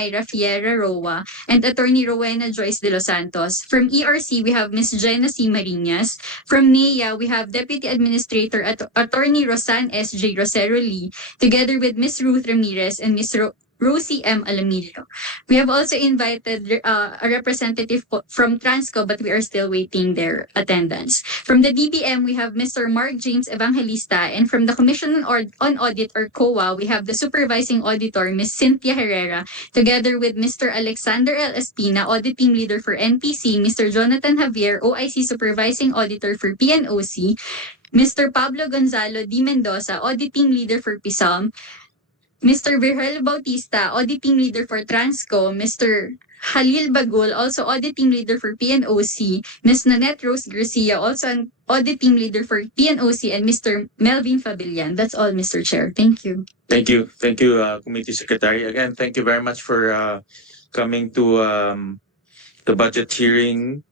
Myra Fiera Roa, and Attorney Rowena Joyce de los Santos. From ERC, we have Ms. Jenna C. Marinas. From NEA, we have Deputy Administrator Attorney Rosan S. J. Rosero Lee, together with Ms. Ruth Ramirez and Ms. Rosie M. Alamilio. We have also invited a representative from Transco, but we are still waiting their attendance. From the DBM, we have Mr. Mark James Evangelista, and from the Commission on Audit, or COA, we have the Supervising Auditor, Ms. Cynthia Herrera, together with Mr. Alexander L. Espina, Audit Team Leader for NPC, Mr. Jonathan Javier, OIC Supervising Auditor for PNOC, Mr. Pablo Gonzalo D. Mendoza, Audit Team Leader for PISAM, Mr. Virgil Bautista, Audit Team Leader for Transco, Mr. Halil Bagul, also Audit Team Leader for PNOC, Ms. Nanette Rose Garcia, also an Audit Team Leader for PNOC, and Mr. Melvin Fabilian. That's all, Mr. Chair. Thank you. Thank you. Thank you, Committee Secretary. Again, thank you very much for coming to the budget hearing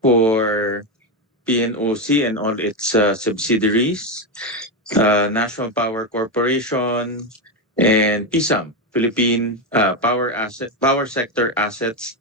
for PNOC and all its subsidiaries, National Power Corporation, and PISAM, Philippine Power Sector Assets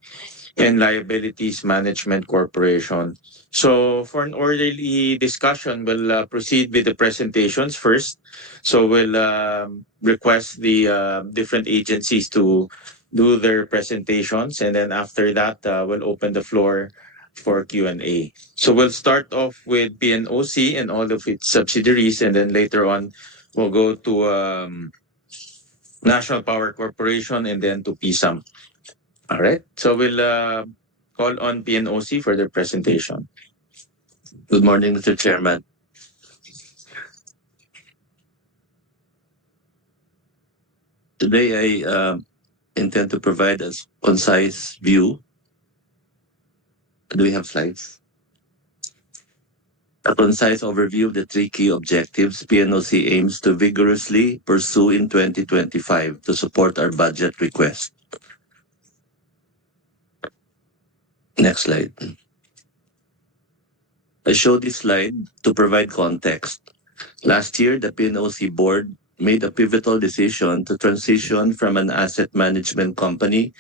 and Liabilities Management Corporation. So for an orderly discussion, we'll proceed with the presentations first. So we'll request the different agencies to do their presentations, and then after that, we'll open the floor for Q&A. So we'll start off with PNOC and all of its subsidiaries, and then later on, we'll go to National Power Corporation and then to PISAM. All right, so we'll call on PNOC for their presentation. Good morning, Mr. Chairman. Today, I intend to provide a concise view. Do we have slides? A concise overview of the three key objectives PNOC aims to vigorously pursue in 2025 to support our budget request. Next slide. I show this slide to provide context. Last year, the PNOC board made a pivotal decision to transition from an asset management company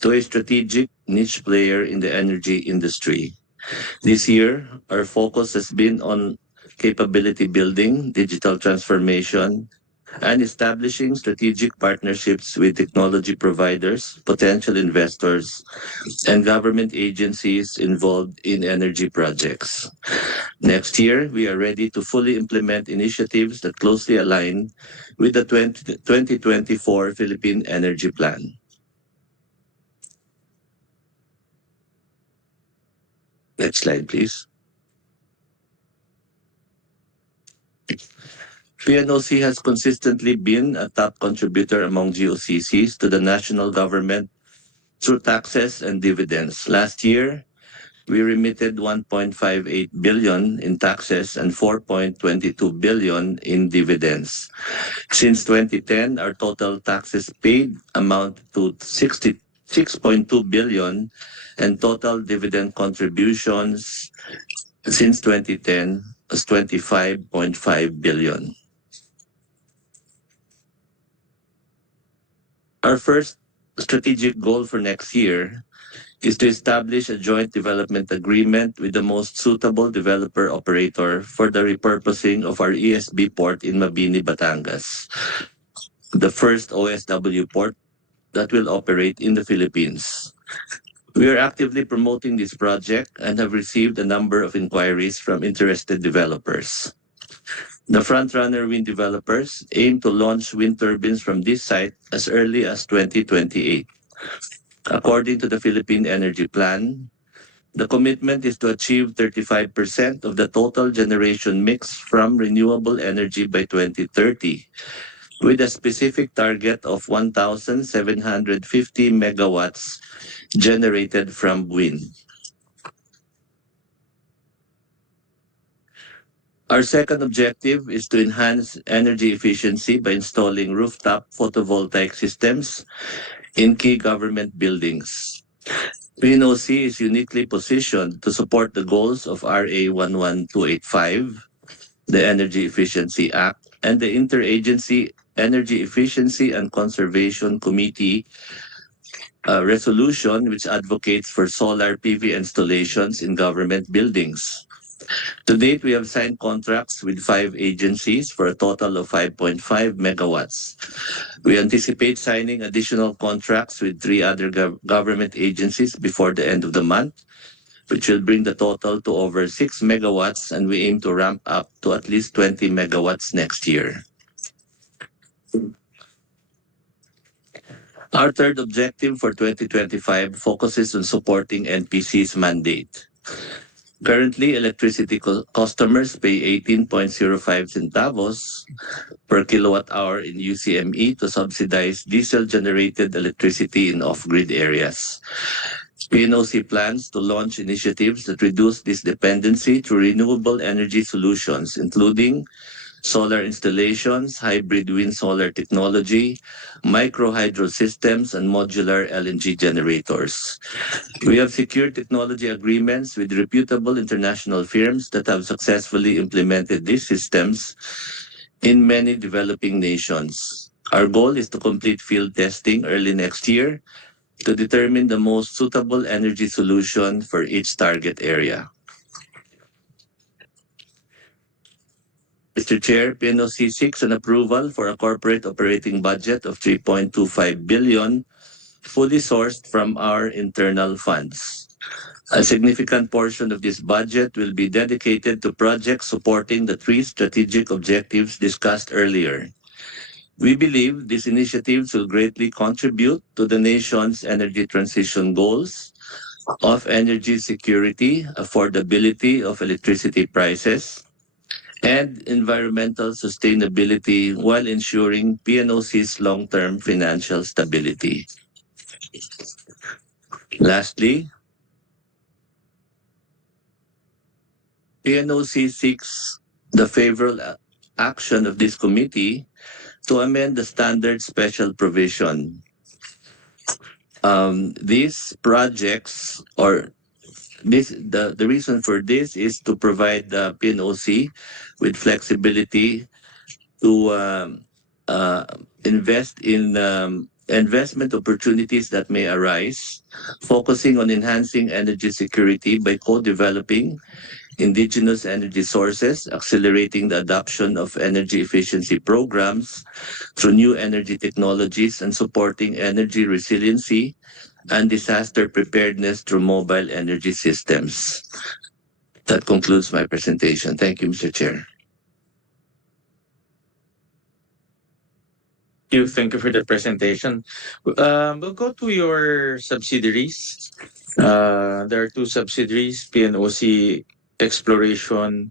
to a strategic niche player in the energy industry. This year, our focus has been on capability building, digital transformation, and establishing strategic partnerships with technology providers, potential investors, and government agencies involved in energy projects. Next year, we are ready to fully implement initiatives that closely align with the 2024 Philippine Energy Plan. Next slide, please. PNOC has consistently been a top contributor among GOCCs to the national government through taxes and dividends. Last year, we remitted 1.58 billion in taxes and 4.22 billion in dividends. Since 2010, our total taxes paid amount to 66.2 billion, and total dividend contributions since 2010 was 25.5 billion. Our first strategic goal for next year is to establish a joint development agreement with the most suitable developer operator for the repurposing of our ESB port in Mabini, Batangas, the first OSW port that will operate in the Philippines. We are actively promoting this project and have received a number of inquiries from interested developers. The frontrunner wind developers aim to launch wind turbines from this site as early as 2028. According to the Philippine Energy Plan, the commitment is to achieve 35% of the total generation mix from renewable energy by 2030, with a specific target of 1,750 megawatts generated from wind. Our second objective is to enhance energy efficiency by installing rooftop photovoltaic systems in key government buildings. PNOC is uniquely positioned to support the goals of RA 11285, the Energy Efficiency Act, and the Interagency Energy Efficiency and Conservation Committee resolution which advocates for solar PV installations in government buildings. To date, we have signed contracts with 5 agencies for a total of 5.5 megawatts. We anticipate signing additional contracts with 3 other government agencies before the end of the month, which will bring the total to over 6 megawatts, and we aim to ramp up to at least 20 megawatts next year. Our third objective for 2025 focuses on supporting NPC's mandate. Currently, electricity customers pay 18.05 centavos per kilowatt hour in UCME to subsidize diesel-generated electricity in off-grid areas. PNOC plans to launch initiatives that reduce this dependency through renewable energy solutions, including solar installations, hybrid wind solar technology, micro-hydro systems, and modular LNG generators. We have secured technology agreements with reputable international firms that have successfully implemented these systems in many developing nations. Our goal is to complete field testing early next year to determine the most suitable energy solution for each target area. Mr. Chair, PNOC seeks an approval for a corporate operating budget of 3.25 billion, fully sourced from our internal funds. A significant portion of this budget will be dedicated to projects supporting the 3 strategic objectives discussed earlier. We believe these initiatives will greatly contribute to the nation's energy transition goals of energy security, affordability of electricity prices, and environmental sustainability while ensuring PNOC's long-term financial stability. Lastly, PNOC seeks the favorable action of this committee to amend the standard special provision. These projects the reason for this is to provide the PNOC with flexibility to invest in investment opportunities that may arise, focusing on enhancing energy security by co-developing indigenous energy sources, accelerating the adoption of energy efficiency programs through new energy technologies, and supporting energy resiliency and disaster preparedness through mobile energy systems. That concludes my presentation. Thank you, Mr. Chair. Thank you for the presentation. We'll go to your subsidiaries. There are 2 subsidiaries, PNOC Exploration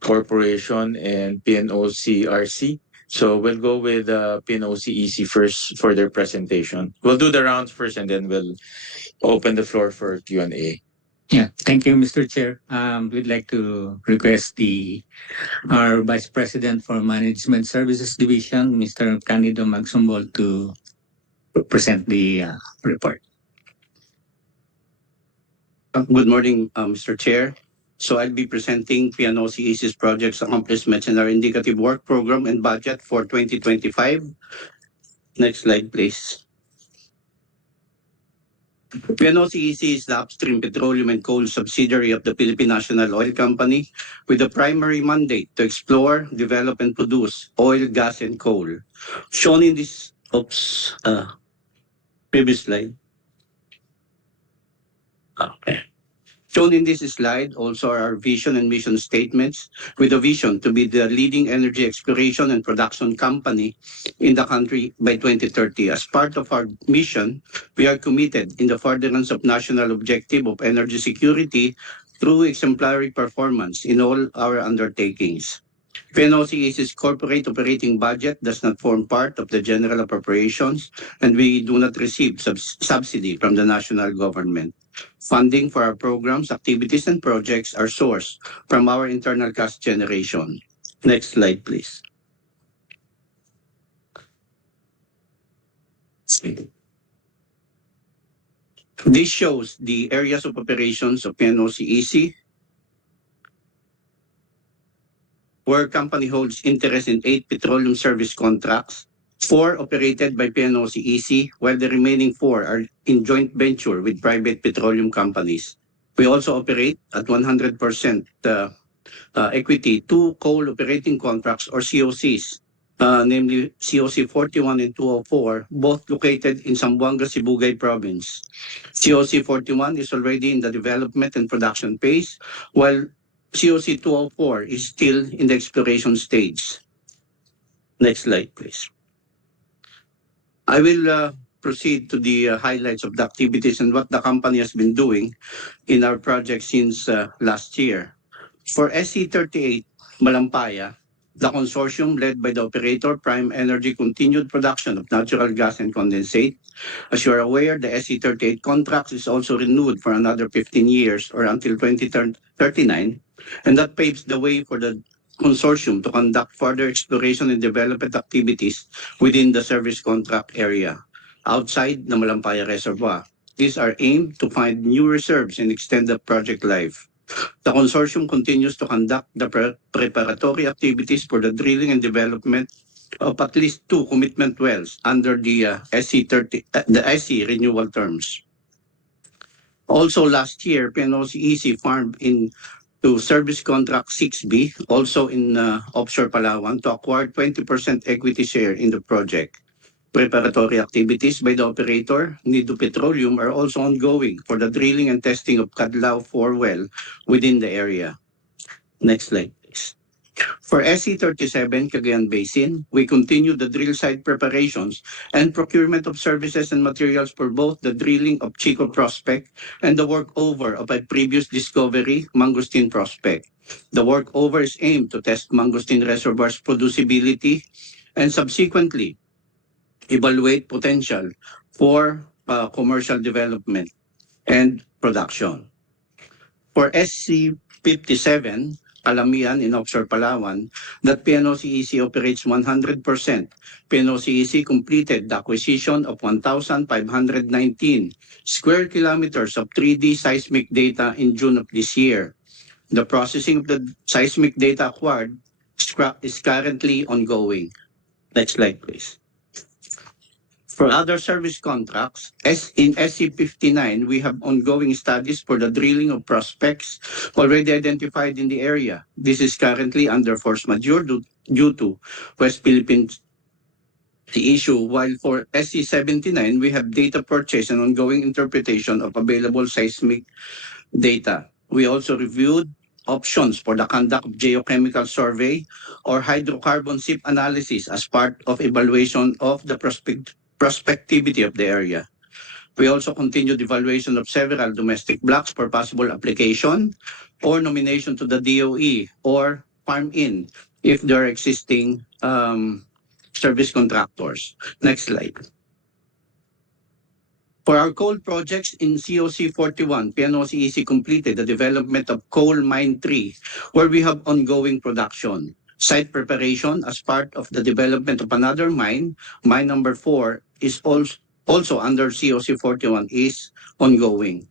Corporation and PNOC RC. So we'll go with PNOC EC first for their presentation. We'll do the rounds first and then we'll open the floor for Q&A. Yeah, thank you, Mr. Chair. We'd like to request our Vice President for Management Services Division, Mr. Candido Magsumbol, to present the report. Good morning, Mr. Chair. So I'll be presenting PNOC EC's projects, accomplishments, and our indicative work program and budget for 2025. Next slide, please. PNOC EC is the upstream petroleum and coal subsidiary of the Philippine National Oil Company with the primary mandate to explore, develop, and produce oil, gas, and coal. Shown in this, previous slide. Okay. Shown in this slide also are our vision and mission statements with a vision to be the leading energy exploration and production company in the country by 2030. As part of our mission, we are committed in the furtherance of national objective of energy security through exemplary performance in all our undertakings. PNOC EC's corporate operating budget does not form part of the general appropriations, and we do not receive subsidy from the national government. Funding for our programs, activities, and projects are sourced from our internal cash generation. Next slide, please. This shows the areas of operations of PNOC EC, where company holds interest in 8 petroleum service contracts, 4 operated by PNOC EC, while the remaining 4 are in joint venture with private petroleum companies. We also operate at 100% equity 2 coal operating contracts or COCs, namely COC 41 and 204, both located in Zamboanga, Sibugay Province. COC 41 is already in the development and production phase, while COC 204 is still in the exploration stage. Next slide, please. I will proceed to the highlights of the activities and what the company has been doing in our project since last year. For SC38 Malampaya, the consortium led by the operator Prime Energy continued production of natural gas and condensate. As you are aware, the SC38 contract is also renewed for another 15 years or until 2039, and that paves the way for the consortium to conduct further exploration and development activities within the service contract area outside the Malampaya Reservoir. These are aimed to find new reserves and extend the project life. The consortium continues to conduct the preparatory activities for the drilling and development of at least 2 commitment wells under the SC renewal terms. Also last year, PNOC EC farmed into service contract 6B, also in offshore Palawan, to acquire 20% equity share in the project. Preparatory activities by the operator, Nido Petroleum, are also ongoing for the drilling and testing of Kadlaw 4 well within the area. Next slide, please. For SC37 Cagayan Basin, we continue the drill site preparations and procurement of services and materials for both the drilling of Chico Prospect and the workover of a previous discovery, Mangosteen Prospect. The workover is aimed to test Mangosteen Reservoir's producibility and subsequently evaluate potential for commercial development and production. For SC57, Alamian in offshore Palawan, that PNOC EC operates 100%. PNOC EC completed the acquisition of 1,519 square kilometers of 3D seismic data in June of this year. The processing of the seismic data acquired is currently ongoing. Next slide, please. For other service contracts, in SC59, we have ongoing studies for the drilling of prospects already identified in the area. This is currently under force majeure due to West Philippines the issue, while for SC79, we have data purchase and ongoing interpretation of available seismic data. We also reviewed options for the conduct of geochemical survey or hydrocarbon SIP analysis as part of evaluation of the prospectivity of the area. We also continued evaluation of several domestic blocks for possible application or nomination to the DOE or farm-in if there are existing service contractors. Next slide. For our coal projects in COC 41, PNOC EC completed the development of Coal Mine 3, where we have ongoing production. Site preparation as part of the development of another mine, mine number 4, is also under COC 41 is ongoing.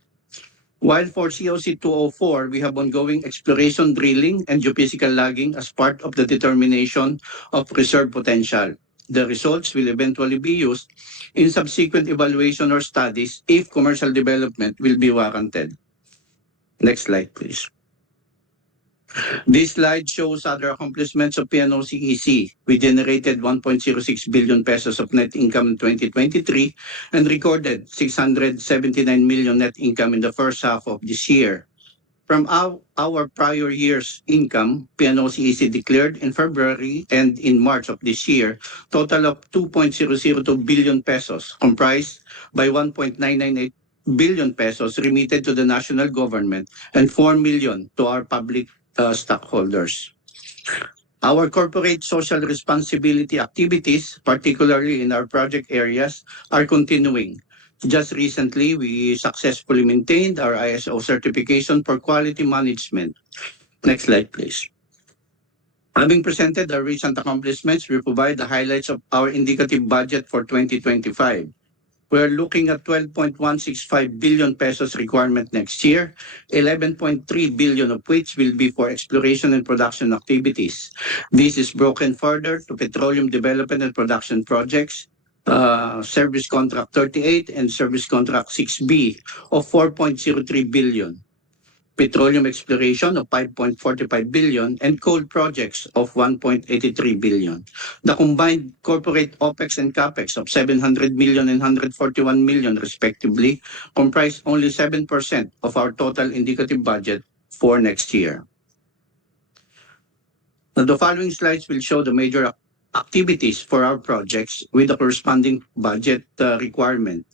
While for COC 204, we have ongoing exploration drilling and geophysical logging as part of the determination of reserve potential. The results will eventually be used in subsequent evaluation or studies if commercial development will be warranted. Next slide, please. This slide shows other accomplishments of PNOC EC. We generated 1.06 billion pesos of net income in 2023 and recorded 679 million net income in the first half of this year. From our prior year's income, PNOC EC declared in February and in March of this year, total of 2.002 billion pesos, comprised by 1.998 billion pesos remitted to the national government and 4 million to our public stockholders. Our corporate social responsibility activities, particularly in our project areas, are continuing. Just recently, we successfully maintained our ISO certification for quality management. Next slide, please. Having presented our recent accomplishments, we provide the highlights of our indicative budget for 2025. We're looking at 12.165 billion pesos requirement next year, 11.3 billion of which will be for exploration and production activities. This is broken further to petroleum development and production projects, Service Contract 38 and Service Contract 6B of 4.03 billion. Petroleum exploration of 5.45 billion, and coal projects of 1.83 billion. The combined corporate OPEX and CAPEX of 700 million and 141 million respectively comprise only 7% of our total indicative budget for next year. Now, the following slides will show the major activities for our projects with the corresponding budget requirement.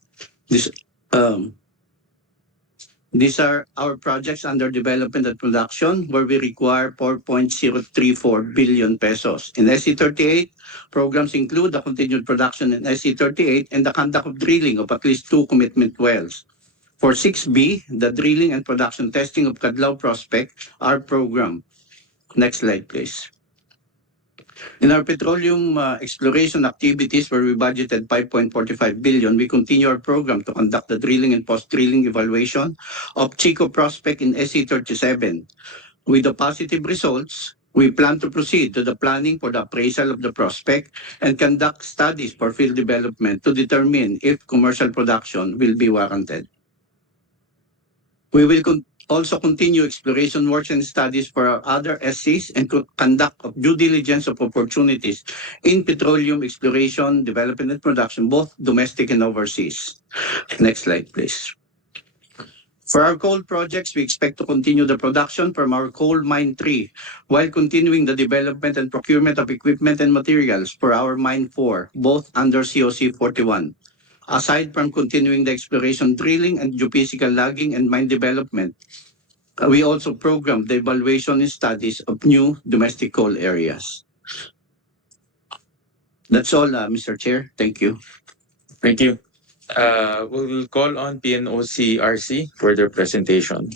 These are our projects under development and production where we require 4.034 billion pesos. In SC38, programs include the continued production in SC38 and the conduct of drilling of at least 2 commitment wells. For 6B, the drilling and production testing of Kadlaw Prospect are programmed. Next slide, please. In our petroleum exploration activities where we budgeted 5.45 billion, we continue our program to conduct the drilling and post-drilling evaluation of Chico Prospect in SC37. With the positive results, we plan to proceed to the planning for the appraisal of the prospect and conduct studies for field development to determine if commercial production will be warranted. We will also continue exploration works and studies for our other SCs and conduct of due diligence of opportunities in petroleum exploration, development, and production, both domestic and overseas. Next slide, please. For our coal projects, we expect to continue the production from our coal mine 3 while continuing the development and procurement of equipment and materials for our mine 4, both under COC 41. Aside from continuing the exploration drilling and geophysical logging and mine development, we also program the evaluation and studies of new domestic coal areas. That's all, Mr. Chair. Thank you. Thank you. We'll call on PNOC RC for their presentation.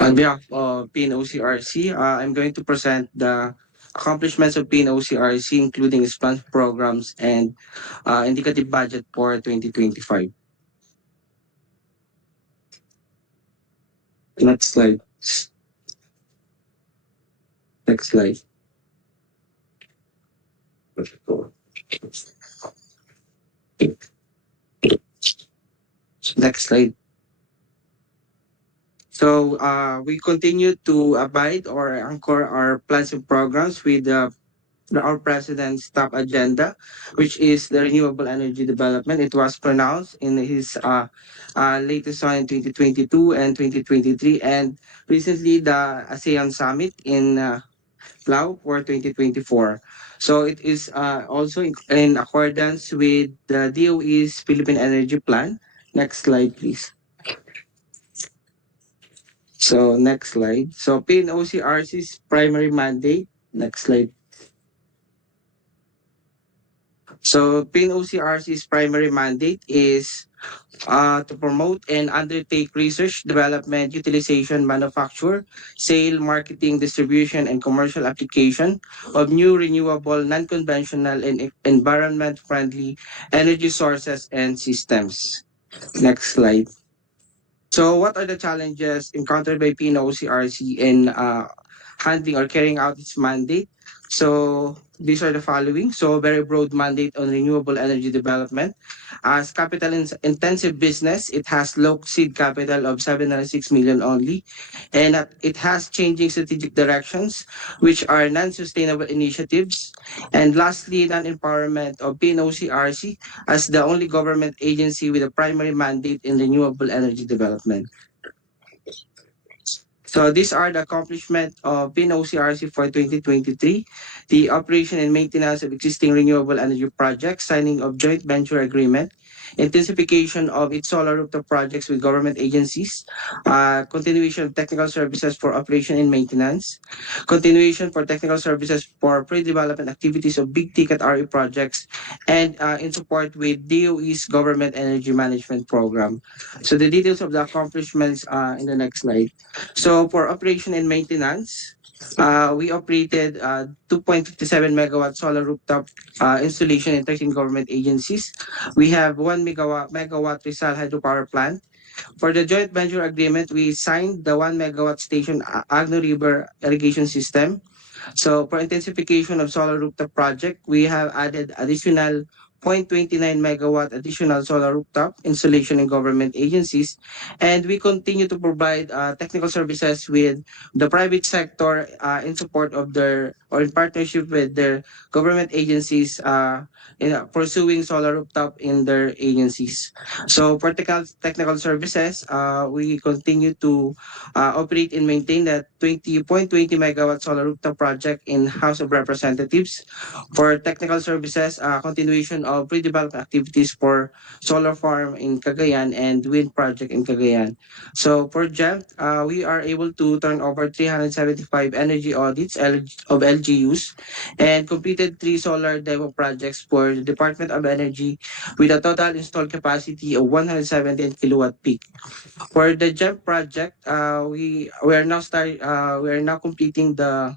On behalf of PNOC-RC, I'm going to present the accomplishments of PNOC-RC, including its plans, programs, and indicative budget for 2025. Next slide. Next slide. Next slide. So we continue to abide or anchor our plans and programs with our president's top agenda, which is the renewable energy development. It was pronounced in his latest one in 2022 and 2023, and recently the ASEAN Summit in Lao for 2024. So it is also in accordance with the DOE's Philippine Energy Plan. Next slide, please. So next slide. So PNOC-RC's primary mandate. Next slide. So PNOC-RC's primary mandate is to promote and undertake research, development, utilization, manufacture, sale, marketing, distribution, and commercial application of new renewable, non-conventional, and environment-friendly energy sources and systems. Next slide. So what are the challenges encountered by PNOC-RC in handling or carrying out its mandate? So these are the following. So very broad mandate on renewable energy development. As capital-intensive business, it has low seed capital of 706 million only. And it has changing strategic directions, which are non-sustainable initiatives. And lastly, non-empowerment of PNOC-RC as the only government agency with a primary mandate in renewable energy development. So these are the accomplishments of PNOC-RC for 2023, the operation and maintenance of existing renewable energy projects, signing of joint venture agreement, intensification of its solar rooftop projects with government agencies, continuation of technical services for operation and maintenance, continuation for technical services for pre-development activities of big ticket RE projects, and in support with DOE's Government Energy Management Program. So the details of the accomplishments in the next slide. So for operation and maintenance, we operated 2.57 megawatt solar rooftop installation in 13 government agencies. We have 1 megawatt Rizal hydropower plant. For the joint venture agreement, we signed the 1 megawatt station Agno River irrigation system. So for intensification of solar rooftop project, we have added additional 0.29 megawatt additional solar rooftop installation in government agencies. And we continue to provide technical services with the private sector in support of their or in partnership with their government agencies in pursuing solar rooftop in their agencies. So for technical services, we continue to operate and maintain the 20.20 megawatt solar rooftop project in House of Representatives. For technical services, continuation of pre-development activities for solar farm in Cagayan and wind project in Cagayan. So for GEM, we are able to turn over 375 energy audits of LGUs and completed 3 solar demo projects for the Department of Energy with a total installed capacity of 117 kilowatt peak. For the GEM project, we are now completing the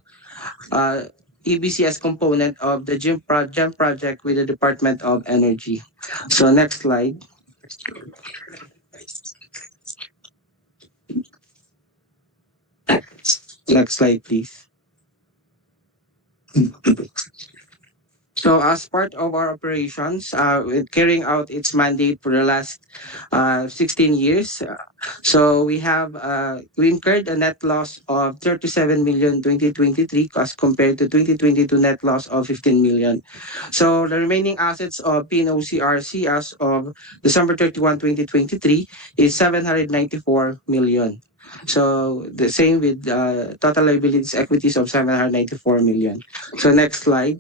EBCS component of the GEM project with the Department of Energy. So next slide. Next slide, please. So as part of our operations, with carrying out its mandate for the last 16 years, so we incurred a net loss of 37 million 2023 as compared to 2022 net loss of 15 million. So the remaining assets of PNOC as of December 31, 2023 is 794 million. So the same with total liabilities equities of 794 million. So next slide.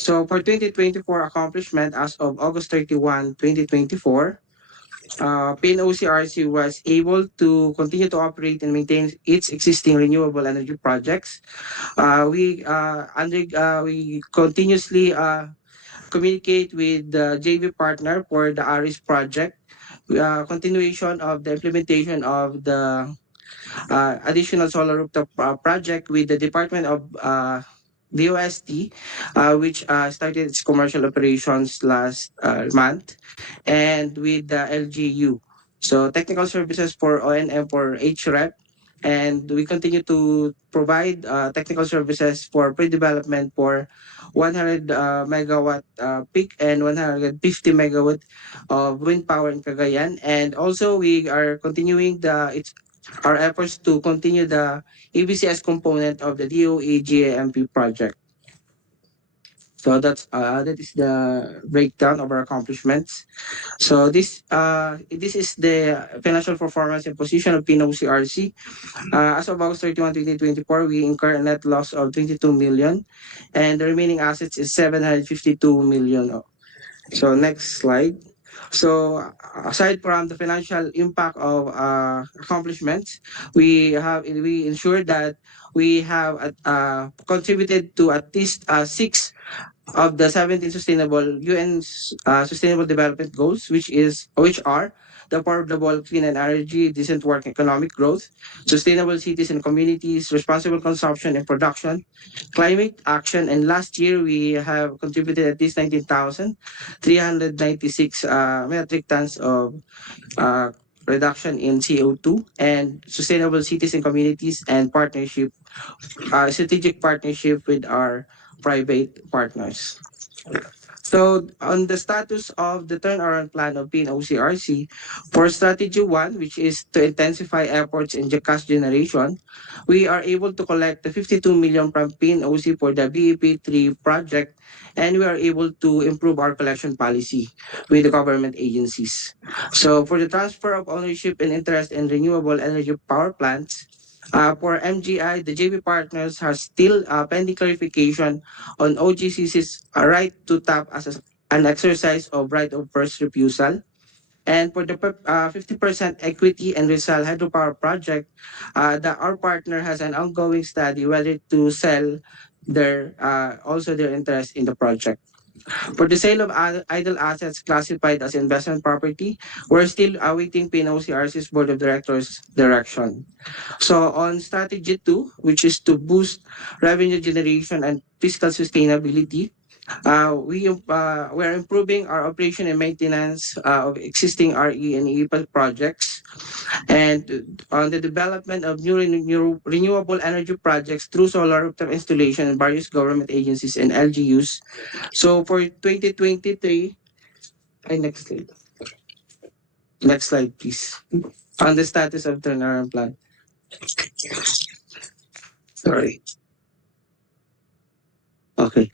So for 2024 accomplishment as of August 31, 2024, PNOC was able to continue to operate and maintain its existing renewable energy projects. We continuously communicate with the JV partner for the ARIS project, continuation of the implementation of the additional solar rooftop project with the Department of DOST, which started its commercial operations last month, and with the LGU. So technical services for ONM for HREP, and we continue to provide technical services for pre-development for 100 megawatt peak and 150 megawatt of wind power in Cagayan. And also we are continuing our efforts to continue the EBCS component of the DOE GAMP project. So that is the breakdown of our accomplishments. So this is the financial performance and position of PNOC. As of August 31, 2024, we incur a net loss of 22 million, and the remaining assets is 752 million. So next slide. So aside from the financial impact of accomplishments, we ensured that we have contributed to at least 6 of the 17 sustainable UN Sustainable Development Goals, which are the affordable clean energy, decent work, economic growth, sustainable cities and communities, responsible consumption and production, climate action, and last year we have contributed at least 19,396 metric tons of reduction in CO2 and sustainable cities and communities and strategic partnership with our private partners. So on the status of the turnaround plan of PNOC for strategy 1, which is to intensify efforts in the cash generation, we are able to collect the 52 million from PNOC for the BEP3 project, and we are able to improve our collection policy with the government agencies. So for the transfer of ownership and interest in renewable energy power plants, for MGI, the JV partners have still pending clarification on OGCC's right to tap as an exercise of right of first refusal. And for the 50% equity and Rizal hydropower project, our partner has an ongoing study whether to sell their also their interest in the project. For the sale of idle assets classified as investment property, we're still awaiting PNOCRC's Board of Directors direction. So on strategy 2, which is to boost revenue generation and fiscal sustainability, we're improving our operation and maintenance of existing RE and EPA projects, and on the development of new renewable energy projects through solar rooftop installation in various government agencies and LGUs. So for 2023, next slide. Next slide, please. On the status of turnaround plan. Sorry. Okay.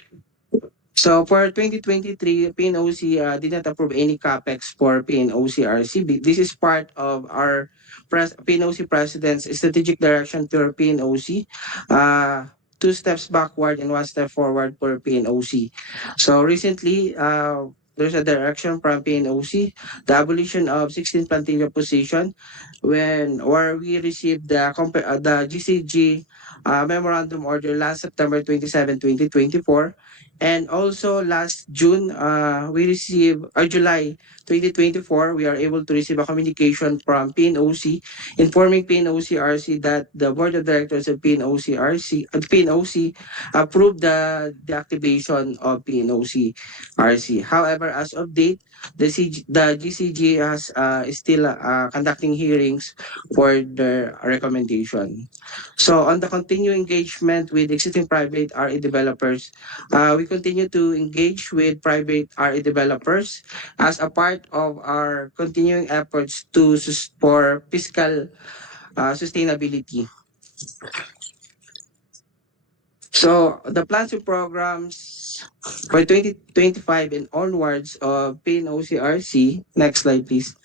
So for 2023, PNOC did not approve any capex for PNOC RCB. This is part of our PNOC President's strategic direction to our PNOC. 2 steps backward and 1 step forward for PNOC. So recently, there's a direction from PNOC, the abolition of 16 plantilla position, where we received the GCG memorandum order last September 27, 2024. And also last June, we received, or July 2024, we are able to receive a communication from PNOC informing PNOC-RC that the Board of Directors of PNOC approved the activation of PNOC-RC. However, as of date, the GCG is still conducting hearings for the recommendation. So on the continued engagement with existing private RE developers, we continue to engage with private RE developers as a part of our continuing efforts for fiscal sustainability. So the plans and programs for 2025 and onwards of PNOC-RC. Next slide, please.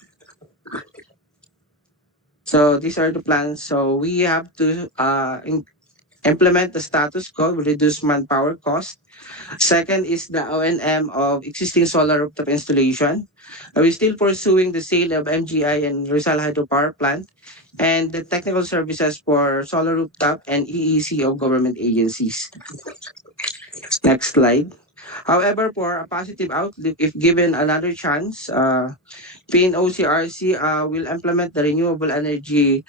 So these are the plans. So we have to implement the status quo, reduce manpower cost. Second is the O&M of existing solar rooftop installation. We're still pursuing the sale of MGI and Rizal Hydropower Plant and the technical services for solar rooftop and EEC of government agencies. Next slide. However, for a positive outlook, if given another chance, PNOC-RC will implement the renewable energy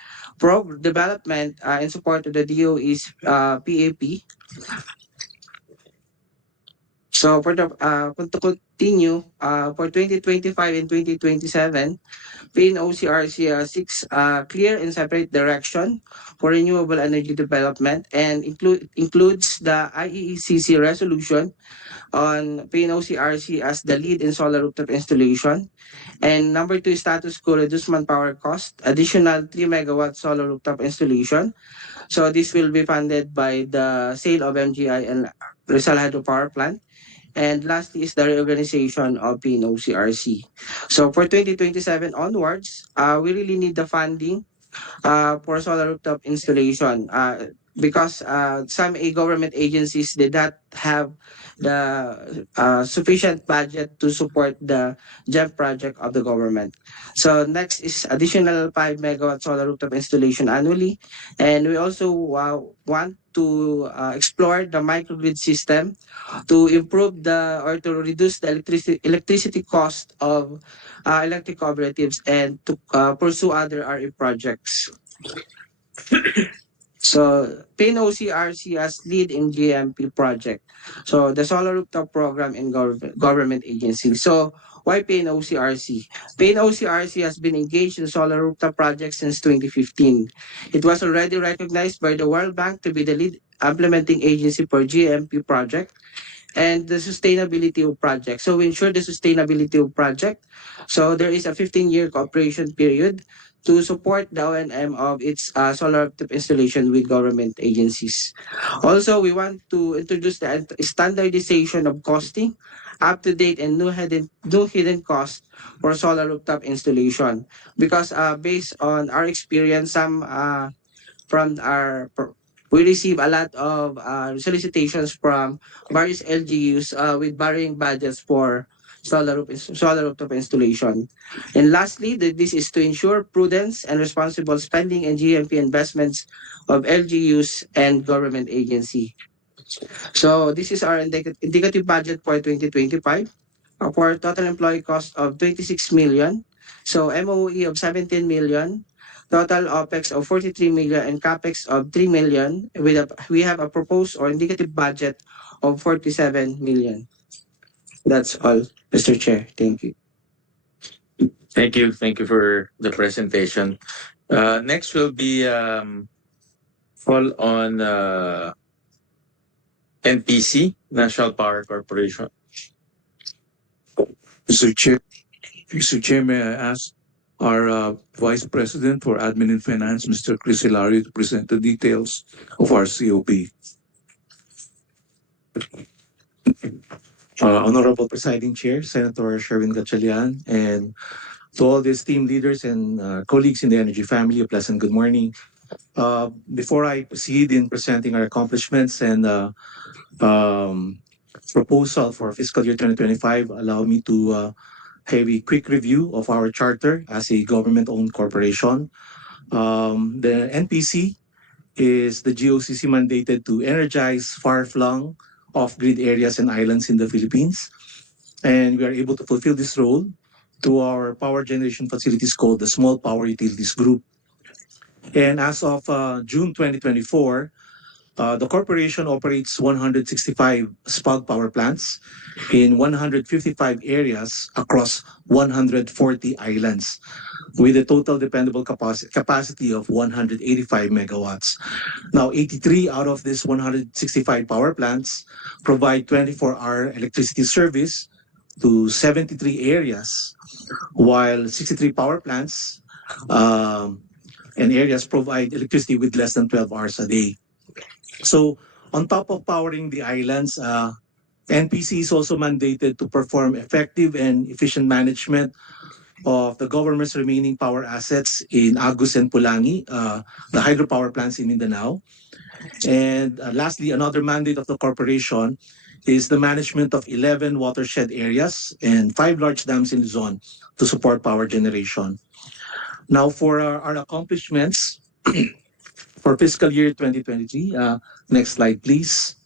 development in support of the DOE's PAP. So for the to continue for 2025 and 2027, PNOC-RC seeks clear and separate direction for renewable energy development and includes the IEECC resolution on PNOC-RC as the lead in solar rooftop installation. And number 2, status quo, reduce manpower cost, additional 3 megawatt solar rooftop installation. So this will be funded by the sale of MGI and Rizal Hydropower Plant. And lastly is the reorganization of PNOC-RC. So for 2027 onwards, we really need the funding for solar rooftop installation because some government agencies did not have the sufficient budget to support the GEM project of the government. So next is additional 5 megawatt solar rooftop installation annually. And we also want to explore the microgrid system to improve or to reduce the electricity cost of electric cooperatives and to pursue other RE projects. So PNOC-RC as lead in GMP project. So the solar rooftop program in government agencies. So why PNOC-RC? PNOC-RC has been engaged in solar rooftop projects since 2015. It was already recognized by the World Bank to be the lead implementing agency for GMP project and the sustainability of project. So we ensure the sustainability of project. So there is a 15-year cooperation period to support the O&M of its solar rooftop installation with government agencies. Also, we want to introduce the standardization of costing, up-to-date and new hidden cost for solar rooftop installation. Because based on our experience, we receive a lot of solicitations from various LGUs with varying budgets for solar rooftop installation. And lastly, this is to ensure prudence and responsible spending and GMP investments of LGUs and government agency. So this is our indicative budget for 2025 for total employee cost of 26 million. So MOE of 17 million, total OPEX of 43 million, and CAPEX of 3 million. We have a proposed or indicative budget of 47 million. That's all, Mr. Chair. Thank you. Thank you. Thank you for the presentation. Next will be fall on NPC, National Power Corporation. Mr. Chair, may I ask our Vice President for Admin and Finance, Mr. Chris Hilario, to present the details of our COP. Honorable Presiding Chair, Senator Sherwin Gatchalian, and to all the esteemed leaders and colleagues in the energy family, a pleasant good morning. Before I proceed in presenting our accomplishments and proposal for fiscal year 2025, allow me to have a quick review of our charter as a government-owned corporation. The NPC is the GOCC mandated to energize far-flung off-grid areas and islands in the Philippines. And we are able to fulfill this role through our power generation facilities called the Small Power Utilities Group. And as of June 2024, the corporation operates 165 SPAG power plants in 155 areas across 140 islands, with a total dependable capacity of 185 megawatts. Now, 83 out of these 165 power plants provide 24-hour electricity service to 73 areas, while 63 power plants and areas provide electricity with less than 12 hours a day. So, on top of powering the islands, NPC is also mandated to perform effective and efficient management of the government's remaining power assets in Agus and Pulangi, the hydropower plants in Mindanao. And lastly, another mandate of the corporation is the management of 11 watershed areas and 5 large dams in Luzon to support power generation. Now, for our accomplishments for fiscal year 2023, next slide, please.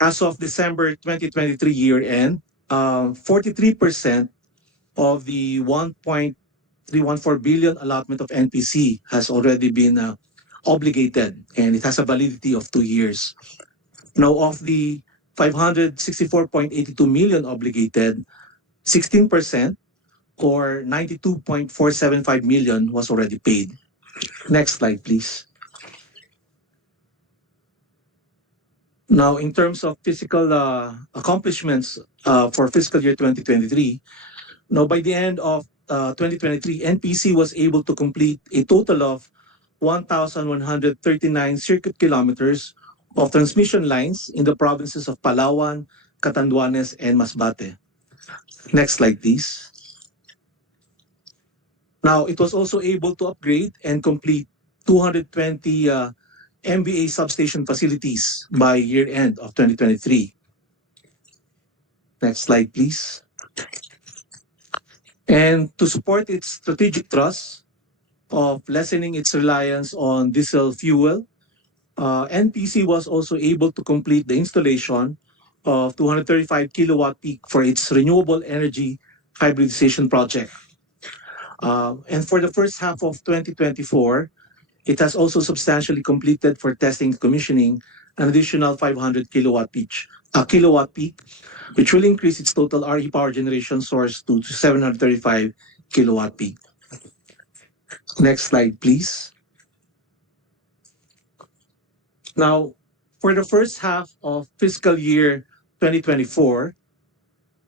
As of December 2023 year end, 43% of the 1.314 billion allotment of NPC has already been obligated, and it has a validity of 2 years. Now, of the 564.82 million obligated, 16% or 92.475 million was already paid. Next slide, please. Now, in terms of physical accomplishments for fiscal year 2023, now by the end of 2023, NPC was able to complete a total of 1,139 circuit kilometers of transmission lines in the provinces of Palawan, Catanduanes, and Masbate. Next slide, please. Now, it was also able to upgrade and complete 220 MVA substation facilities by year end of 2023. Next slide, please. And to support its strategic thrust of lessening its reliance on diesel fuel, NPC was also able to complete the installation of 235 kilowatt peak for its renewable energy hybridization project. And for the first half of 2024, it has also substantially completed for testing and commissioning an additional 500 kilowatt peak, which will increase its total RE power generation source to 735 kilowatt peak. Next slide, please. Now, for the first half of fiscal year 2024,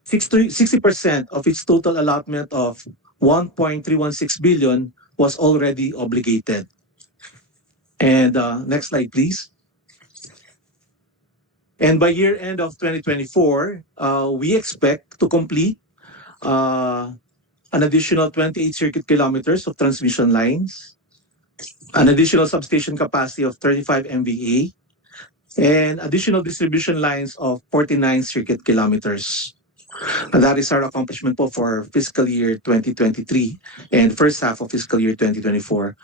60% of its total allotment of 1.316 billion was already obligated. And next slide, please. And by year end of 2024, we expect to complete an additional 28 circuit kilometers of transmission lines, an additional substation capacity of 35 MVA, and additional distribution lines of 49 circuit kilometers. And that is our accomplishment po for fiscal year 2023 and first half of fiscal year 2024.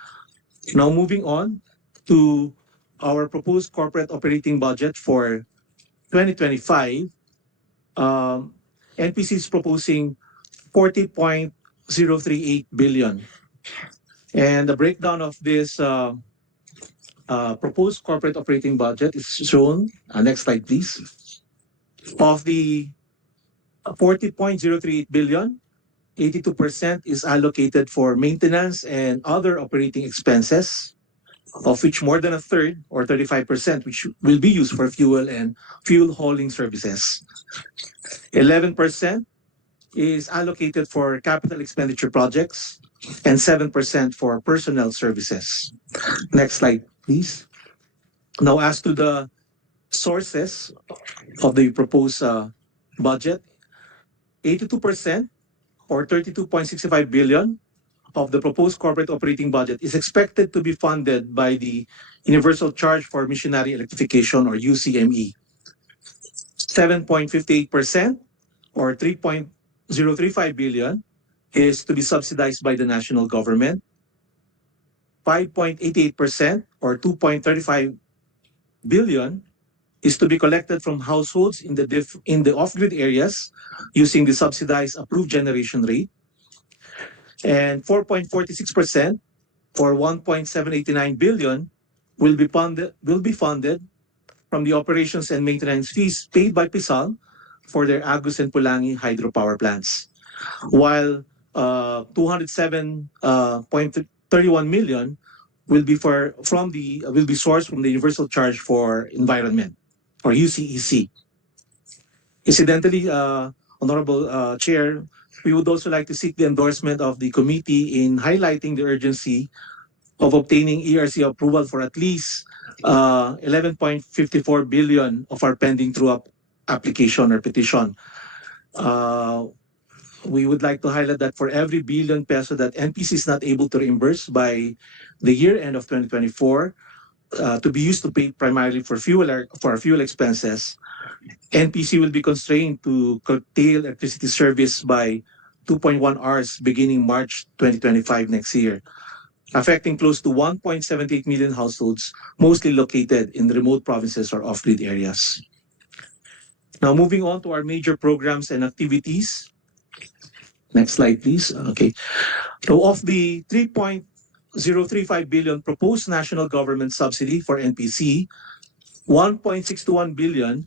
Now moving on to our proposed corporate operating budget for 2025, NPC is proposing 40.038 billion. And the breakdown of this proposed corporate operating budget is shown. Next slide, please. Of the 40.038 billion, 82% is allocated for maintenance and other operating expenses, of which more than a third, or 35%, which will be used for fuel and fuel hauling services. 11% is allocated for capital expenditure projects, and 7% for personnel services. Next slide, please. Now, as to the sources of the proposed budget, 82% or 32.65 billion of the proposed corporate operating budget is expected to be funded by the Universal Charge for Missionary Electrification, or UCME. 7.58% or 3.035 billion is to be subsidized by the national government. 5.88% or 2.35 billion is to be collected from households in the off-grid areas using the subsidized approved generation rate. And 4.46% or 1.789 billion will be funded from the operations and maintenance fees paid by PISAL for their Agus and Pulangi hydropower plants, while 207.31 million will be sourced from the Universal Charge for Environment, or UCEC. Incidentally, Honorable Chair, we would also like to seek the endorsement of the committee in highlighting the urgency of obtaining ERC approval for at least 11.54 billion of our pending true-up application or petition. We would like to highlight that for every billion peso that NPC is not able to reimburse by the year end of 2024, to be used to pay primarily for our fuel expenses, NPC will be constrained to curtail electricity service by 2.1 hours beginning March 2025 next year, affecting close to 1.78 million households, mostly located in remote provinces or off-grid areas. Now, moving on to our major programs and activities. Next slide, please. Okay. So of the 3.035 billion proposed national government subsidy for NPC, 1.621 billion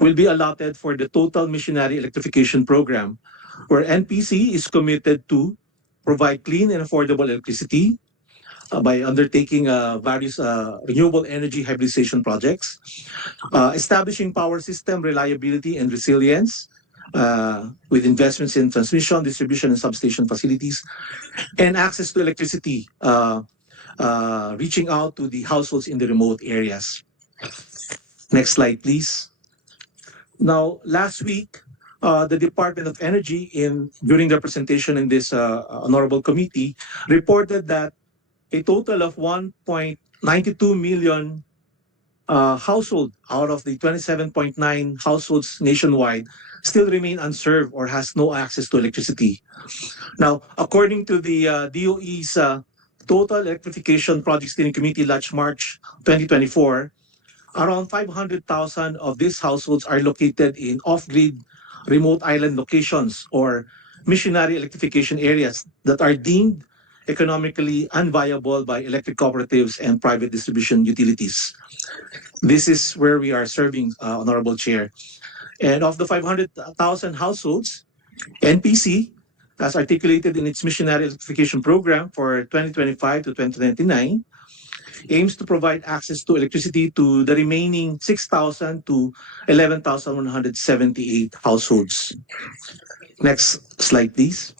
will be allotted for the total missionary electrification program, where NPC is committed to provide clean and affordable electricity by undertaking various renewable energy hybridization projects, establishing power system reliability and resilience with investments in transmission, distribution, and substation facilities, and access to electricity, reaching out to the households in the remote areas. Next slide, please. Now, last week, the Department of Energy, during their presentation in this honorable committee, reported that a total of 1.92 million household out of the 27.9 households nationwide still remain unserved or has no access to electricity. Now, according to the DOE's Total Electrification Project Steering Committee last March 2024, around 500,000 of these households are located in off-grid remote island locations or missionary electrification areas that are deemed economically unviable by electric cooperatives and private distribution utilities. This is where we are serving, Honorable Chair. And of the 500,000 households, NPC, as articulated in its missionary electrification program for 2025 to 2029, aims to provide access to electricity to the remaining 6,000 to 11,178 households. Next slide, please.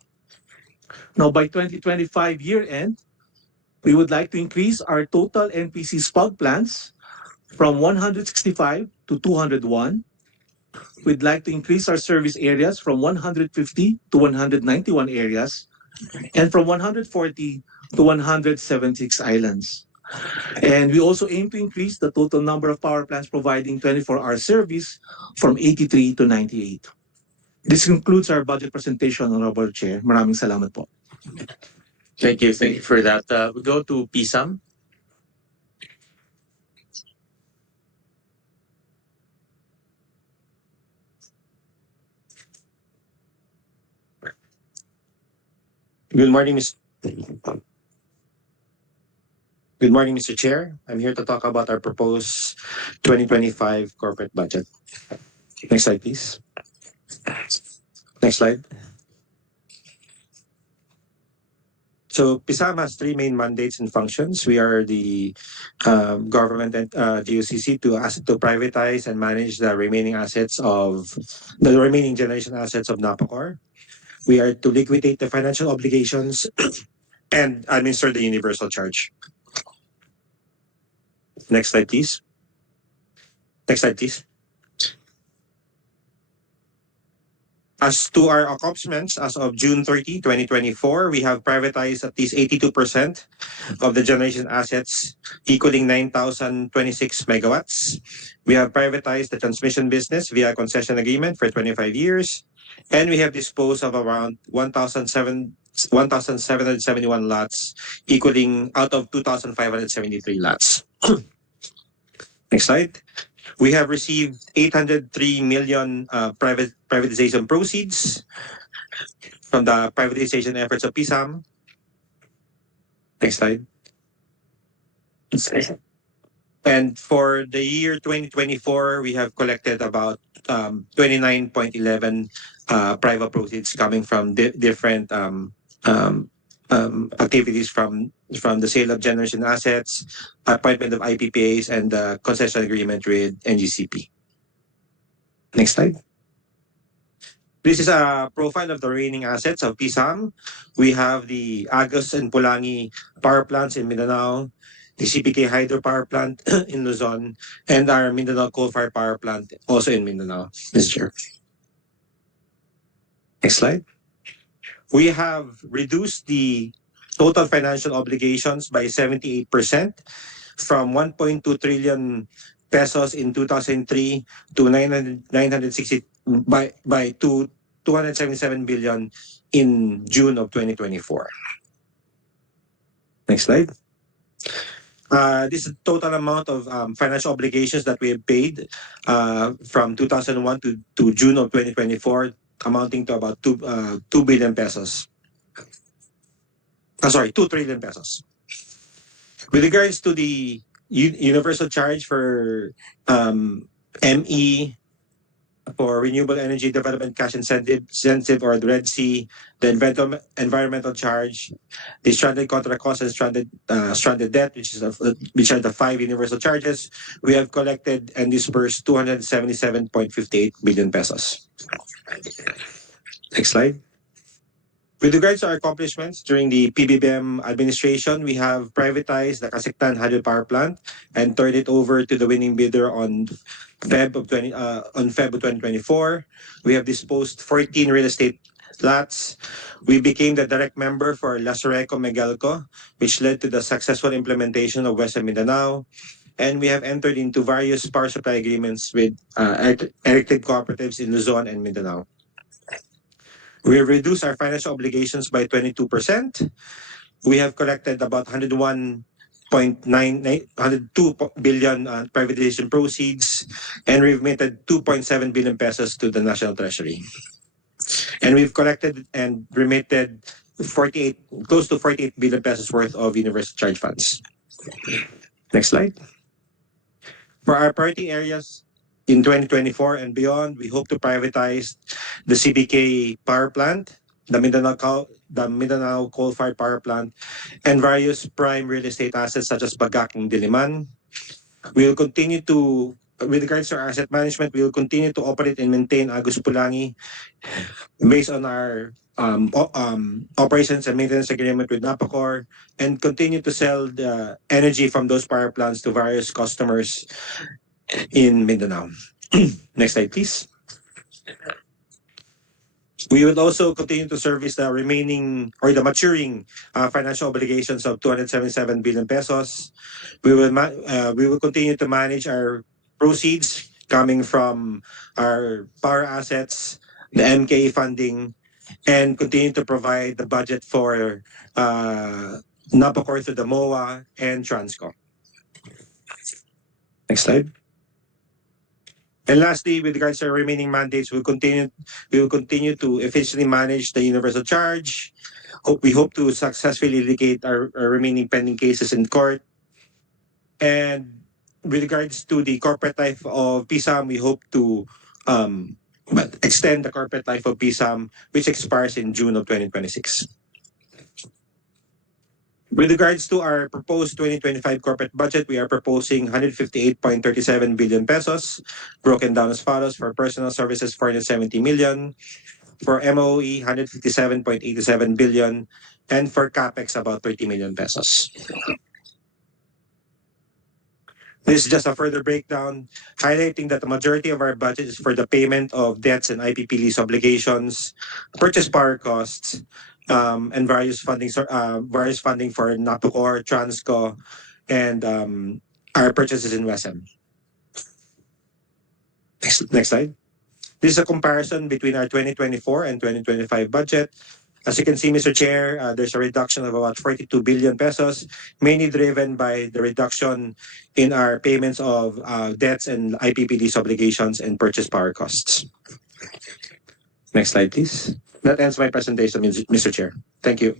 Now, by 2025 year end, we would like to increase our total NPC SPUG plants from 165 to 201. We'd like to increase our service areas from 150 to 191 areas and from 140 to 176 islands. And we also aim to increase the total number of power plants providing 24-hour service from 83 to 98. This concludes our budget presentation, Honorable Chair. Maraming salamat po. Thank you. Thank you for that. We go to PSAM. Good morning, Good morning, Mr. Chair. I'm here to talk about our proposed 2025 corporate budget. Next slide, please. Next slide. So PISAM has three main mandates and functions. We are the government and GOCC to privatize and manage the remaining generation assets of NAPACOR. We are to liquidate the financial obligations and administer the universal charge. Next slide, please. Next slide, please. As to our accomplishments, as of June 30, 2024, we have privatized at least 82% of the generation assets, equaling 9,026 megawatts. We have privatized the transmission business via concession agreement for 25 years, and we have disposed of around 1,771 lots, equaling out of 2,573 lots. Next slide. We have received 803 million privatization proceeds from the privatization efforts of PSAM. Next slide. And for the year 2024, we have collected about 29.11 private proceeds coming from different activities from the sale of generation assets, appointment of IPPAs, and the concession agreement with NGCP. Next slide. This is a profile of the remaining assets of PSAM. We have the Agus and Pulangi power plants in Mindanao, the CPK hydro power plant in Luzon, and our Mindanao coal-fired power plant also in Mindanao, Mr. Chair. Next slide. We have reduced the total financial obligations by 78% from 1.2 trillion pesos in 2003 to 960 to 277 billion in June of 2024. Next slide. This is the total amount of financial obligations that we have paid from 2001 to June of 2024, amounting to about 2 billion pesos. 2 trillion pesos. With regards to the universal charge for ME, for renewable energy development cash incentive or the Red Sea, the environmental charge, the stranded contract costs and stranded debt, which are the 5 universal charges, we have collected and disbursed 277.58 billion pesos. Next slide. With regards to our accomplishments during the PBBM administration, we have privatized the Kasiktan Hydro Power Plant and turned it over to the winning bidder on Feb of 2024. We have disposed 14 real estate lots. We became the direct member for Lazareco Megalco, which led to the successful implementation of Western Mindanao. And we have entered into various power supply agreements with electric cooperatives in Luzon and Mindanao. We have reduced our financial obligations by 22%. We have collected about 102 billion privatization proceeds, and we've remitted 2.7 billion pesos to the National Treasury. And we've collected and remitted close to 48 billion pesos worth of universal charge funds. Next slide. For our priority areas in 2024 and beyond, we hope to privatize the CBK power plant, the Mindanao coal-fired power plant, and various prime real estate assets such as Bagak and Diliman. We will continue to, with regards to our asset management, we will continue to operate and maintain Agus Pulangi based on our operations and maintenance agreement with NAPACOR, and continue to sell the energy from those power plants to various customers in Mindanao. Next slide, please. We will also continue to service the remaining or the maturing financial obligations of 277 billion pesos. We will continue to manage our proceeds coming from our power assets, the MKE funding, and continue to provide the budget for Napocor through the MOA and Transco. Next slide. And lastly, with regards to our remaining mandates, we will continue to efficiently manage the universal charge. We hope to successfully litigate our remaining pending cases in court. And with regards to the corporate life of PSAM, we hope to extend the corporate life of PSAM, which expires in June of 2026. With regards to our proposed 2025 corporate budget, we are proposing 158.37 billion pesos, broken down as follows: for personal services, 470 million, for MOE, 157.87 billion, and for CAPEX, about 30 million pesos. This is just a further breakdown, highlighting that the majority of our budget is for the payment of debts and IPP lease obligations, purchase power costs, and various funding for Napocor, Transco, and our purchases in WESM. Next slide. This is a comparison between our 2024 and 2025 budget. As you can see, Mr. Chair, there's a reduction of about 42 billion pesos, mainly driven by the reduction in our payments of debts and IPP lease obligations and purchase power costs. Next slide, please. That ends my presentation, Mr. Chair. Thank you.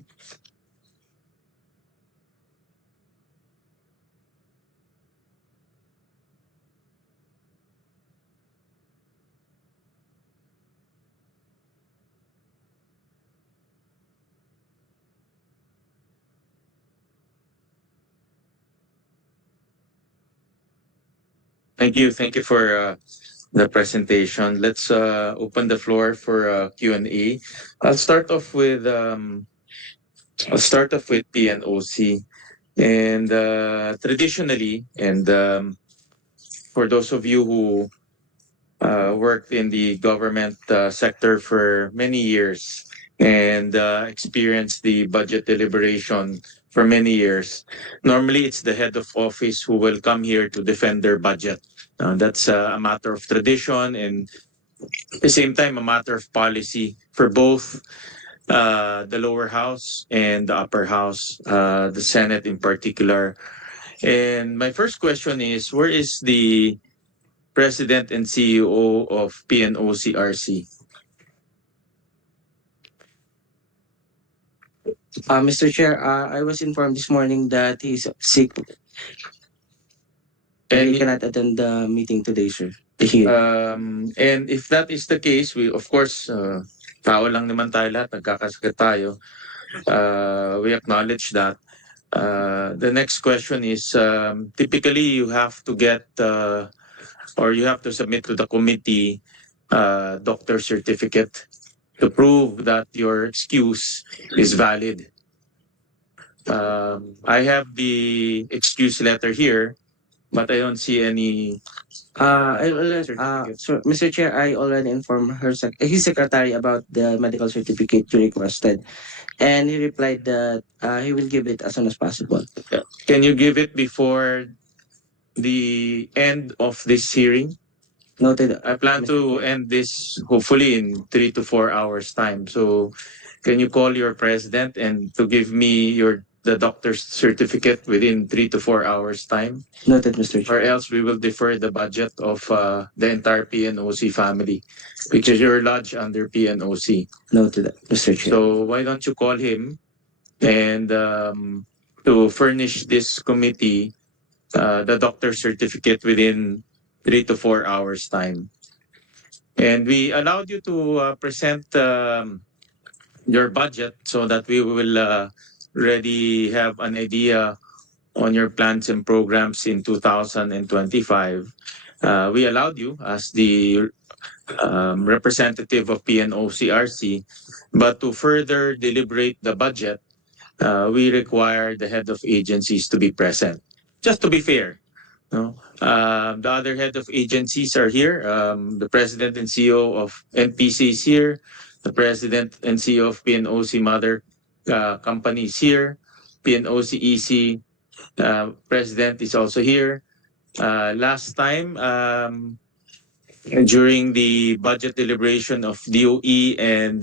Thank you. Thank you for the presentation. Let's open the floor for Q&A. I'll start off with PNOC, and traditionally, and for those of you who worked in the government sector for many years and experienced the budget deliberation for many years, normally it's the head of office who will come here to defend their budget. That's a matter of tradition and at the same time a matter of policy for both the lower house and the upper house, the Senate in particular. And my first question is, where is the President and CEO of PNOC RC? Mr. Chair, I was informed this morning that he's sick and he cannot attend the meeting today, sir. And if that is the case, we of course, tao lang naman tayo lahat, nagkakasakit tayo. We acknowledge that. The next question is, typically you have to get or you have to submit to the committee doctor certificate to prove that your excuse is valid. I have the excuse letter here, but I don't see any. So, Mr. Chair, I already informed his secretary about the medical certificate you requested, and he replied that he will give it as soon as possible. Can you give it before the end of this hearing? Noted. I plan to end this hopefully in 3 to 4 hours time. So can you call your president and to give me the doctor's certificate within 3 to 4 hours time? Noted, Mr. Chair. Or else we will defer the budget of the entire PNOC family, because you're lodged under PNOC. Noted, Mr. Chair. So why don't you call him and to furnish this committee the doctor's certificate within 3 to 4 hours time. And we allowed you to present your budget so that we will already have an idea on your plans and programs in 2025. We allowed you as the representative of PNOC-RC, but to further deliberate the budget, we require the head of agencies to be present. Just to be fair, no? The other head of agencies are here. The president and CEO of NPC is here. the President and CEO of PNOC Mother Company is here. PNOC EC President is also here. Last time, during the budget deliberation of DOE and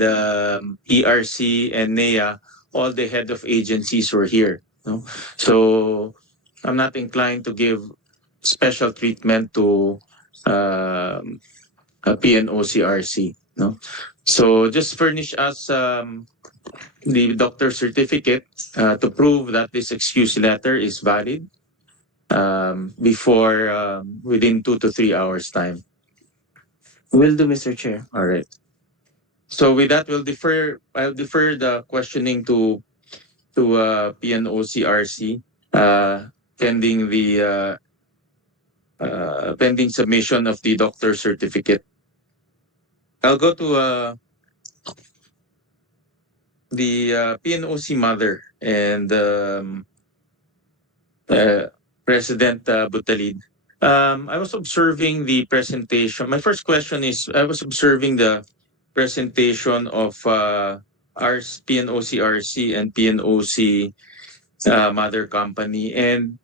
ERC and NEA, all the head of agencies were here. No? So I'm not inclined to give special treatment to a PNOCRC. No? So just furnish us the doctor's certificate to prove that this excuse letter is valid before within 2 to 3 hours time. Will do, Mr. Chair. All right. So with that, I'll defer the questioning to PNOCRC pending the pending submission of the doctor's certificate. I'll go to the PNOC Mother and President Butalid. I was observing the presentation. My first question is, I was observing the presentation of PNOCRC and PNOC Mother Company, and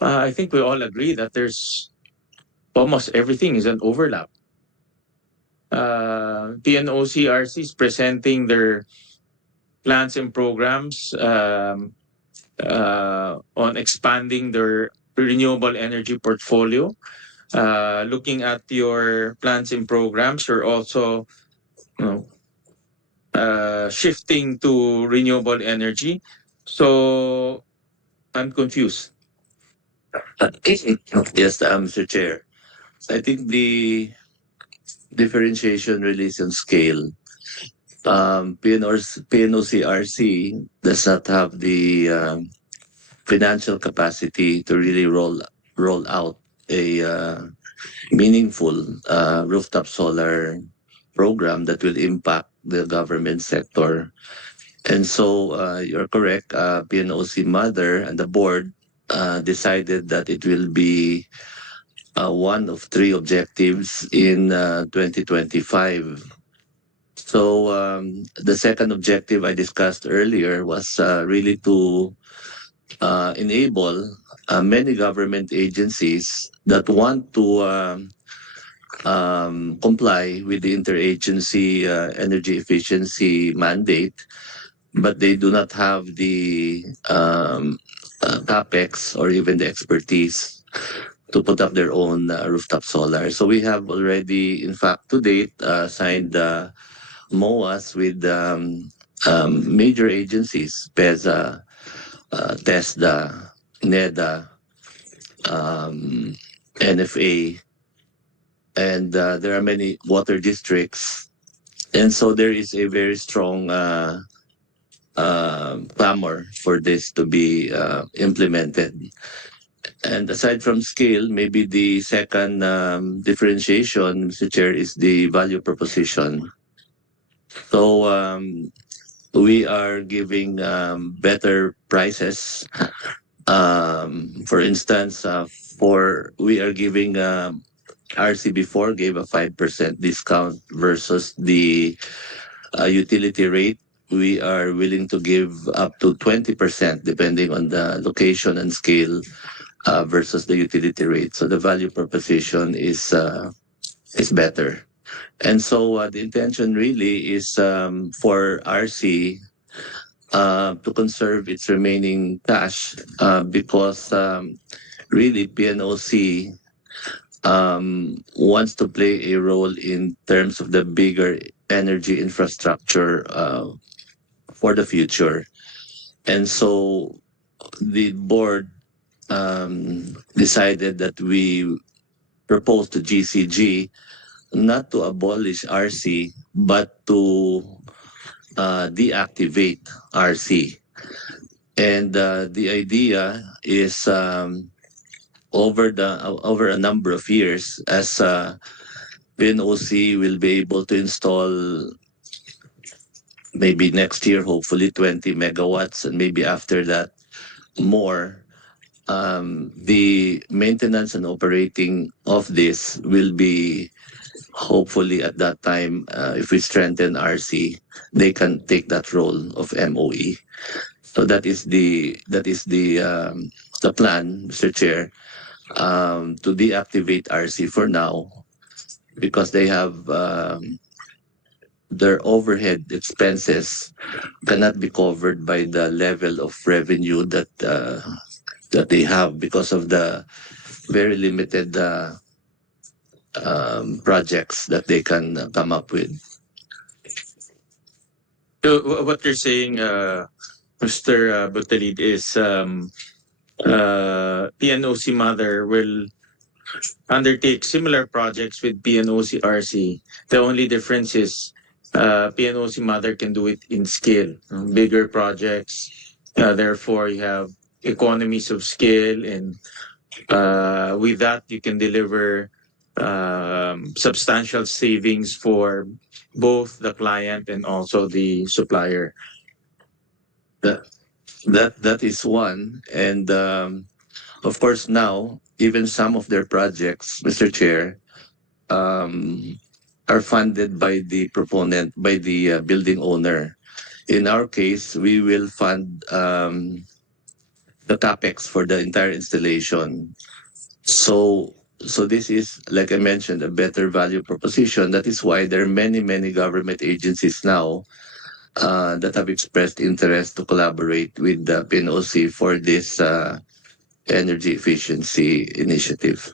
I think we all agree that there's almost everything is an overlap. PNOCRC is presenting their plans and programs on expanding their renewable energy portfolio. Looking at your plans and programs, you're also shifting to renewable energy. So I'm confused. Yes, Mr. Chair. I think the differentiation really is on scale. PNOCRC does not have the financial capacity to really roll out a meaningful rooftop solar program that will impact the government sector. And so you're correct, PNOC Mother and the board decided that it will be one of 3 objectives in 2025. So the second objective I discussed earlier was really to enable many government agencies that want to comply with the interagency energy efficiency mandate, but they do not have the capex or even the expertise to put up their own rooftop solar. So we have already, in fact, to date, signed MOAs with major agencies, PEZA, TESDA, NEDA, NFA, and there are many water districts. And so there is a very strong clamor for this to be implemented. And aside from scale, maybe the second differentiation, Mr. Chair, is the value proposition. So we are giving better prices. For instance, we are giving RC4 gave a 5% discount versus the utility rate. We are willing to give up to 20% depending on the location and scale versus the utility rate. So the value proposition is better. And so the intention really is for RC to conserve its remaining cash because really PNOC wants to play a role in terms of the bigger energy infrastructure for the future. And so the board decided that we propose to GCG not to abolish RC, but to deactivate RC. And the idea is over a number of years, as PNOC will be able to install maybe next year, hopefully 20 megawatts, and maybe after that more. The maintenance and operating of this will be hopefully at that time, if we strengthen RC, they can take that role of MOE. So that is the plan, Mr. Chair, to deactivate RC for now because they have their overhead expenses cannot be covered by the level of revenue that they have because of the very limited projects that they can come up with. So what you're saying, Mr. Butalid, is PNOC Mother will undertake similar projects with PNOC RC. The only difference is PNOC Mother can do it in scale, bigger projects. Therefore, you have economies of scale, and with that, you can deliver substantial savings for both the client and also the supplier. That is one, and of course now even some of their projects, Mr. Chair, are funded by the proponent, by the building owner. In our case, we will fund the capex for the entire installation. So this is, like I mentioned, a better value proposition. That is why there are many government agencies now that have expressed interest to collaborate with the PNOC for this energy efficiency initiative.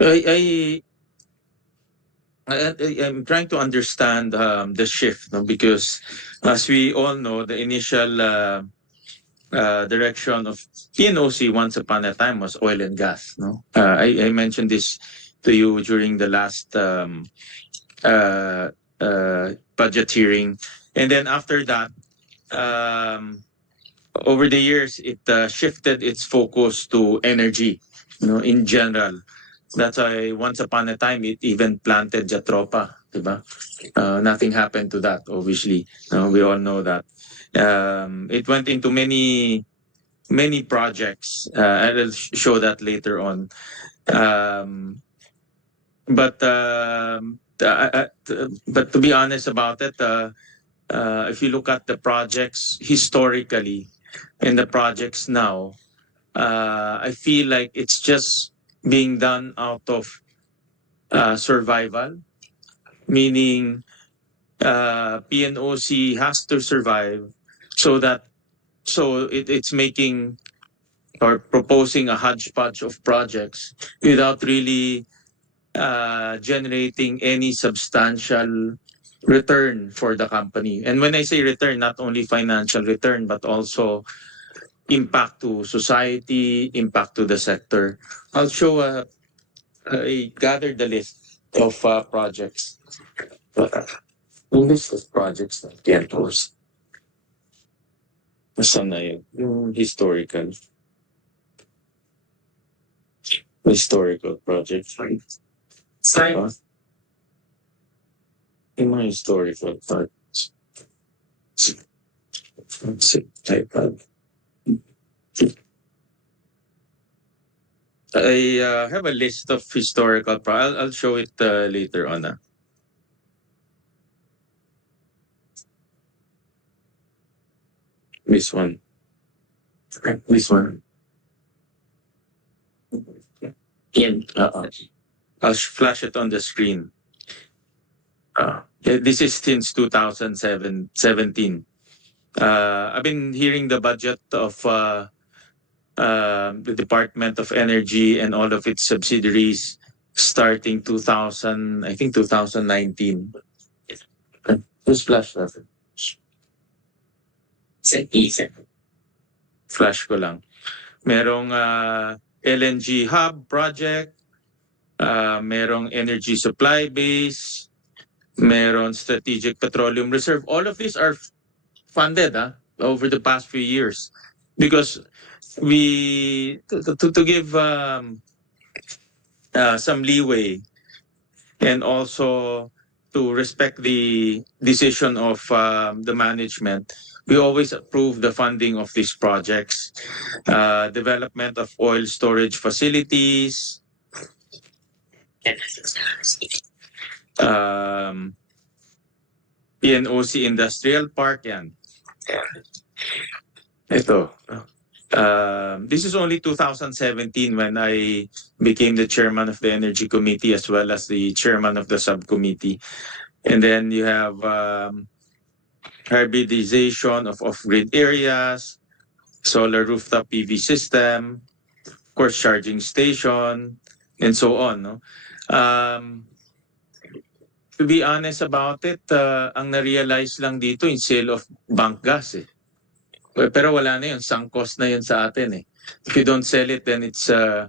I'm trying to understand the shift, no? Because as we all know, the initial direction of PNOC once upon a time was oil and gas. No, I mentioned this to you during the last budget hearing, and then after that, over the years, it shifted its focus to energy, in general. That's why once upon a time, it even planted Jatropa, diba? Nothing happened to that, obviously. We all know that. It went into many projects. I'll show that later on. But to be honest about it, if you look at the projects historically and the projects now, I feel like it's just being done out of survival, meaning PNOC has to survive so it's making or proposing a hodgepodge of projects without really generating any substantial return for the company. And when I say return, not only financial return, but also impact to society, impact to the sector. I'll show I gathered the list of projects. List of projects that get those. Nasaan na yun? Yung historical projects. Yung mga historical projects. Type of. I have a list of historical I'll show it later on. This one. I'll flash it on the screen. This is since 2017. I've been hearing the budget of the Department of Energy and all of its subsidiaries starting 2019. Just flash that. Flash ko lang. Merong LNG hub project, merong energy supply base, meron strategic petroleum reserve. All of these are funded over the past few years because we to give some leeway and also to respect the decision of the management, we always approve the funding of these projects. Development of oil storage facilities, PNOC Industrial Park, yan. Ito. This is only 2017 when I became the chairman of the Energy Committee as well as the chairman of the subcommittee. And then you have hybridization of off-grid areas, solar rooftop PV system, of course, charging station, and so on. No? To be honest about it, ang na-realize lang dito yung sale of bank gas. Pero wala na yun, sunk cost na yun sa atin. If you don't sell it, then it's a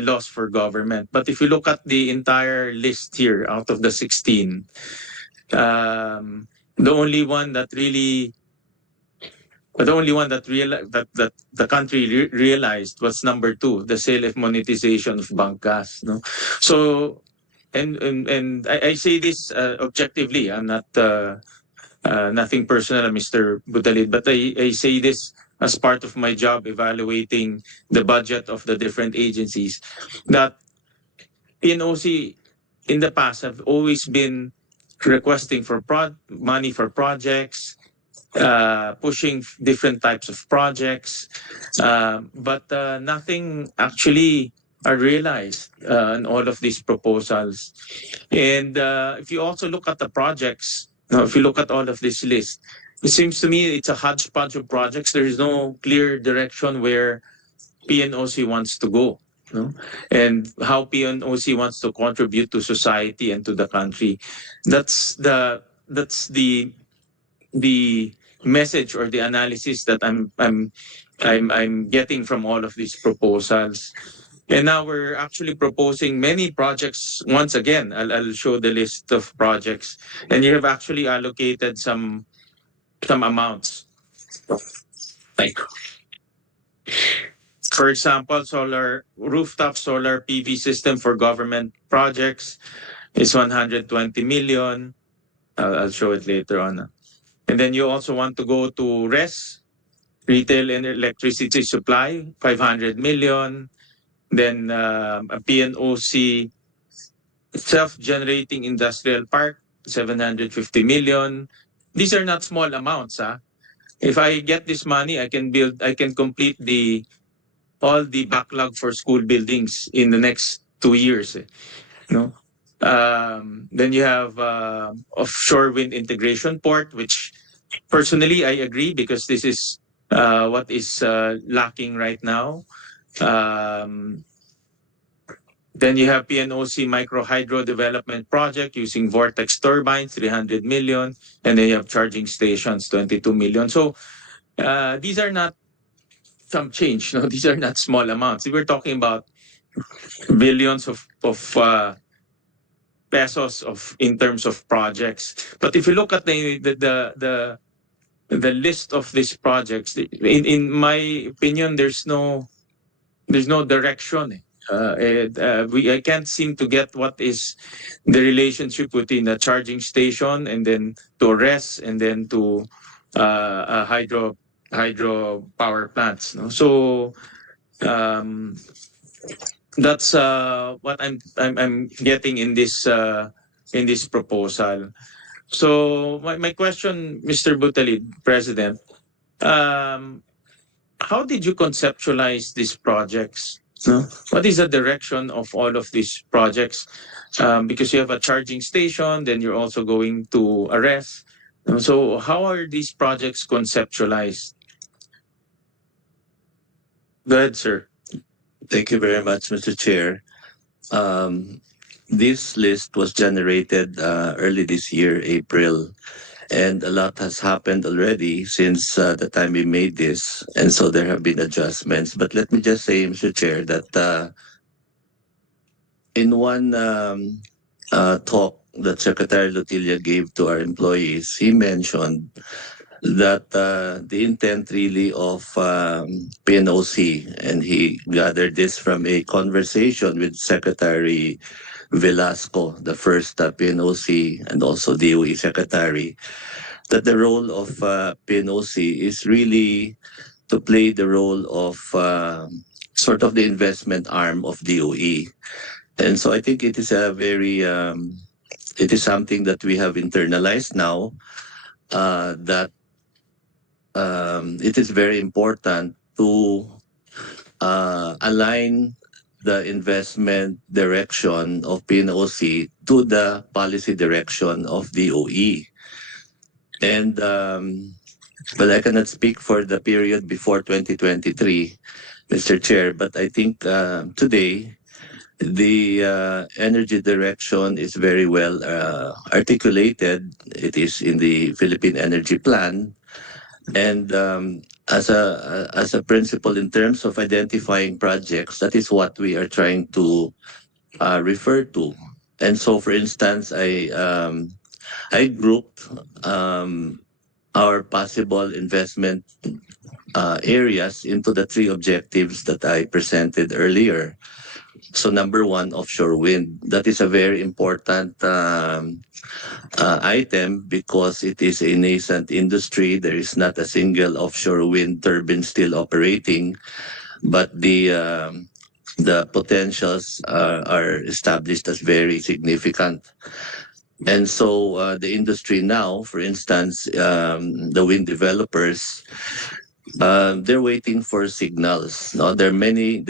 loss for government. But if you look at the entire list here out of the 16, the only one that the country realized was number 2, the sale of monetization of bank gas. No, so and I say this objectively. I'm not nothing personal, Mr. Butalid, but I say this as part of my job evaluating the budget of the different agencies. That PNOC in the past have always been requesting for money for projects, pushing different types of projects, but nothing actually are realized in all of these proposals. And if you also look at the projects, if you look at all of this list, it seems to me it's a hodgepodge of projects. There is no clear direction where PNOC wants to go. No? And how PNOC wants to contribute to society and to the country. That's the message or the analysis that I'm getting from all of these proposals. And now we're actually proposing many projects. Once again, I'll show the list of projects, and you have actually allocated some amounts. Like, for example, rooftop solar PV system for government projects is 120 million. I'll show it later on. And then you also want to go to retail and electricity supply, 500 million. Then a PNOC self-generating industrial park, 750 million. These are not small amounts. If I get this money, I can complete all the backlog for school buildings in the next 2 years. No? Then you have offshore wind integration port, which personally I agree because this is what is lacking right now. Then you have PNOC micro hydro development project using vortex turbines, 300 million, and then you have charging stations, 22 million. So these are not some change. No, these are not small amounts. We're talking about billions of pesos in terms of projects. But if you look at the list of these projects, in my opinion, there's no direction. I can't seem to get what is the relationship between the charging station and then to RES and then to hydro power plants. No? So that's what I'm getting in this proposal. So my question, Mr. Butalid, President, how did you conceptualize these projects? No? What is the direction of all of these projects? Because you have a charging station, then you're also going to a RES. So how are these projects conceptualized? Go ahead, sir. Thank you very much, Mr. Chair. This list was generated early this year, April, and a lot has happened already since the time we made this, and so there have been adjustments. But let me just say, Mr. Chair, that in one talk that Secretary Lotilla gave to our employees, he mentioned that the intent really of PNOC, and he gathered this from a conversation with Secretary Velasco, the first PNOC and also DOE Secretary, that the role of PNOC is really to play the role of sort of the investment arm of DOE. And so I think it is a very, it is something that we have internalized now, that it is very important to align the investment direction of PNOC to the policy direction of DOE. And well, I cannot speak for the period before 2023, Mr. Chair, but I think today the energy direction is very well articulated. It is in the Philippine Energy Plan, and as a principle in terms of identifying projects, that is what we are trying to refer to. And so, for instance, I grouped our possible investment areas into the three objectives that I presented earlier. So number one, offshore wind. That is a very important item because it is a nascent industry. There is not a single offshore wind turbine still operating, but the potentials are established as very significant. And so the industry now, for instance, the wind developers, they're waiting for signals. No, there are many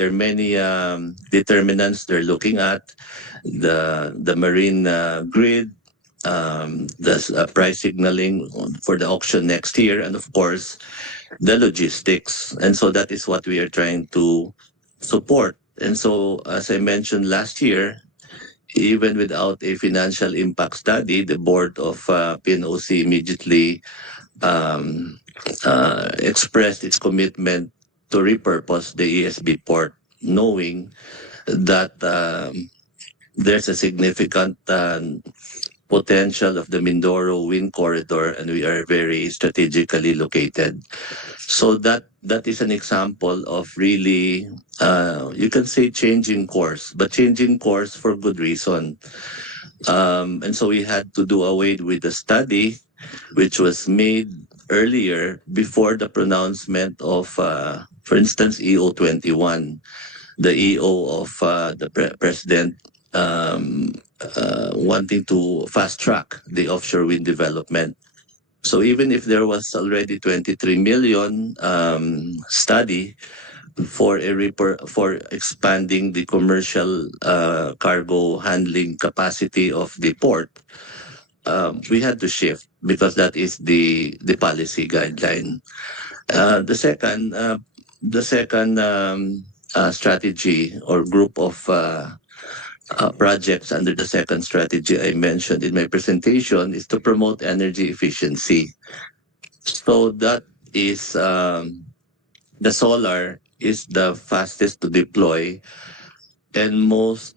determinants they're looking at: the marine grid, the price signaling for the auction next year, and of course the logistics. And so that is what we are trying to support. And so, as I mentioned last year, even without a financial impact study, the board of PNOC immediately expressed its commitment to repurpose the ESB port, knowing that there's a significant potential of the Mindoro wind corridor, and we are very strategically located. So that is an example of really, you can say, changing course, but changing course for good reason. And so we had to do away with the study, which was made earlier before the pronouncement of, for instance, EO 21, the EO of the president wanting to fast track the offshore wind development. So even if there was already 23 million study for for expanding the commercial cargo handling capacity of the port, we had to shift because that is the policy guideline. The second strategy or group of projects under the second strategy I mentioned in my presentation is to promote energy efficiency. So that is the solar is the fastest to deploy and most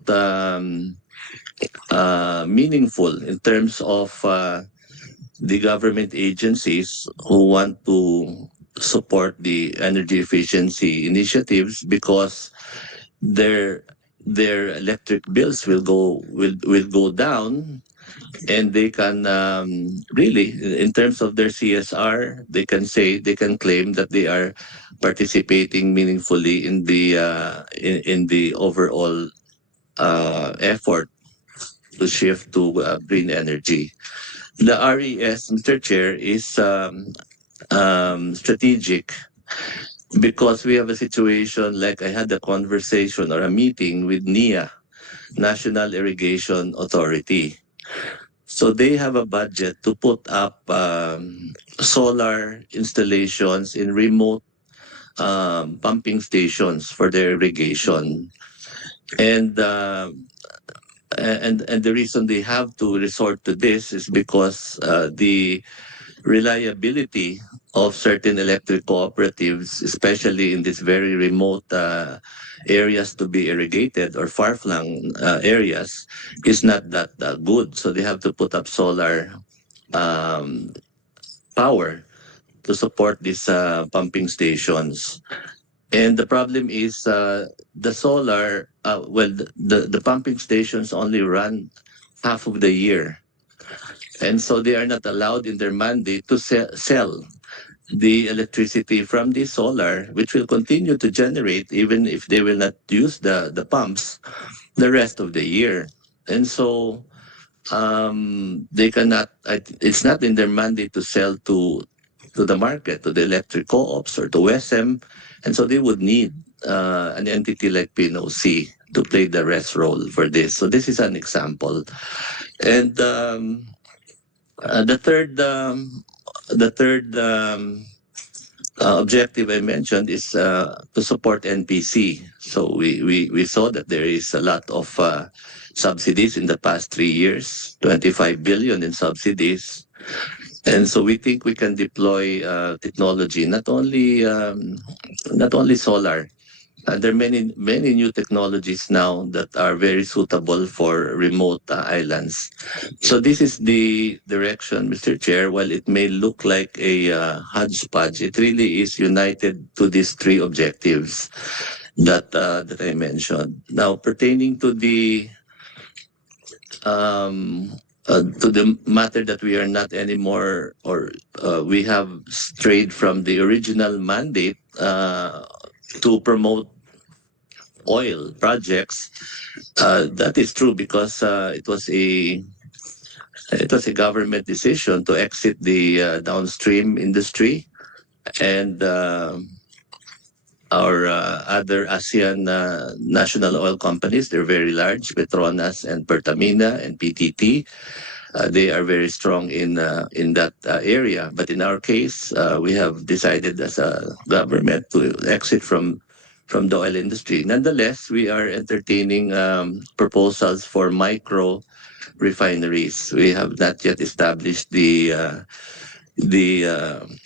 meaningful in terms of the government agencies who want to support the energy efficiency initiatives because their electric bills will go down, and they can really, in terms of their CSR, they can claim that they are participating meaningfully in the overall effort to shift to green energy. The RES, Mr. Chair, is strategic because we have a situation like I had a conversation or a meeting with NIA, National Irrigation Authority. So they have a budget to put up solar installations in remote pumping stations for their irrigation. And the reason they have to resort to this is because the reliability of certain electric cooperatives, especially in these very remote areas to be irrigated or far-flung areas, is not that good. So they have to put up solar power to support these pumping stations. And the problem is the solar, the pumping stations only run half of the year. And so they are not allowed in their mandate to sell the electricity from the solar, which will continue to generate even if they will not use the pumps the rest of the year. And so they cannot, it's not in their mandate to sell to the market, to the electric co-ops or to WSM. And so they would need an entity like PNOC to play the rest role for this. So this is an example. And the third objective I mentioned is to support NPC. So we saw that there is a lot of subsidies in the past 3 years, 25 billion in subsidies. And so we think we can deploy technology, not only solar. There are many new technologies now that are very suitable for remote islands. So this is the direction, Mr. Chair. While it may look like a hodgepodge, it really is united to these three objectives that I mentioned. Now, pertaining to the matter that we are not anymore, or we have strayed from the original mandate to promote oil projects. That is true because it was a government decision to exit the downstream industry, and our other ASEAN national oil companies, they're very large, Petronas and Pertamina and PTT. They are very strong in that area. But in our case, we have decided as a government to exit from the oil industry. Nonetheless, we are entertaining proposals for micro refineries. We have not yet established the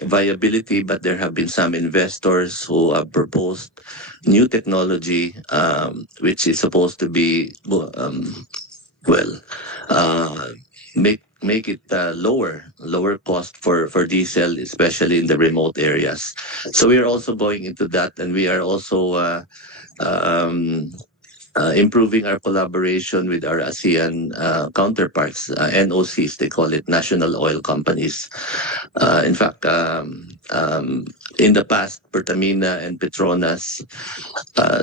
viability, but there have been some investors who have proposed new technology, which is supposed to be make it lower cost for diesel, especially in the remote areas. So we are also going into that, and we are also improving our collaboration with our ASEAN counterparts, NOCs, they call it, national oil companies. In fact, in the past, Pertamina and Petronas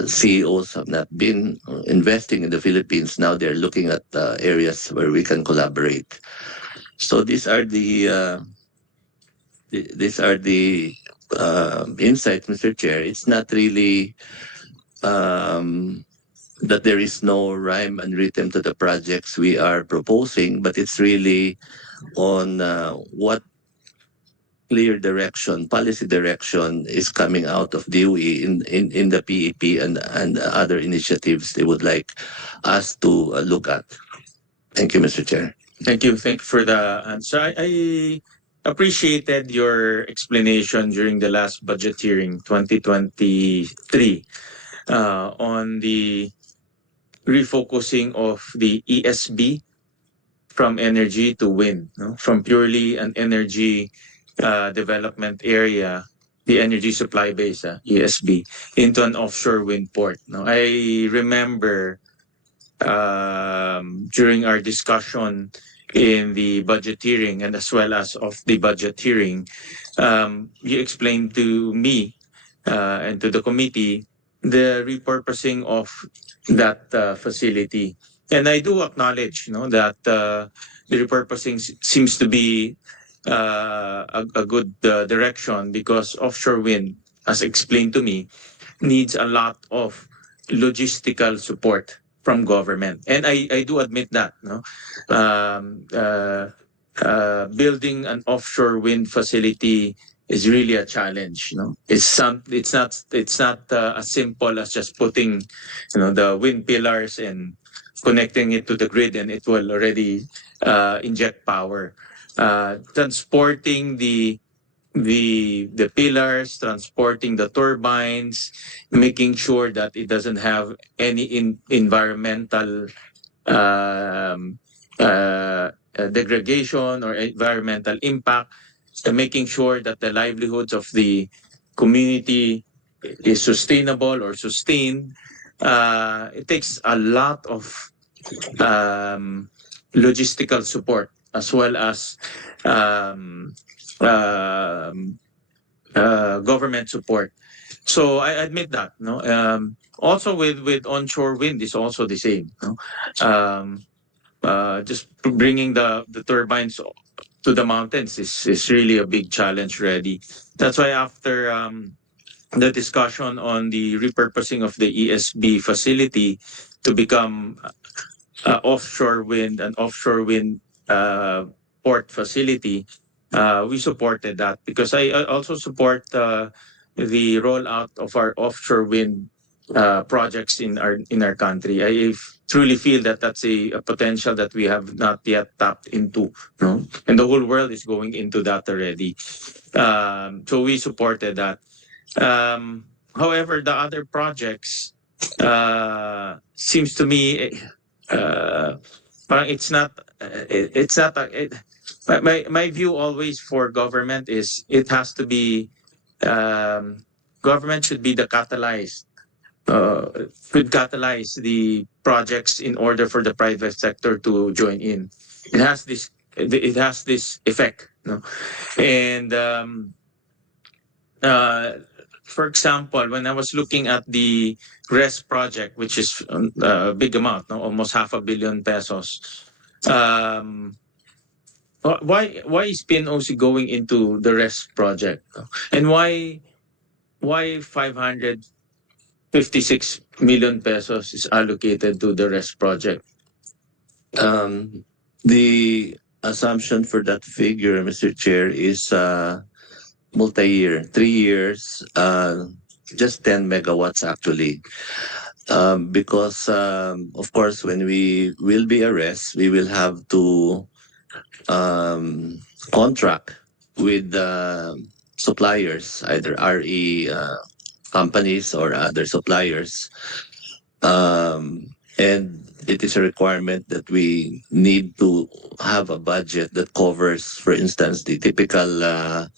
CEOs have not been investing in the Philippines. Now they're looking at areas where we can collaborate. So these are the insights, Mr. Chair. It's not really that there is no rhyme and rhythm to the projects we are proposing, but it's really on what clear direction, policy direction is coming out of DOE in the PEP and other initiatives they would like us to look at. Thank you, Mr. Chair. Thank you. Thank you for the answer. I appreciated your explanation during the last budget hearing, 2023, on the refocusing of the ESB from energy to wind, no? From purely an energy development area, the energy supply base, ESB, into an offshore wind port. No? I remember during our discussion in the budget hearing and as well as of the budget hearing, you explained to me and to the committee the repurposing of that facility. And I do acknowledge, that the repurposing seems to be a good direction, because offshore wind, as explained to me, needs a lot of logistical support from government. And I do admit that, building an offshore wind facility is really a challenge. It's not as simple as just putting, the wind pillars and connecting it to the grid, and it will already inject power. Transporting the pillars, transporting the turbines, making sure that it doesn't have any environmental degradation or environmental impact, making sure that the livelihoods of the community is sustainable or sustained. It takes a lot of logistical support. as well as um, um, government support. So I admit that. No, also with onshore wind is also the same. No? Just bringing the turbines to the mountains is really a big challenge. Already, that's why after the discussion on the repurposing of the ESB facility to become offshore wind port facility, we supported that because I also support the rollout of our offshore wind projects in our country. Truly feel that that's a potential that we have not yet tapped into, no? And the whole world is going into that already. So we supported that. However, the other projects seems to me parang it's not my view always for government is it has to be government should be the catalyst could catalyze the projects in order for the private sector to join in. It has this effect, no? And for example, when I was looking at the RES project, which is a big amount, no? Almost ₱500 million. Why is PNOC going into the RES project, and why 556 million pesos is allocated to the RES project? The assumption for that figure, Mr. Chair, is multi-year, 3 years, just 10 megawatts actually. Because of course, when we will be a RES, we will have to contract with suppliers, either RE companies or other suppliers. And it is a requirement that we need to have a budget that covers, for instance, the typical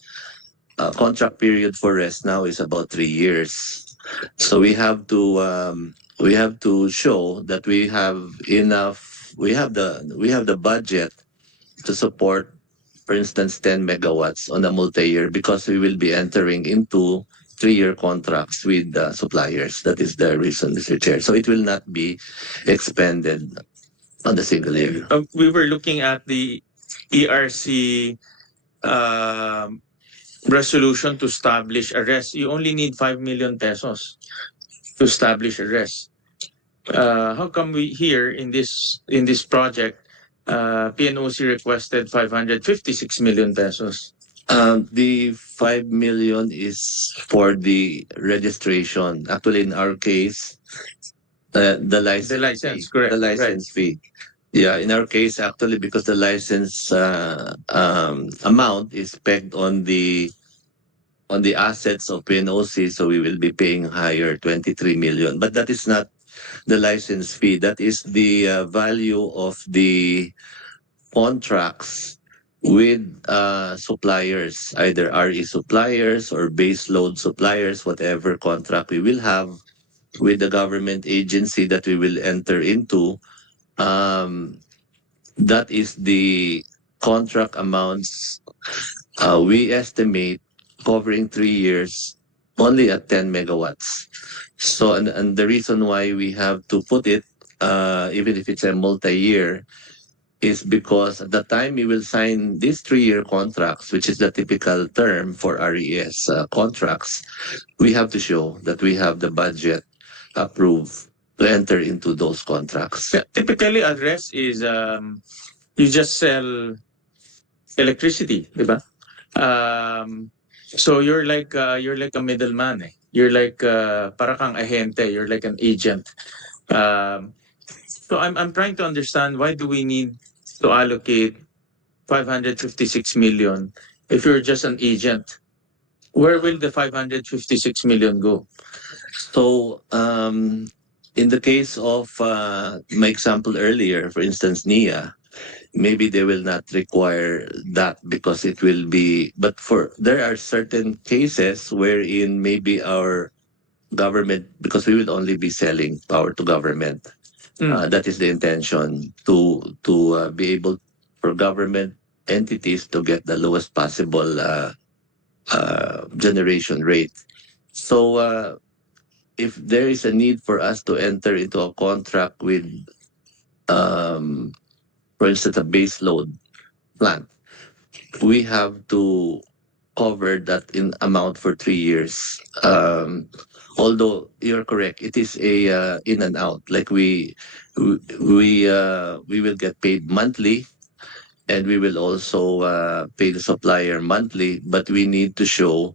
contract period for RES now is about 3 years. So we have to show that we have enough. We have the budget to support, for instance, 10 megawatts on a multi-year, because we will be entering into 3-year contracts with suppliers. That is the reason, Mr. Chair. So it will not be expended on the single year. We were looking at the ERC resolution to establish a RES. You only need 5 million pesos to establish a RES. How come we here in this project, PNOC requested 556 million pesos? The 5 million is for the registration. Actually, in our case, the license correct. the license fee. Yeah, in our case, actually, because the license amount is pegged on the assets of PNOC, so we will be paying higher, 23 million. But that is not the license fee. That is the value of the contracts with suppliers, either RE suppliers or base load suppliers, whatever contract we will have with the government agency that we will enter into. That is the contract amounts we estimate covering 3 years only at 10 megawatts. So, and the reason why we have to put it, even if it's a multi-year, is because at the time we will sign these 3-year contracts, which is the typical term for RES contracts, we have to show that we have the budget approved to enter into those contracts. Yeah, typically, address is you just sell electricity, diba? So you're like a middleman. Eh. You're like para kang ahente. You're like an agent. So I'm trying to understand, why do we need to allocate 556 million if you're just an agent? Where will the 556 million go? So, in the case of my example earlier, for instance, NIA, maybe they will not require that because it will be, but there are certain cases wherein maybe our government, because we will only be selling power to government. That is the intention, to be able for government entities to get the lowest possible generation rate. So if there is a need for us to enter into a contract with, for instance, a base load plant, we have to cover that in amount for 3 years. Although you're correct, it is a in and out. Like we will get paid monthly, and we will also pay the supplier monthly. But we need to show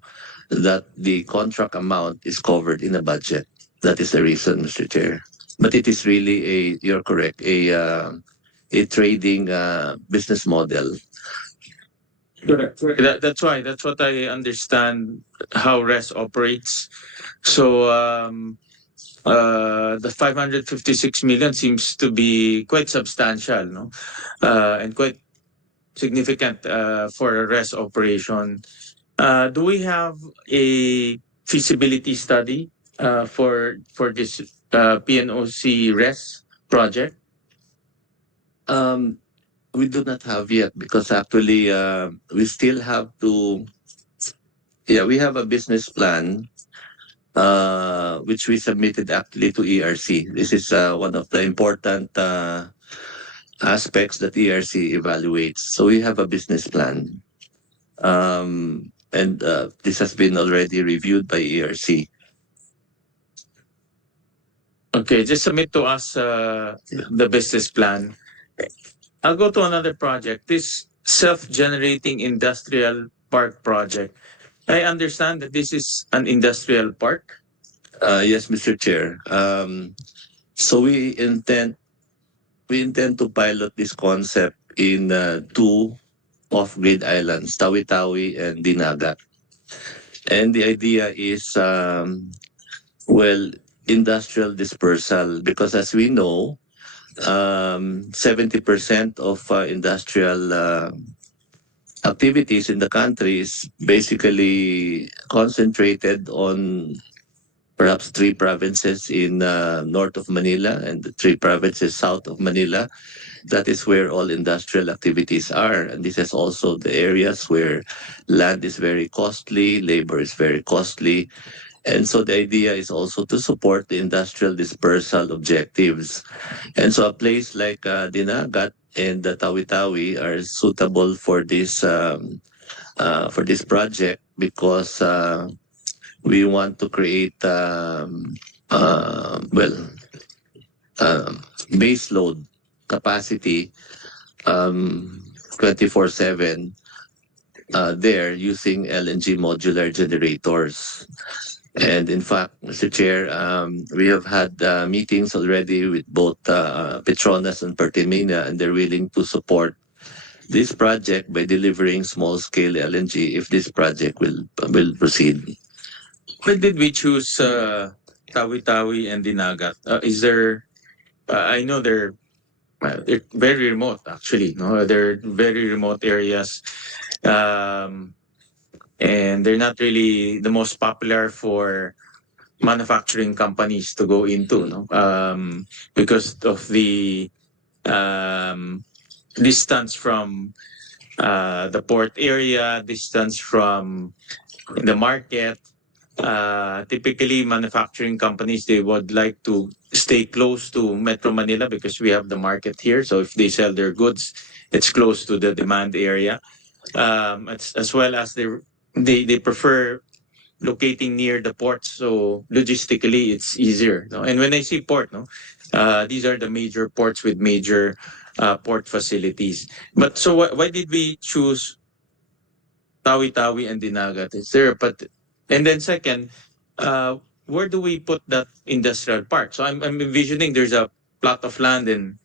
that the contract amount is covered in the budget. That is the reason, Mr. Chair. But it is really you're correct, a trading business model. Correct. That's what I understand how RES operates. So the 556 million seems to be quite substantial, no? And quite significant for a RES operation. Do we have a feasibility study for this PNOC RES project? We do not have yet, because actually we still have to. Yeah, we have a business plan which we submitted actually to ERC. This is one of the important aspects that ERC evaluates. So we have a business plan, and this has been already reviewed by ERC. Okay, just submit to us the business plan. I'll go to another project. This self-generating industrial park project. I understand that this is an industrial park. Yes, Mr. Chair. So we intend to pilot this concept in two off-grid islands, Tawi-Tawi and Dinagat. And the idea is, industrial dispersal, because as we know, 70% of industrial activities in the country is basically concentrated on perhaps 3 provinces in north of Manila and the 3 provinces south of Manila. That is where all industrial activities are. And this is also the areas where land is very costly, labor is very costly. And so the idea is also to support the industrial dispersal objectives. And so a place like Dinagat and Tawi-Tawi are suitable for this project, because we want to create base load capacity 24/7 there using LNG modular generators. And in fact, Mr. Chair, we have had meetings already with both Petronas and Pertamina, and they're willing to support this project by delivering small-scale LNG if this project will proceed. When did we choose Tawi-Tawi and Dinagat? Is there? I know they're very remote, actually. No, they're very remote areas. And they're not really the most popular for manufacturing companies to go into, no? Because of the distance from the port area, distance from the market. Typically, manufacturing companies, they would like to stay close to Metro Manila because we have the market here. So if they sell their goods, it's close to the demand area. As well as they prefer locating near the port, so logistically it's easier. No? And when I say port, no, these are the major ports with major port facilities. But so why did we choose Tawi-Tawi and Dinagat? Is there and then second, where do we put that industrial park? So I'm envisioning there's a plot of land and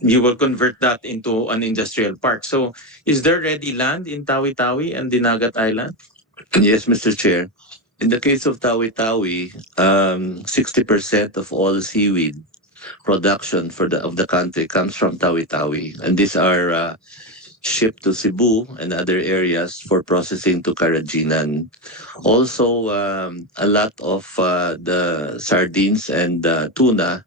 you will convert that into an industrial park. So is there ready land in Tawi-Tawi and Dinagat Island? Yes, Mr. Chair. In the case of Tawi-Tawi, 60% of all seaweed production of the country comes from Tawi-Tawi, and these are shipped to Cebu and other areas for processing to Karajinan. Also, a lot of the sardines and tuna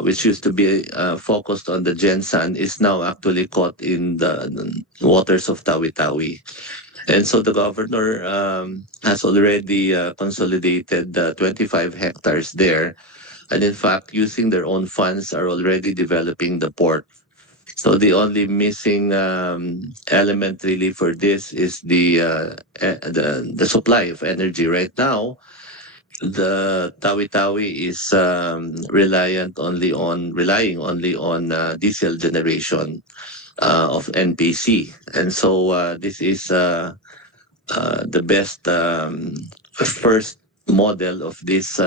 which used to be focused on the Gensan, is now actually caught in the waters of Tawi-Tawi. And so the governor has already consolidated 25 hectares there. And in fact, using their own funds, are already developing the port. So the only missing element really for this is the supply of energy. Right now, the Tawi-Tawi is relying only on diesel generation of NPC, and so this is the best first model of this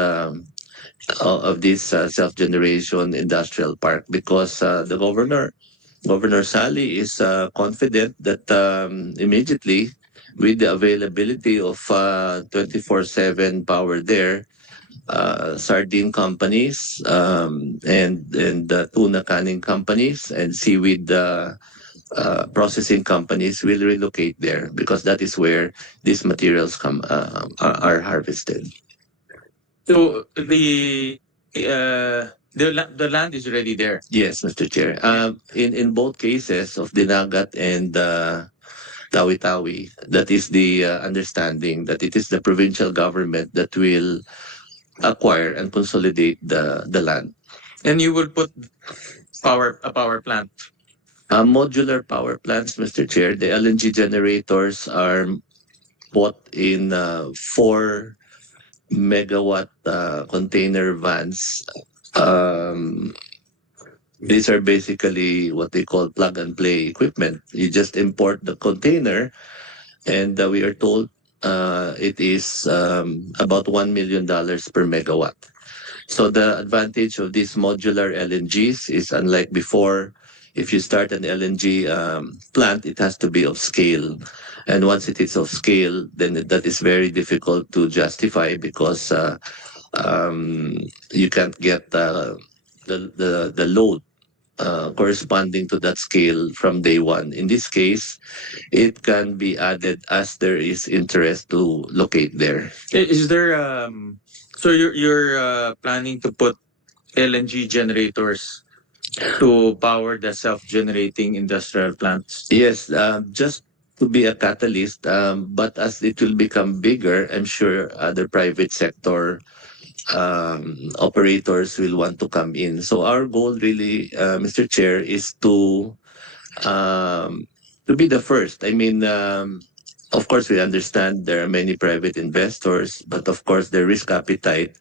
self-generation industrial park, because the Governor Sally is confident that immediately, with the availability of 24/7 power there, sardine companies and tuna canning companies and seaweed processing companies will relocate there, because that is where these materials are harvested. So the land is already there. Yes, Mr. Chair. In both cases of Dinagat and Tawi-Tawi, that is the understanding that it is the provincial government that will acquire and consolidate the land. And you will put a power plant. Modular power plants, Mr. Chair. The LNG generators are bought in 4 megawatt container vans. These are basically what they call plug and play equipment. You just import the container, and we are told it is about $1 million per megawatt. So the advantage of these modular LNGs is, unlike before, if you start an LNG plant, it has to be of scale. And once it is of scale, then that is very difficult to justify, because you can't get the load corresponding to that scale from day one. In this case, it can be added as there is interest to locate there. Is there so you're planning to put LNG generators to power the self-generating industrial plants? Yes, just to be a catalyst, but as it will become bigger, I'm sure other private sector operators will want to come in. So our goal really, Mr. Chair, is to be the first. I mean, of course, we understand there are many private investors, but of course, their risk appetite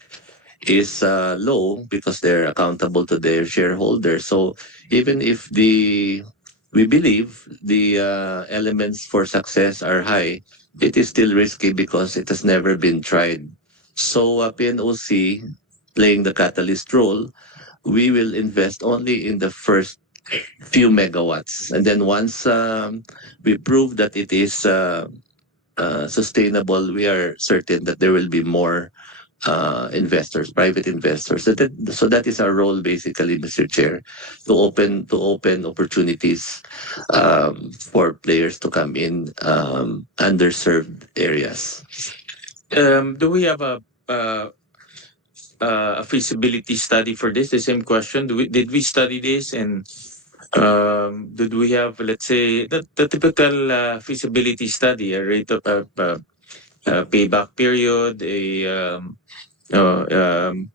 is low because they're accountable to their shareholders. So even if we believe the elements for success are high, it is still risky because it has never been tried. So PNOC, playing the catalyst role, we will invest only in the first few megawatts, and then once we prove that it is sustainable, we are certain that there will be more investors, private investors. So that is our role, basically, Mr. Chair, to open opportunities for players to come in underserved areas. Do we have a feasibility study for this? The same question. Did we study this, and did we have, let's say, the typical feasibility study, a rate of payback period, a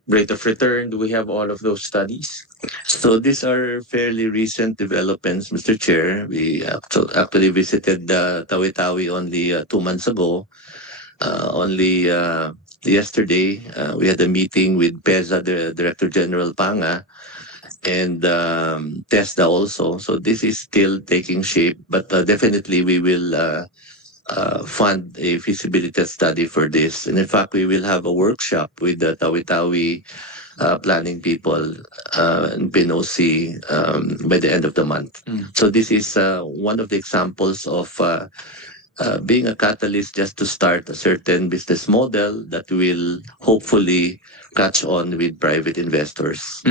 rate of return? Do we have all of those studies? So these are fairly recent developments, Mr. Chair. We actually visited Tawi-Tawi only 2 months ago. Only yesterday, we had a meeting with PEZA, the Director General Panga, and TESDA also. So this is still taking shape, but definitely we will fund a feasibility study for this. And in fact, we will have a workshop with the Tawi-Tawi planning people in PNOC by the end of the month. So this is one of the examples of being a catalyst just to start a certain business model that will hopefully catch on with private investors.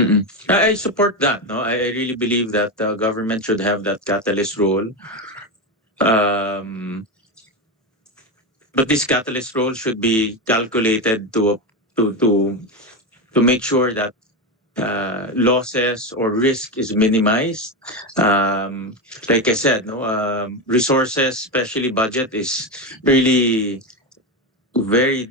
I support that. No, I really believe that government should have that catalyst role. But this catalyst role should be calculated to make sure that losses or risk is minimized. Like I said, no, resources, especially budget, is really very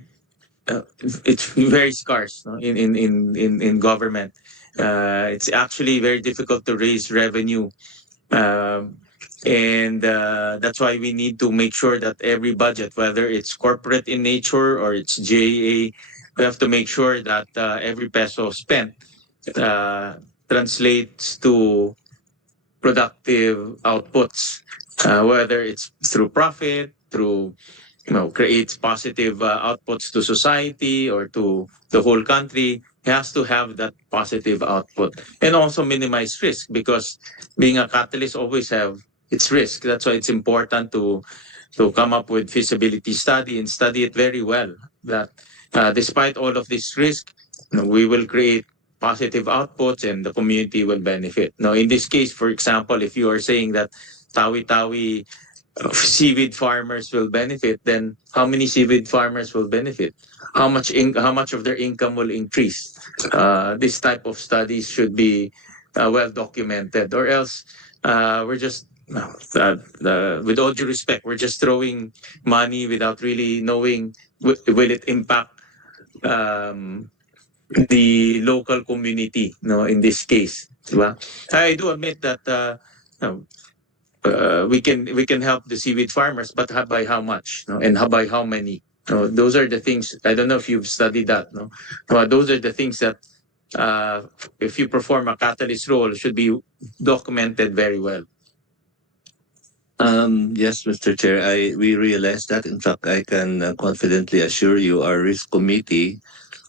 it's very scarce, no, in government. It's actually very difficult to raise revenue, um, and that's why we need to make sure that every budget, whether it's corporate in nature or it's JA, we have to make sure that every peso spent uh, translates to productive outputs, whether it's through profit, through creates positive outputs to society or to the whole country. It has to have that positive output and also minimize risk, because being a catalyst always have its risk. That's why it's important to come up with feasibility study and study it very well. That despite all of this risk, we will create positive outputs and the community will benefit. Now, in this case, for example, if you are saying that Tawi-Tawi seaweed farmers will benefit, then how many seaweed farmers will benefit? How much of their income will increase? This type of studies should be well documented, or else we're just with all due respect, we're just throwing money without really knowing will it impact um, the local community. No, in this case, diba? I do admit that we can help the seaweed farmers, but by how much, no? And by how many? No, those are the things. I don't know if you've studied that. No, those are the things that if you perform a catalyst role, should be documented very well. Yes, Mr. Chair, we realize that. In fact, I can confidently assure you our risk committee,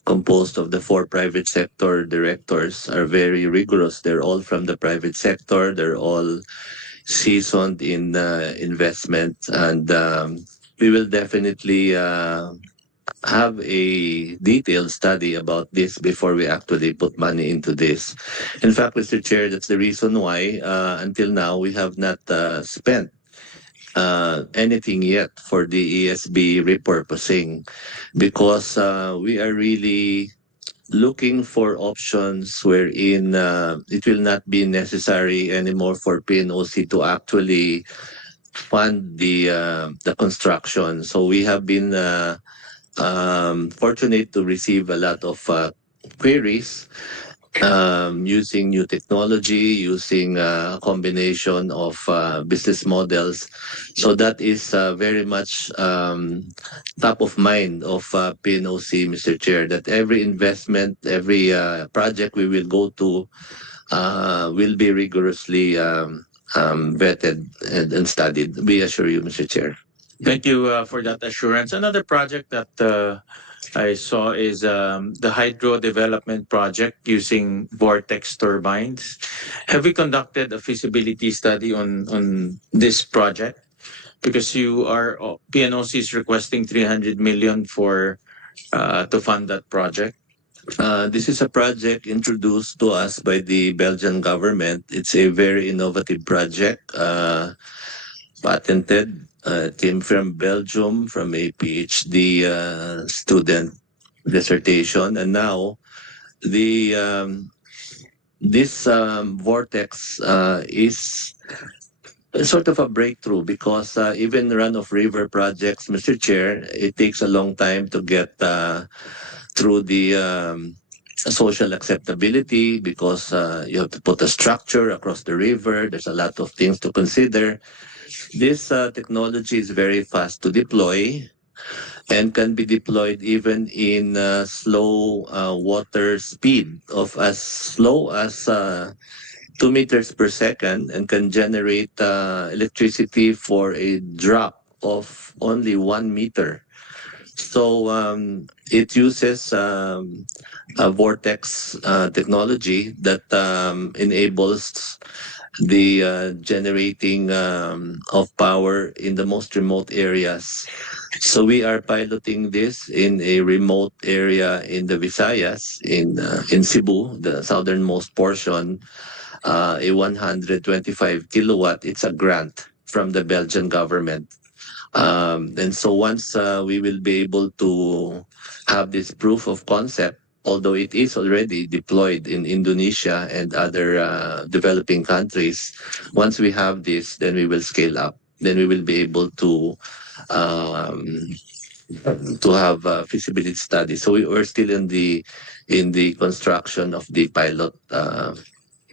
composed of the 4 private sector directors, are very rigorous. They're all from the private sector. They're all seasoned in investment, and we will definitely have a detailed study about this before we actually put money into this. In fact, Mr. Chair, that's the reason why until now we have not spent anything yet for the ESB repurposing, because we are really looking for options wherein it will not be necessary anymore for PNOC to actually fund the construction. So we have been fortunate to receive a lot of queries using new technology, using a combination of business models. So that is very much top of mind of PNOC, Mr. Chair, that every investment, every project we will go to will be rigorously vetted and studied. We assure you, Mr. Chair. Thank you for that assurance. Another project that I saw is the hydro development project using vortex turbines. Have we conducted a feasibility study on this project? Because PNOC is requesting 300 million for to fund that project. This is a project introduced to us by the Belgian government. It's a very innovative project, patented. Came from Belgium, from a PhD student dissertation, and now the this vortex is sort of a breakthrough, because even run-of-river projects, Mr. Chair, it takes a long time to get through the social acceptability, because you have to put a structure across the river. There's a lot of things to consider. This technology is very fast to deploy and can be deployed even in slow water speed of as slow as 2 meters per second, and can generate electricity for a drop of only 1 meter. So it uses a vortex technology that enables the generating of power in the most remote areas. So we are piloting this in a remote area in the Visayas, in Cebu, the southernmost portion, a 125 kilowatt. It's a grant from the Belgian government. And so once we will be able to have this proof of concept, although it is already deployed in Indonesia and other developing countries, once we have this, then we will scale up. Then we will be able um, to have feasibility studies. So we're still in the construction of the pilot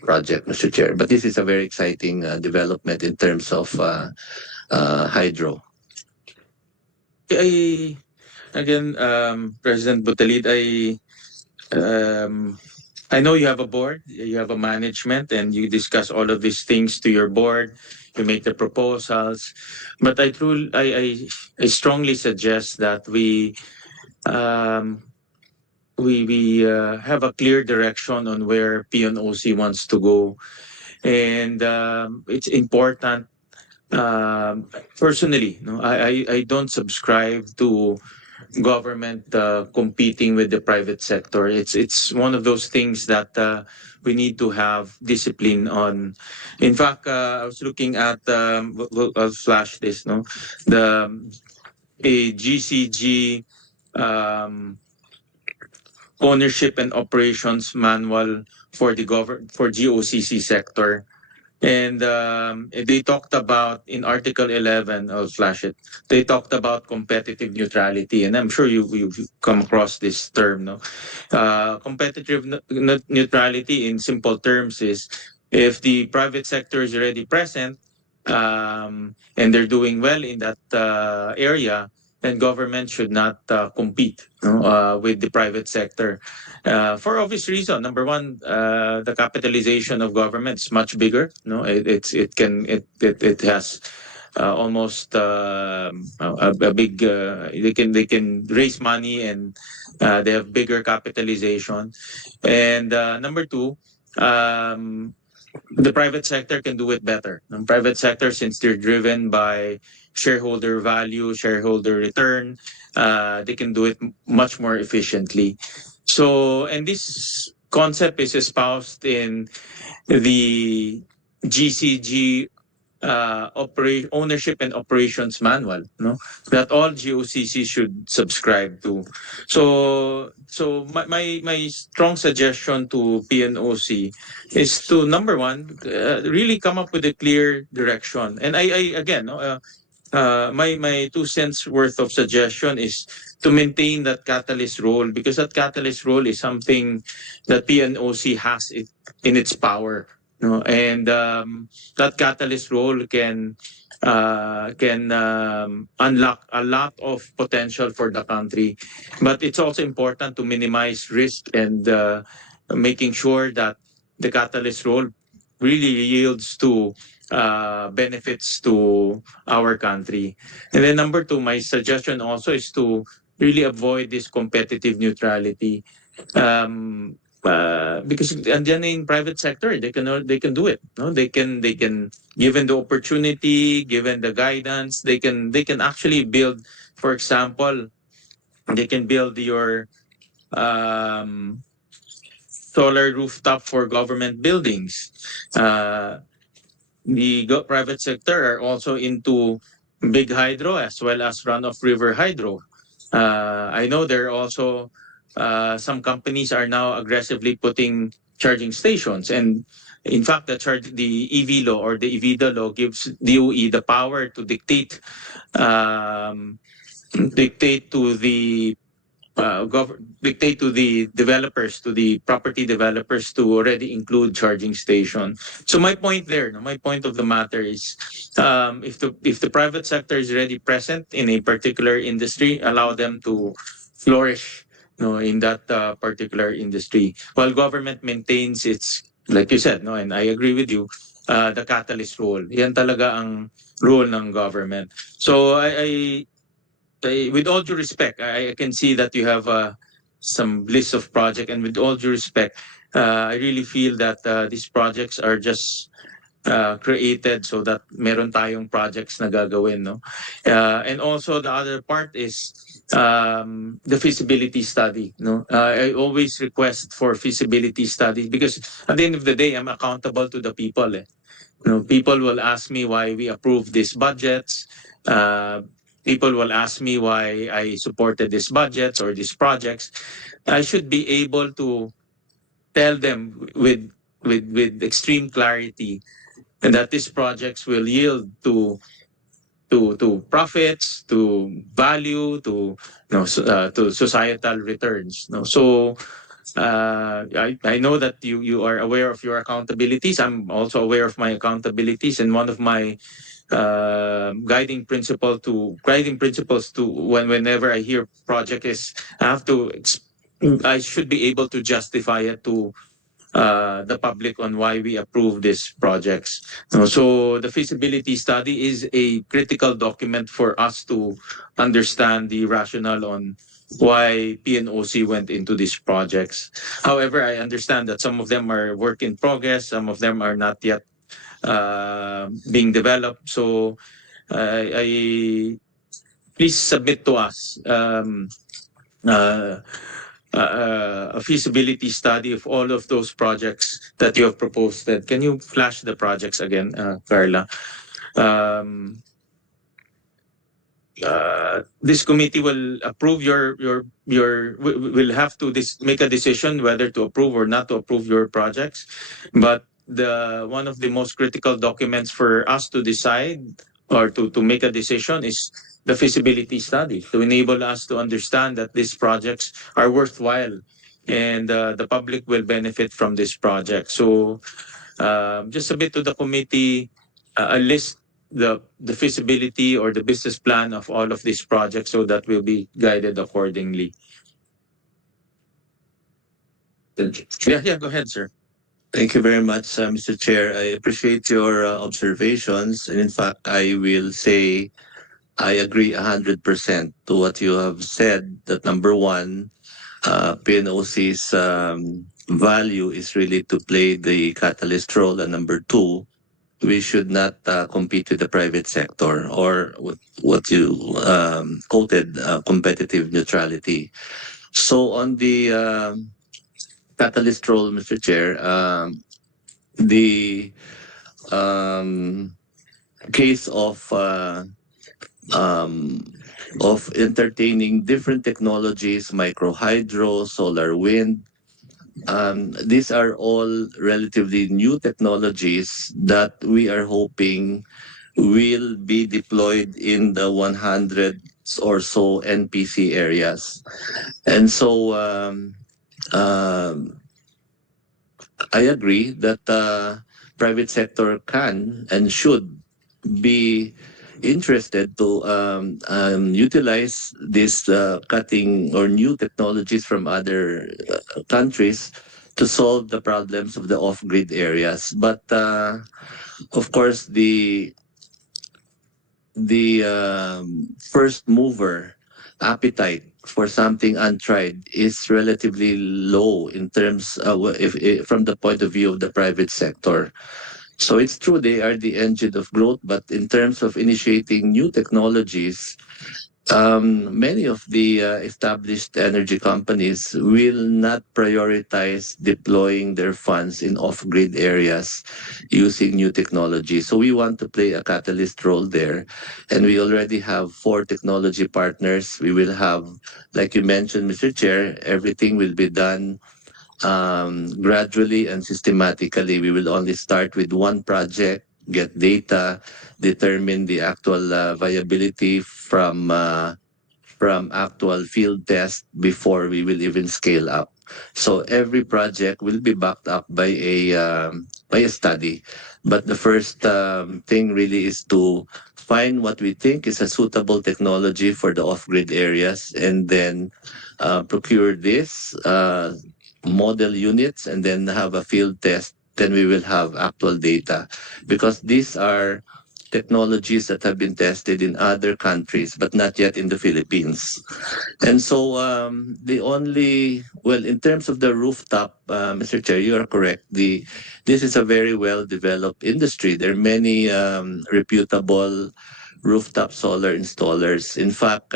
project, Mr. Chair. But this is a very exciting development in terms of hydro. Again, President Butalid, I know you have a board, you have a management, and you discuss all of these things to your board. You make the proposals, but I strongly suggest that we have a clear direction on where PNOC wants to go, and it's important. Personally, no, I don't subscribe to government competing with the private sector. It's one of those things that we need to have discipline on. In fact, I was looking at I'll flash this. No, a GCG ownership and operations manual for the for GOCC sector. And they talked about in Article 11, I'll flash it. They talked about competitive neutrality, and I'm sure you've come across this term. No, competitive neutrality in simple terms is if the private sector is already present and they're doing well in that area, then government should not compete with the private sector for obvious reason. Number one, the capitalization of government is much bigger. No, it has almost a big. They can raise money and they have bigger capitalization. And number two, the private sector can do it better. The private sector, since they're driven by shareholder value, shareholder return, they can do it much more efficiently. So, and this concept is espoused in the GCG ownership and operations manual, no, that all GOCC should subscribe to. So my strong suggestion to PNOC is to, number one, really come up with a clear direction. And I again, my 2 cents worth of suggestion is to maintain that catalyst role, because that catalyst role is something that PNOC has in its power. No, and that catalyst role can unlock a lot of potential for the country, but it's also important to minimize risk and making sure that the catalyst role really yields to benefits to our country. And then number two, my suggestion also is to really avoid this competitive neutrality. Because andyan in private sector, they can do it. No, they can given the opportunity, given the guidance, they can actually build. For example, they can build your solar rooftop for government buildings. The private sector are also into big hydro as well as runoff river hydro. I know there are also some companies are now aggressively putting charging stations, and in fact, the EV law or the EVIDA law gives DOE the power to dictate to the dictate to the developers, to the property developers, to already include charging station. So my point there, my point of the matter is, if the private sector is already present in a particular industry, allow them to flourish, in that particular industry, while government maintains its, like you said, and I agree with you, the catalyst role. Yan talaga ang role ng government. So I with all due respect, I can see that you have some list of projects, and with all due respect, I really feel that these projects are just created so that meron tayong projects na gagawin, no? And also the other part is the feasibility study, no? I always request for feasibility studies because at the end of the day, I'm accountable to the people. People will ask me why we approve these budgets. people will ask me why I supported these budgets or these projects, I should be able to tell them with extreme clarity and that these projects will yield to profits, to value, to societal returns. No? So I know that you are aware of your accountabilities. I'm also aware of my accountabilities, and one of my guiding principles to whenever I hear project is I should be able to justify it to the public on why we approve these projects. So the feasibility study is a critical document for us to understand the rationale on why PNOC went into these projects. However, I understand that some of them are work in progress, some of them are not yet being developed. So I please submit to us a feasibility study of all of those projects that you have proposed. Can you flash the projects again, Carla? This committee will approve will have to make a decision whether to approve or not to approve your projects. But one of the most critical documents for us to decide or to make a decision is the feasibility study to enable us to understand that these projects are worthwhile and the public will benefit from this project. So just submit to the committee a list, the feasibility or the business plan of all of these projects so that we'll be guided accordingly. Yeah, go ahead, sir. Thank you very much, Mr. Chair. I appreciate your observations. And in fact, I will say I agree 100% to what you have said, that number one, PNOC's value is really to play the catalyst role. And number two, we should not compete with the private sector or what you quoted, competitive neutrality. So on the catalyst role, Mr. Chair, the case of entertaining different technologies, micro hydro, solar wind. These are all relatively new technologies that we are hoping will be deployed in the 100 or so NPC areas. And so I agree that private sector can and should be interested to utilize these cutting or new technologies from other countries to solve the problems of the off-grid areas. But of course, the first mover appetite for something untried is relatively low in terms if from the point of view of the private sector. So it's true they are the engine of growth, but in terms of initiating new technologies, many of the established energy companies will not prioritize deploying their funds in off-grid areas using new technology. So we want to play a catalyst role there. And we already have 4 technology partners. We will have, like you mentioned, Mr. Chair, everything will be done gradually and systematically. We will only start with one project, get data, determine the actual viability from actual field tests before we will even scale up. So every project will be backed up by a study. But the first thing really is to find what we think is a suitable technology for the off-grid areas, and then procure this model units, and then have a field test. Then we will have actual data, because these are technologies that have been tested in other countries, but not yet in the Philippines. And so in terms of the rooftop, Mr. Chair, you are correct. This is a very well-developed industry. There are many reputable rooftop solar installers. In fact,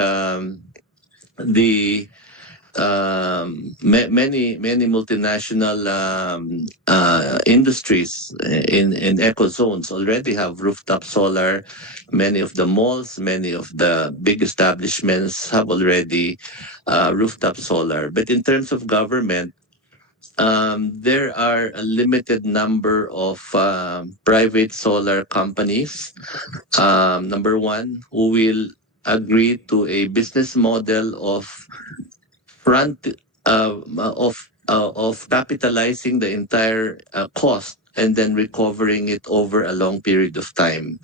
the many multinational industries in eco zones already have rooftop solar. Many of the malls, many of the big establishments have already rooftop solar. But in terms of government, there are a limited number of private solar companies. Number one, who will agree to a business model of front of capitalizing the entire cost and then recovering it over a long period of time.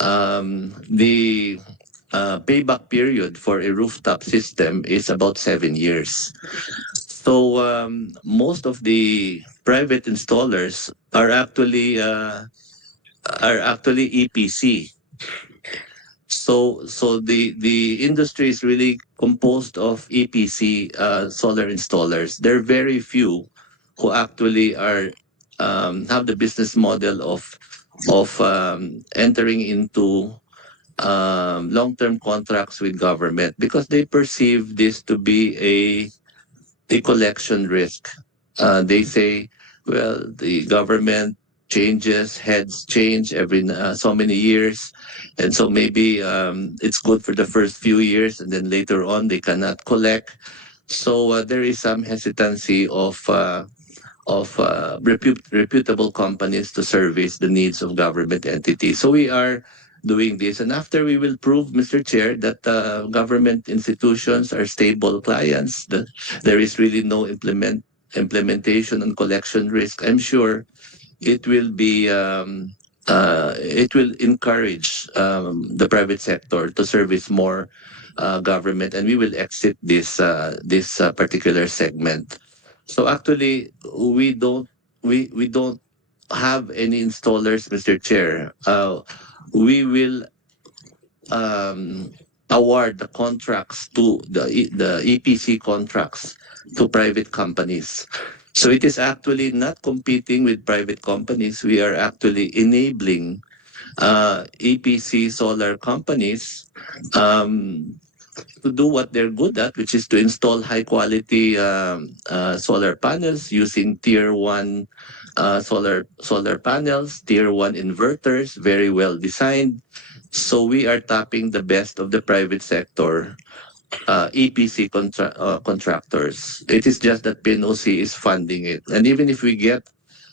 The payback period for a rooftop system is about 7 years. So most of the private installers are actually EPC. So the industry is really composed of EPC solar installers. There are very few who actually are have the business model of entering into long-term contracts with government because they perceive this to be a collection risk. They say, well, the government changes, heads change every so many years. And so maybe it's good for the first few years and then later on they cannot collect. So there is some hesitancy of reputable companies to service the needs of government entities. So we are doing this. And after we will prove, Mr. Chair, that government institutions are stable clients, that there is really no implementation and collection risk, I'm sure it will be it will encourage the private sector to service more government, and we will exit this particular segment. So actually, we don't have any installers, Mr. Chair. We will award the contracts to the EPC contracts to private companies. So it is actually not competing with private companies. We are actually enabling EPC solar companies to do what they're good at, which is to install high quality solar panels using tier one solar panels, tier one inverters, very well designed. So we are tapping the best of the private sector EPC contractors. It is just that PNOC is funding it, and even if we get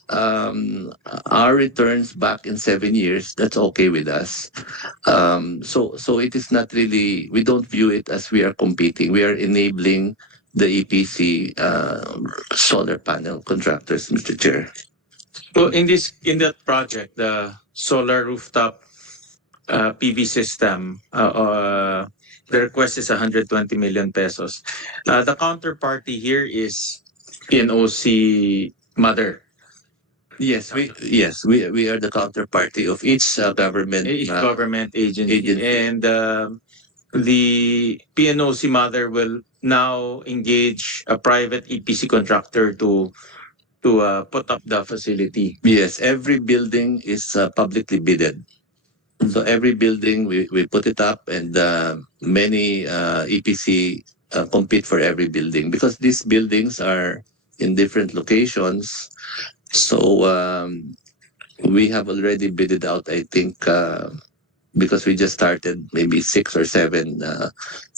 our returns back in 7 years, that's okay with us. So it is not really, we don't view it as we are competing. We are enabling the EPC solar panel contractors, Mr. Chair. So in that project, the solar rooftop PV system, the request is 120 million pesos. The counterparty here is PNOC Mother. Yes, we are the counterparty of each government Government agency. agency. And the PNOC Mother will now engage a private EPC contractor to put up the facility. Yes, every building is publicly bidded. So every building we put it up, and many EPC compete for every building because these buildings are in different locations. So we have already bidded out, I think, because we just started maybe 6 or 7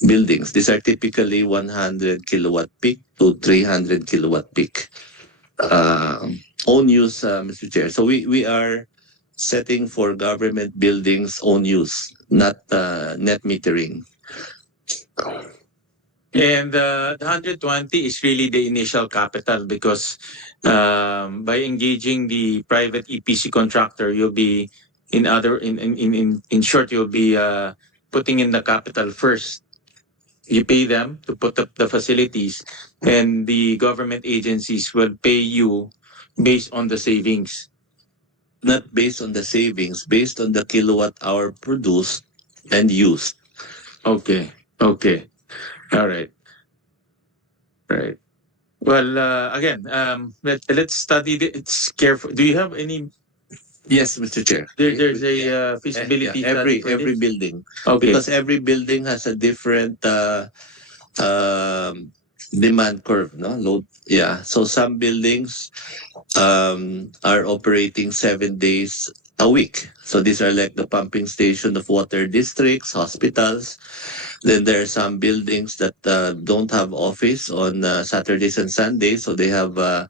buildings. These are typically 100 kilowatt peak to 300 kilowatt peak. Own use, Mr. Chair. So we are setting for government buildings own use, not net metering. And the 120 is really the initial capital because by engaging the private EPC contractor, you'll be in short, you'll be putting in the capital first. You pay them to put up the facilities, and the government agencies will pay you based on the savings. Not based on the savings, based on the kilowatt hour produced and used. Okay. All right. Well, again, let's study it's careful. Do you have any? Yes, Mr. Chair. There's a feasibility Yeah, study for every this? building. Okay. Because every building has a different demand curve, no load. Yeah, so some buildings are operating 7 days a week. So these are like the pumping station of water districts, hospitals. Then there are some buildings that don't have office on Saturdays and Sundays, so they have a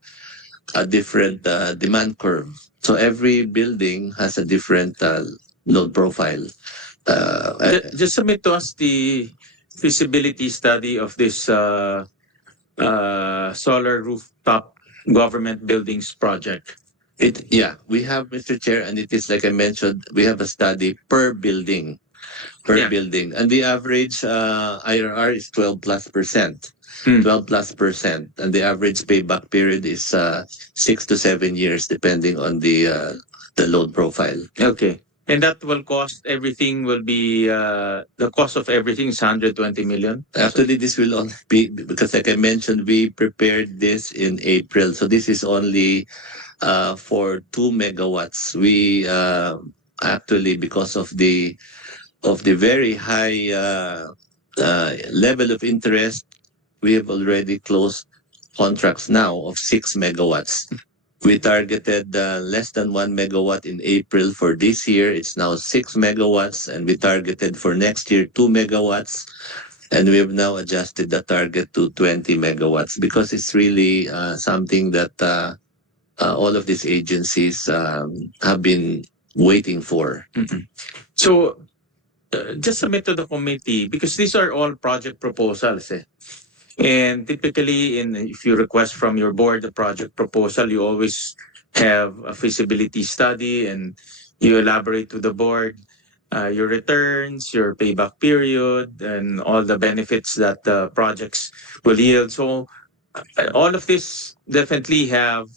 different demand curve. So every building has a different load profile. Just submit to us the feasibility study of this solar rooftop government buildings project. We have, Mr. Chair, and it is like I mentioned, we have a study per building, Yeah. and the average IRR is 12+%. Hmm. 12+%, and the average payback period is 6 to 7 years, depending on the load profile. Okay. And that will cost everything will be the cost of everything is 120 million. Actually, this will only be because, like I mentioned, we prepared this in April, so this is only for 2 megawatts. We actually, because of the very high level of interest, we have already closed contracts now of 6 megawatts. We targeted less than 1 megawatt in April for this year. It's now 6 megawatts, and we targeted for next year 2 megawatts. And we have now adjusted the target to 20 megawatts because it's really something that all of these agencies have been waiting for. So just submit to the committee because these are all project proposals. And typically, if you request from your board a project proposal, you always have a feasibility study and you elaborate to the board your returns, your payback period, and all the benefits that the projects will yield. So all of this definitely have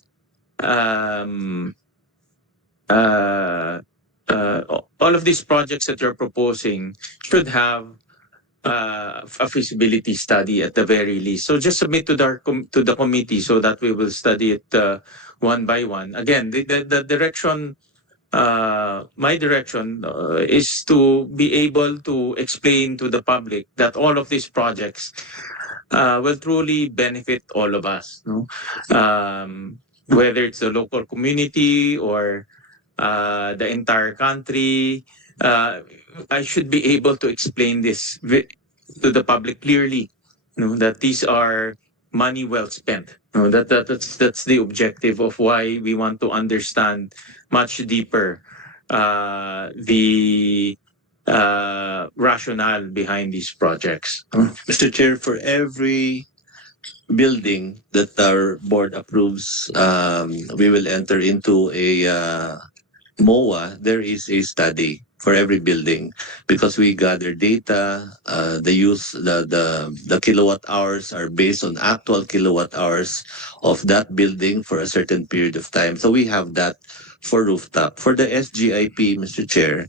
all of these projects that you're proposing should have a feasibility study at the very least. So just submit to the committee so that we will study it one by one. Again, the direction, my direction is to be able to explain to the public that all of these projects will truly benefit all of us. No? Whether it's the local community or the entire country, I should be able to explain this to the public clearly, that these are money well spent. That's the objective of why we want to understand much deeper the rationale behind these projects. Mr. Chair, for every building that our board approves, we will enter into a MOA. There is a study for every building because we gather data. The kilowatt hours are based on actual kilowatt hours of that building for a certain period of time. So we have that for rooftop. For the SGIP, Mr. Chair,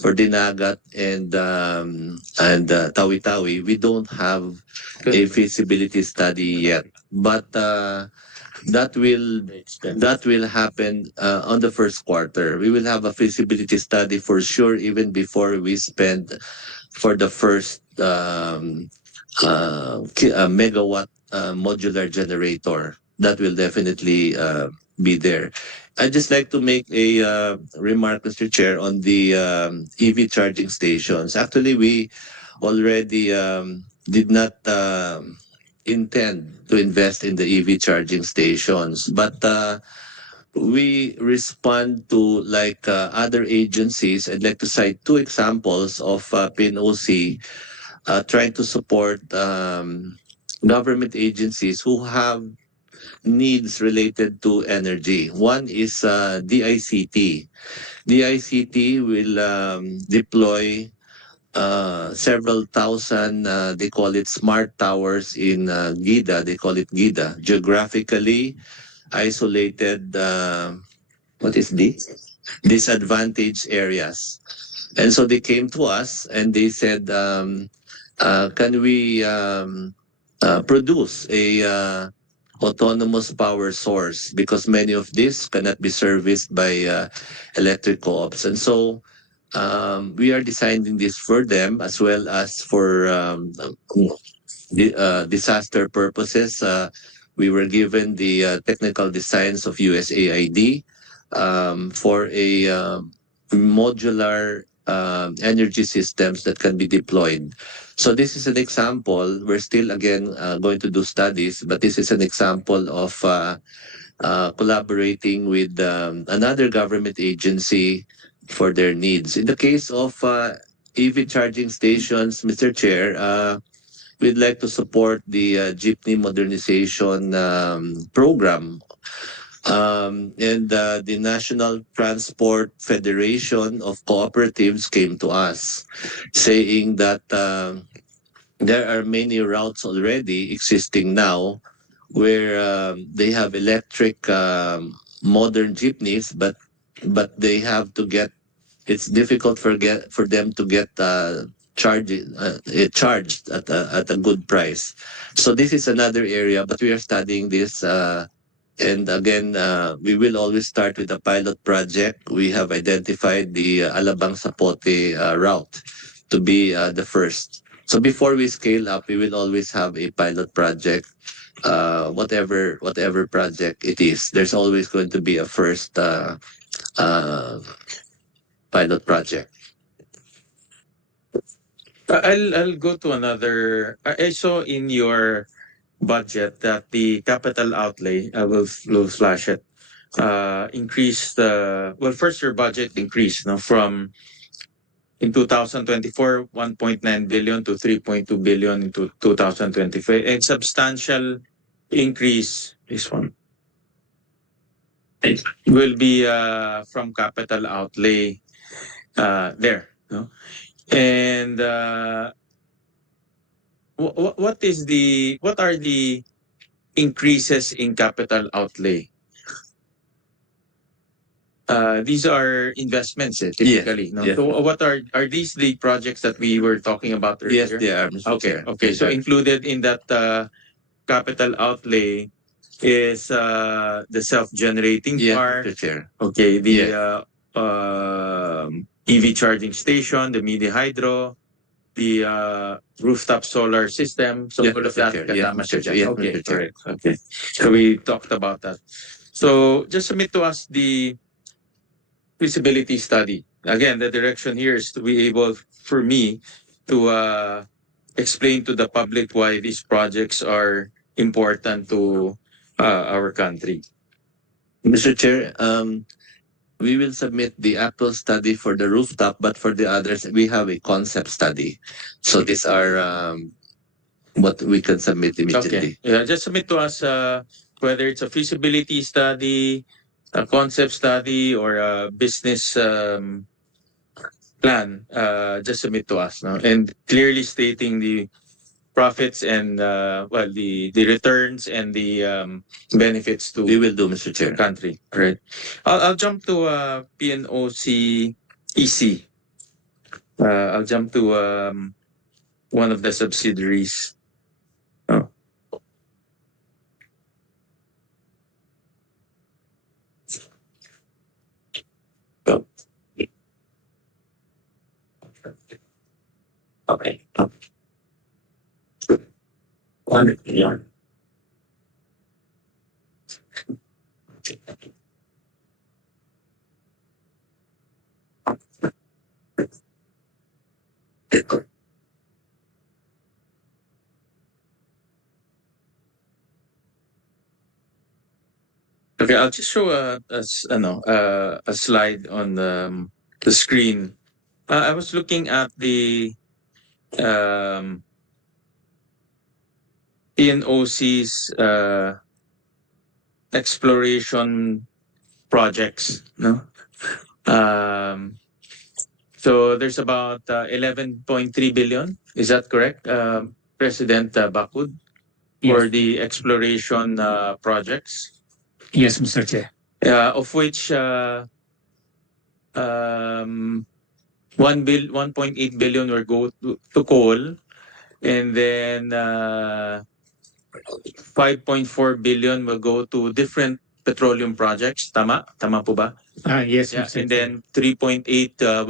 for Dinagat and Tawi-Tawi, we don't have a feasibility study yet, but that will happen on the first quarter. We will have a feasibility study for sure even before we spend for the first megawatt modular generator. That will definitely be there. I'd just like to make a remark, Mr. Chair, on the EV charging stations. Actually, we already did not intend to invest in the EV charging stations, but we respond to like other agencies. I'd like to cite two examples of PNOC trying to support government agencies who have needs related to energy. One is DICT. DICT will deploy several thousand, they call it smart towers in GIDA. They call it GIDA, geographically isolated, what is this? Disadvantaged areas. And so they came to us and they said, can we produce a autonomous power source because many of these cannot be serviced by electric co-ops. And so we are designing this for them as well as for disaster purposes. We were given the technical designs of USAID for a modular energy systems that can be deployed. So this is an example. We're still again going to do studies, but this is an example of collaborating with another government agency for their needs. In the case of EV charging stations, Mr. Chair, we'd like to support the jeepney modernization program. And the National Transport Federation of Cooperatives came to us saying that there are many routes already existing now where they have electric modern jeepneys, but they have to get, it's difficult for them to get charged at a good price. So this is another area, but we are studying this. And again, we will always start with a pilot project. We have identified the Alabang Sapote route to be the first. So before we scale up, we will always have a pilot project. Whatever project it is, there's always going to be a first pilot project. I'll go to another. I saw in your budget that the capital outlay, I will flash it, increased. Well, first your budget increased, no, from in 2024 1.9 billion to 3.2 billion in 2025, and substantial increase. This one will be from capital outlay there, no? And what are the increases in capital outlay? These are investments, typically. No? yes. So what are these the projects that we were talking about earlier? Yes, they are, Mr. Okay, Chair. okay. So included in that capital outlay is the self-generating Yes, park. Mr. Chair. Okay, the Yes. EV charging station, the mini hydro, the rooftop solar system. So Yes, all of Mr. that Chair. Yes, kasama Mr. siya Chair. dyan. Yes, Okay, Mr. Chair. correct. Okay. So we talked about that. So just submit to us the feasibility study. Again, the direction here is to be able for me to explain to the public why these projects are important to our country. Mr. Chair, we will submit the actual study for the rooftop, but for the others, we have a concept study. So these are what we can submit immediately. Okay. Yeah, just submit to us whether it's a feasibility study, a concept study, or a business plan. Just submit to us, no? And clearly stating the profits and the returns and the benefits to We will do, Mr. the Chair. country. Right. I'll jump to PNOC EC. I'll jump to one of the subsidiaries. Oh. Go. Okay. Yeah. Okay, I'll just show a slide on the screen. I was looking at the PNOC's exploration projects. No, so there's about 11.3 billion. Is that correct, President Bakud, for Yes. the exploration projects? Yes, Mr. Chair. Of which 1.8 billion will go to coal, and then 5.4 billion will go to different petroleum projects. Tama po ba? Yes, Yeah, Mr. and Chair. then 3.8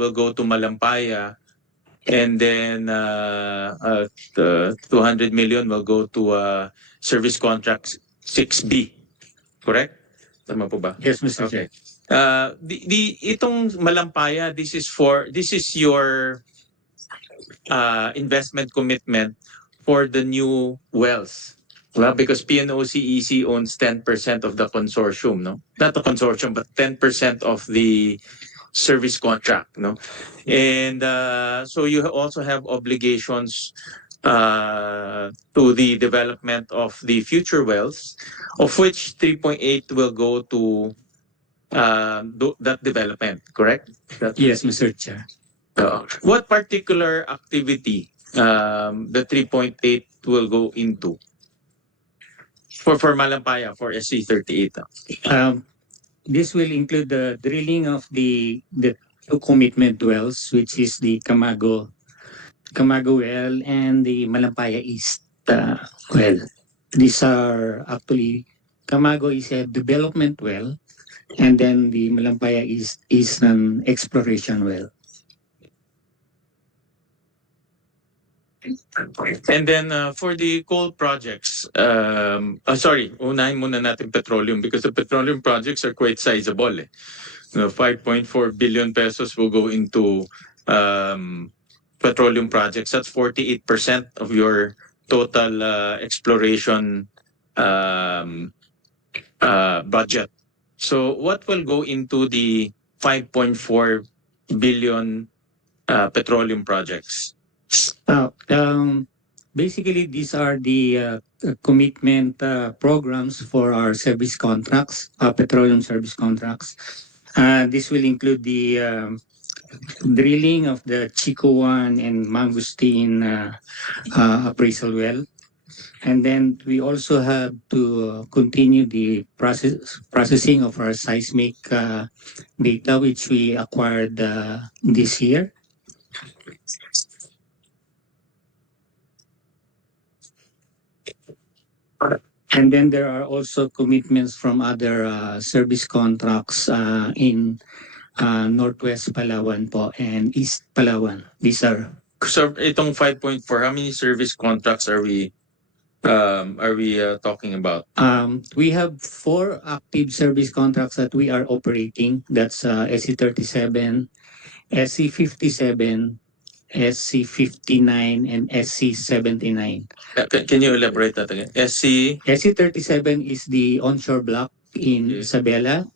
will go to Malampaya, and then the 200 million will go to service contracts 6B. Correct? Tama po ba? Yes, Mr. Okay. Chair. Itong Malampaya, this is your investment commitment for the new wells. Well, because PNOC owns 10% of the consortium, no? Not the consortium, but 10% of the service contract, no? And so you also have obligations to the development of the future wells, of which 3.8 will go to that development, correct? Yes, Mr. Chair. What particular activity the 3.8 will go into? For Malampaya, for SC38. This will include the drilling of the two commitment wells, which is the Camago well and the Malampaya East well. These are actually, Camago is a development well, and then the Malampaya East is an exploration well. And then for the coal projects, sorry, unahin muna natin petroleum because the petroleum projects are quite sizable. 5.4 billion pesos will go into petroleum projects. That's 48% of your total exploration budget. So what will go into the 5.4 billion petroleum projects? Basically, these are the commitment programs for our service contracts, petroleum service contracts. This will include the drilling of the Chico 1 and Mangustin appraisal well. And then we also have to continue the processing of our seismic data, which we acquired this year. And then there are also commitments from other service contracts in Northwest Palawan po and East Palawan. These are So itong 5.4, how many service contracts are we talking about? We have 4 active service contracts that we are operating. That's SC37, SC57, SC59, and SC79. Can you elaborate that again? SC37 is the onshore block in Okay. Isabela.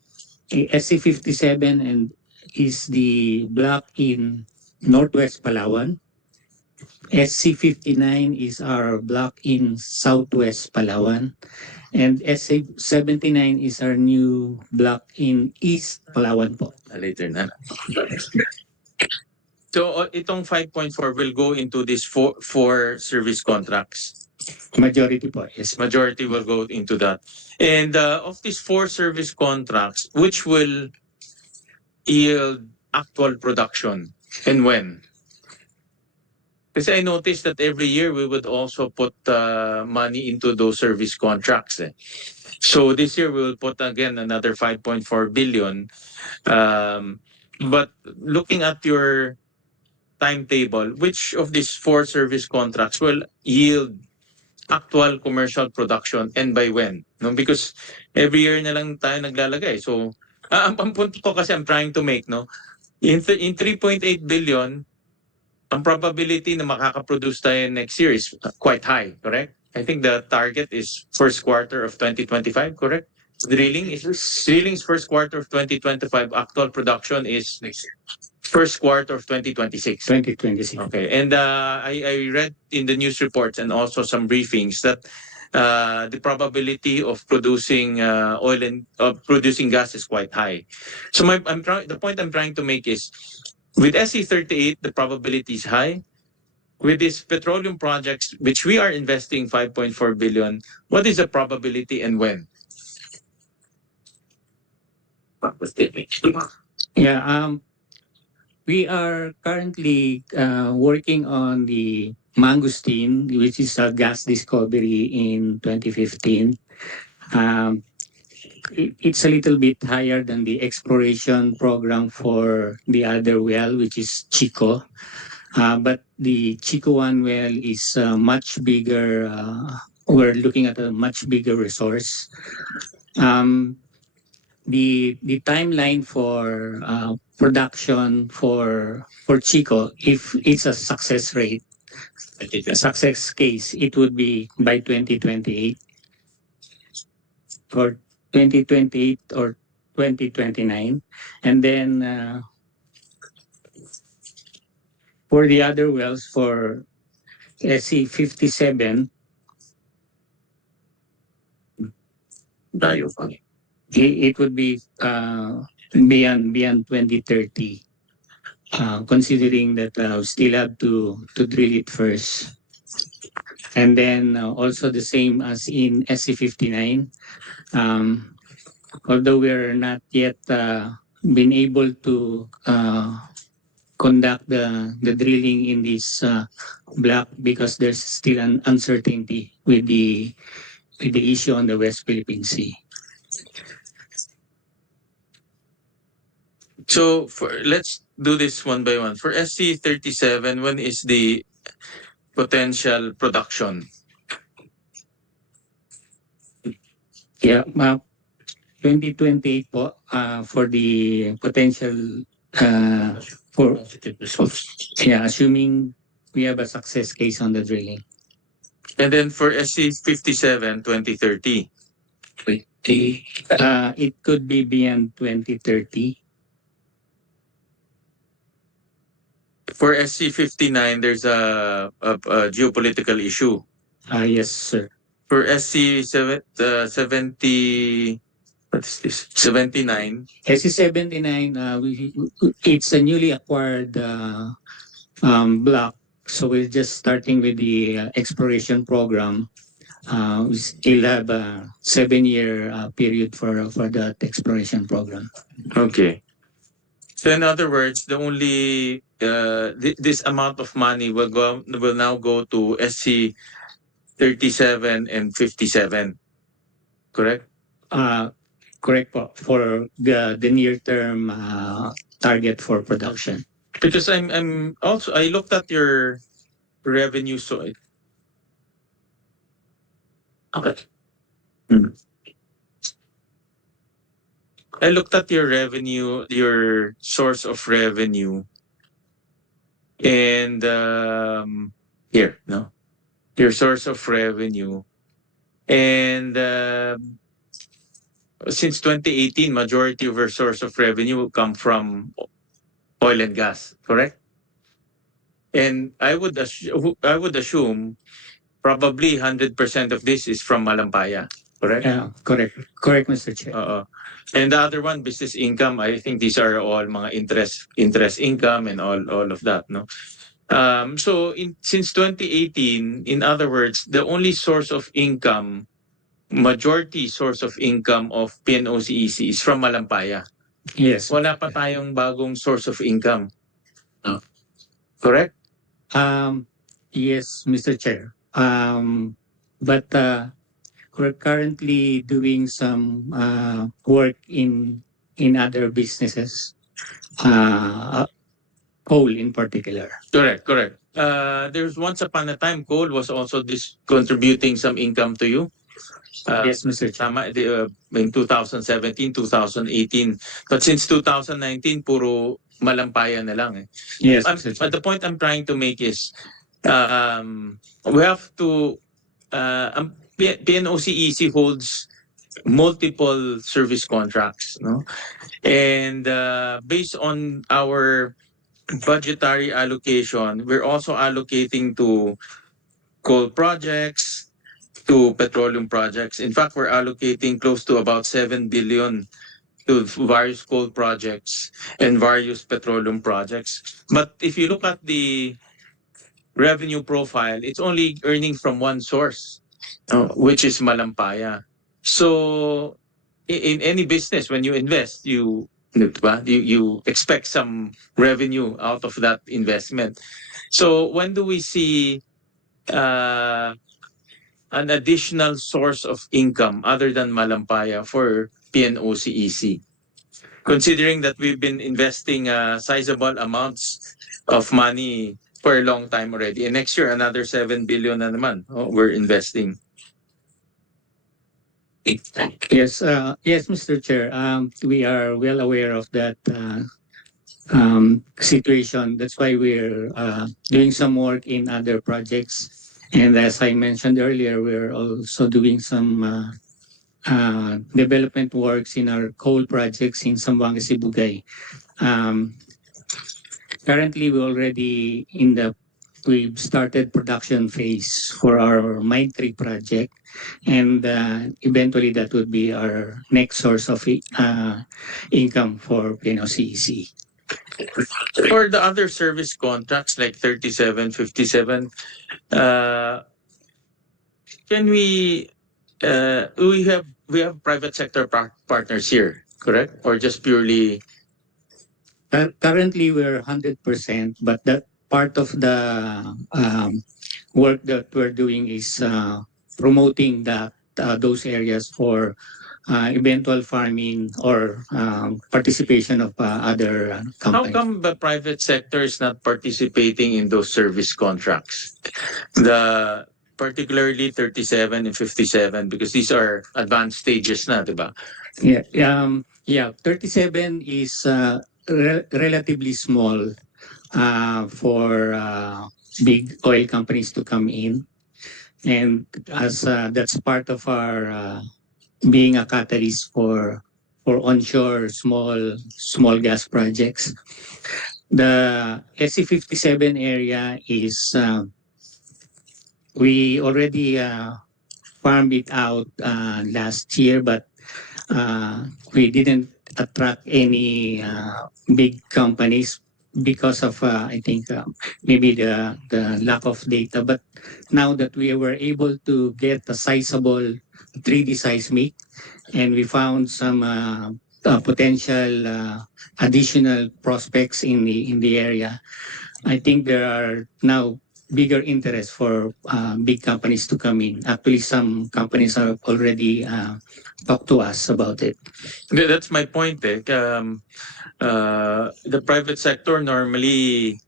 SC57 and is the block in Northwest Palawan. SC59 is our block in Southwest Palawan. And SC79 is our new block in East Palawan po. Later na. So itong 5.4 will go into these four service contracts. Majority po, yes. Majority will go into that. And of these 4 service contracts, which will yield actual production and when? Because I noticed that every year we would also put money into those service contracts. So this year we will put again another 5.4 billion. But looking at your timetable, which of these 4 service contracts will yield actual commercial production and by when? No, because every year na lang tayo naglalagay. So ang punto ko kasi I'm trying to make, no, in 3.8 billion, ang probability na makakaproduce tayo next year is quite high, correct? I think the target is first quarter of 2025, correct? Drilling is first quarter of 2025. Actual production is first quarter of 2026. 2026. Okay, and I read in the news reports and also some briefings that the probability of producing oil and producing gas is quite high. So the point I'm trying to make is, with SC38, the probability is high. With these petroleum projects, which we are investing 5.4 billion, what is the probability and when? Yeah, we are currently working on the Mangustin, which is a gas discovery in 2015. It's a little bit higher than the exploration program for the other well, which is Chico. But the Chico 1 well is much bigger. We're looking at a much bigger resource. The timeline for production for Chico, if it's a success rate, a success case, it would be by 2028 or 2028 or 2029, and then for the other wells for SC 57, it would be beyond 2030. Considering that we still have to drill it first. And then also the same as in SC59, although we're not yet been able to conduct the drilling in this block because there's still an uncertainty with the issue on the West Philippine Sea. So let's do this one by one. For SC37, when is the potential production? Yeah, 2028 po for the potential for assuming we have a success case on the drilling. And then for SC57, 2030. It could be beyond 2030. For SC59, there's a geopolitical issue. Yes, sir. For SC70, what is this? 79. SC79, it's a newly acquired block. So we're just starting with the exploration program. We still have a 7-year period for that exploration program. Okay. So in other words, the only this amount of money will now go to SC 37 and 57. Correct? Correct po, for the near term target for production. Because I'm also I looked at your revenue okay. I looked at your revenue, your source of revenue, and here, no, your source of revenue, and since 2018, majority of your source of revenue will come from oil and gas, correct? And I would assume probably 100% of this is from Malampaya, correct? Yeah, correct, Mr. Chair. And the other one, business income, I think these are all mga interest income and all of that, no? So since 2018, in other words, the only source of income, majority source of income of PNOC is from Malampaya. Yes. Wala pa tayong bagong source of income. Correct? Yes, Mr. Chair. But we're currently doing some work in other businesses, coal in particular. Correct. There's once upon a time, coal was also contributing some income to you. Yes, Mr. Chair. Tama, in 2017, 2018. But since 2019, puro Malampaya na lang. Eh. Yes, But the point I'm trying to make is, we have to, PNOC holds multiple service contracts, no? And based on our budgetary allocation, we're also allocating to coal projects, to petroleum projects. In fact, we're allocating close to about 7 billion to various coal projects and various petroleum projects. But if you look at the revenue profile, it's only earning from one source, which is Malampaya. So in any business, when you invest, you expect some revenue out of that investment. So when do we see an additional source of income other than Malampaya for PNOC? Considering that we've been investing sizable amounts of money for a long time already. And next year, another 7 billion na naman we're investing. Yes, yes, Mr. Chair. We are well aware of that situation. That's why we're doing some work in other projects. And as I mentioned earlier, we're also doing some development works in our coal projects in Zamboanga, Sibugay. Currently, we've started production phase for our Mine 3 project, and eventually that would be our next source of income for PNOCEC. For the other service contracts like 37, 57, can we have private sector partners here, correct? Or just purely Currently, we're 100%, but that part of the work that we're doing is promoting those areas for eventual farming or participation of other how companies. come the private sector is not participating in those service contracts? Particularly 37 and 57, because these are advanced stages na, diba? Yeah, 37 is relatively small for big oil companies to come in. And as that's part of our being a catalyst for onshore small gas projects. The SC57 area is we already farmed it out last year, but we didn't attract any big companies because of I think maybe the lack of data. But now that we were able to get a sizable 3D seismic, and we found some potential additional prospects in the area, I think there are now bigger interest for big companies to come in. Actually, some companies have already talked to us about it. That's my point. The private sector normally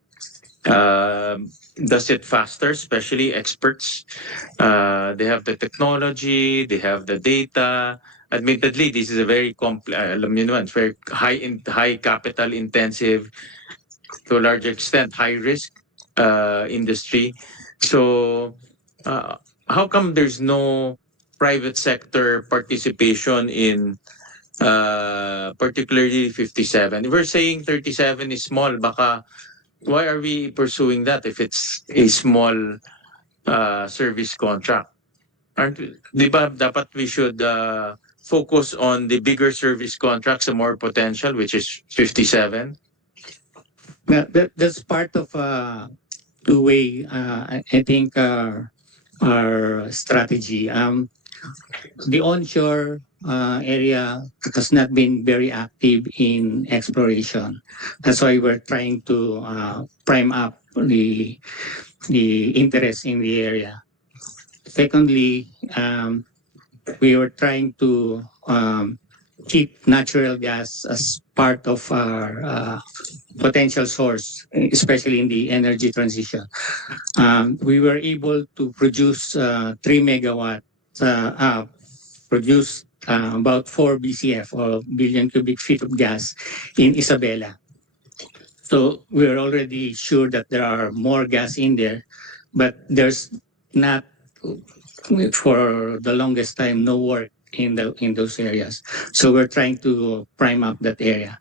does it faster, especially experts. They have the technology, they have the data. Admittedly, this is a very it's very high capital intensive, to a large extent, high risk industry. So, how come there's no private sector participation in particularly 57? If we're saying 37 is small, baka why are we pursuing that if it's a small service contract? Di ba dapat we should focus on the bigger service contracts, the more potential, which is 57? That's part of two-way, I think, our strategy. The onshore area has not been very active in exploration. That's why we're trying to prime up the interest in the area. Secondly, we were trying to keep natural gas as part of our potential source, especially in the energy transition. We were able to produce 3 megawatt, produce about 4 BCF or billion cubic feet of gas in Isabela. So we're already sure that there are more gas in there, but there's not, for the longest time, no work in those areas. So we're trying to prime up that area.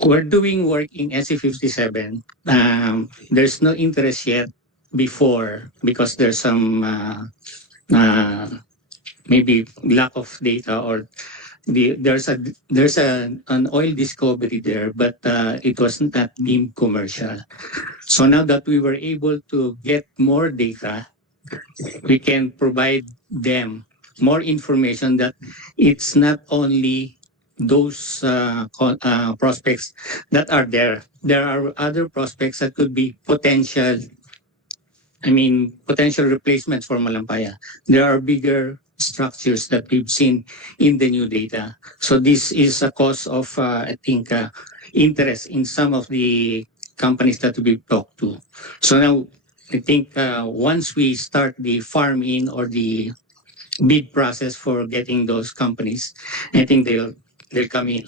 We're doing work in SC57. There's no interest yet before because there's some maybe lack of data, or there's an oil discovery there, but it was not deemed commercial. So now that we were able to get more data, we can provide them more information that it's not only those prospects that are there. There are other prospects that could be potential replacements for Malampaya. There are bigger structures that we've seen in the new data. So this is a cause of, I think, interest in some of the companies that we've talked to. So now I think once we start the farm in or the bid process for getting those companies, I think they'll come in.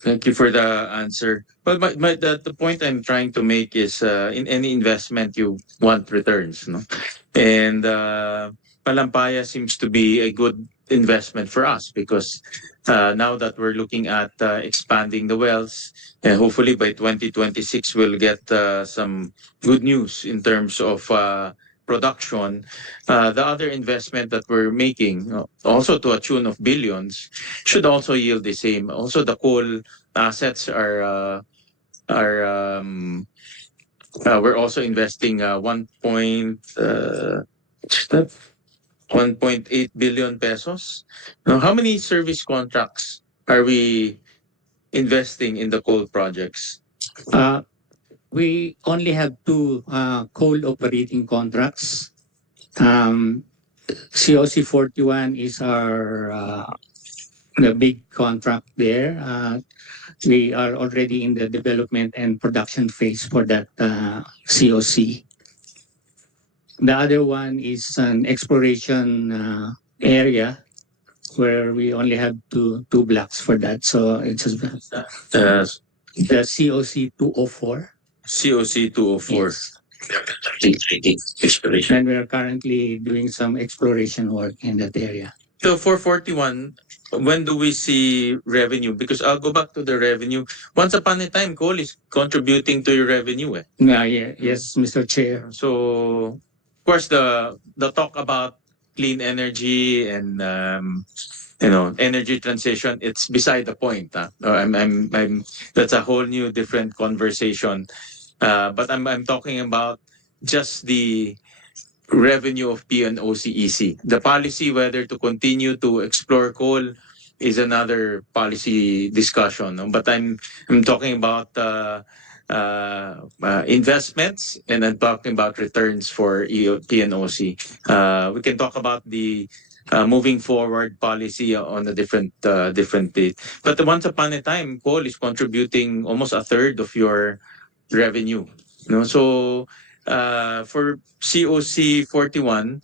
Thank you for the answer. But the point I'm trying to make is in any investment you want returns, no? And Palampaya seems to be a good investment for us because now that we're looking at expanding the wells, and hopefully by 2026 we'll get some good news in terms of production. The other investment that we're making, also to a tune of billions, should also yield the same. Also, the coal assets are we're also investing 1.8 billion pesos. Now, how many service contracts are we investing in the coal projects? We only have two coal operating contracts. COC 41 is our the big contract there. We are already in the development and production phase for that COC. The other one is an exploration area where we only have two blocks for that. So it's just Uh, the COC 204. COC 204. Yes. And we are currently doing some exploration work in that area. So for 41, when do we see revenue? Because I'll go back to the revenue. Once upon a time, coal is contributing to your revenue. Yes, Mr. Chair. So, of course, the talk about clean energy and energy transition, it's beside the point. That's a whole new different conversation. But I'm talking about just the revenue of PNOCEC. The policy whether to continue to explore coal is another policy discussion. But I'm talking about investments, and I'm talking about returns for PNOC. We can talk about the moving forward policy on a different date. But once upon a time, coal is contributing almost a third of your revenue. So for COC 41,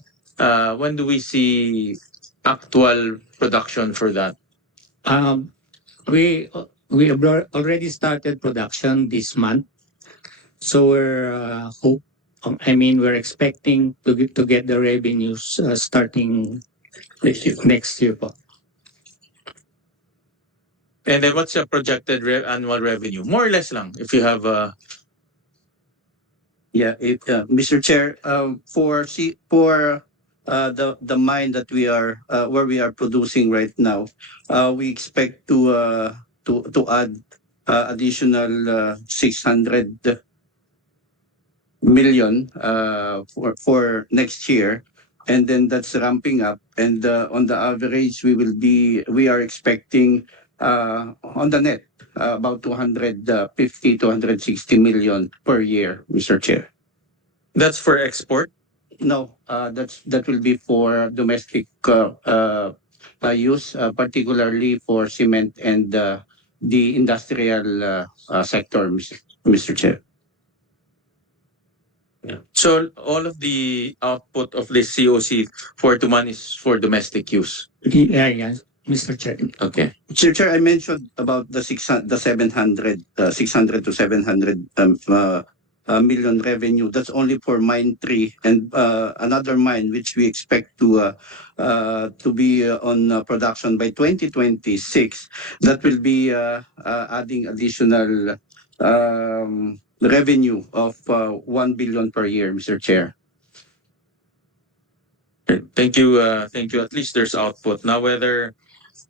when do we see actual production for that? We have already started production this month, so we're expecting to get the revenues starting next year. And then what's the projected annual revenue? More or less lang, if you have Mr. Chair, for the mine that we are where we are producing right now, we expect to add additional 600 million for next year, and then that's ramping up. And on the average, we are expecting on the net about 250 260 million per year, Mr. Chair. That's for export? No, that will be for domestic use, particularly for cement and the industrial sector, Mr. Chair. So all of the output of this COC 41 is for domestic use? Yeah, Mr. Chair. Okay. Mr. Chair, I mentioned about the 600 to 700 million revenue. That's only for mine 3, and another mine which we expect to be on production by 2026. That will be adding additional revenue of 1 billion per year, Mr. Chair. Thank you. At least there's output. Now, whether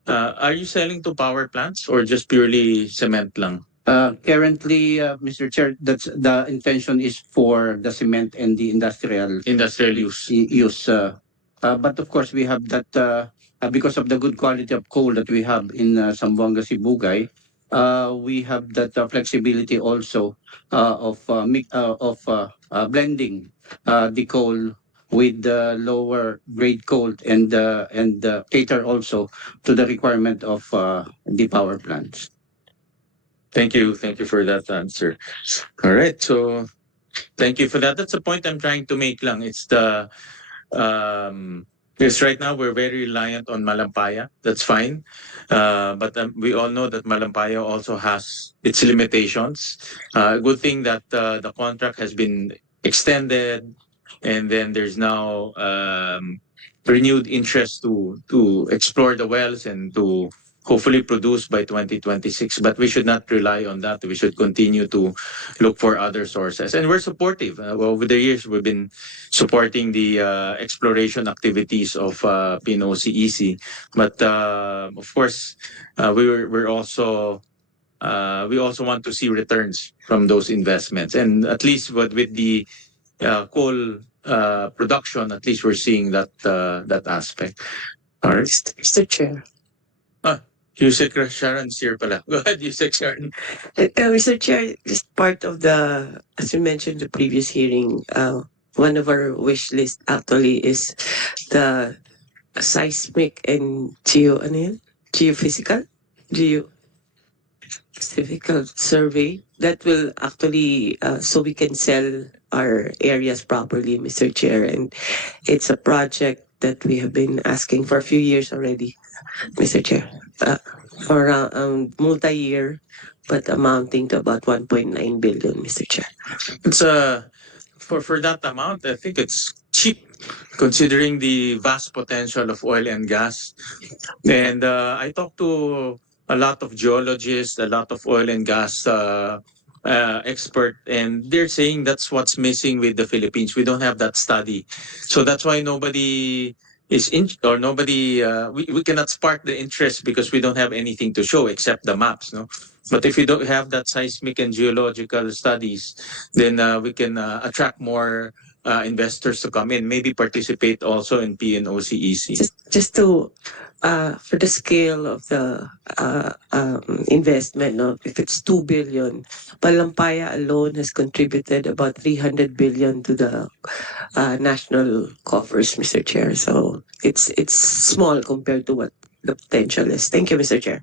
are you selling to power plants or just purely cement lang? Currently, Mr. Chair, that's the intention is for the cement and the industrial use. But of course, we have that because of the good quality of coal that we have in Zamboanga, Sibugay. We have that flexibility also of blending the coal with the lower grade coal and cater also to the requirement of the power plants. Thank you for that answer. All right, so thank you for that. That's the point I'm trying to make lang. It's the because right now we're very reliant on Malampaya. That's fine. But we all know that Malampaya also has its limitations. Good thing that the contract has been extended, and then there's now renewed interest to explore the wells and to hopefully produce by 2026. But we should not rely on that. We should continue to look for other sources. And we're supportive. Over the years, we've been supporting the exploration activities of PNOC. But of course, we're also we also want to see returns from those investments. And at least with the coal production, at least we're seeing that that aspect. All right. Mr. Chair. Yusek Sharon's here pala. Go ahead, Yusek Sharon. Mr. Chair, just part of the, as you mentioned, the previous hearing, one of our wish list actually is the seismic and geophysical survey that will actually, so we can sell our areas properly, Mr. Chair. And it's a project that we have been asking for a few years already, Mr. Chair. For multi-year, but amounting to about 1.9 billion, Mr. Chair. It's for that amount, I think it's cheap considering the vast potential of oil and gas. And I talked to a lot of geologists, a lot of oil and gas expert, and they're saying that's what's missing with the Philippines. We don't have that study, so that's why nobody is nobody we cannot spark the interest because we don't have anything to show except the maps, no. But if we don't have that seismic and geological studies, then we can attract more investors to come in, maybe participate also in PNOC. Just to for the scale of the investment, no, if it's 2 billion, Palampaya alone has contributed about 300 billion to the national coffers, Mr. Chair. So it's small compared to what the potential is. Thank you, Mr. Chair.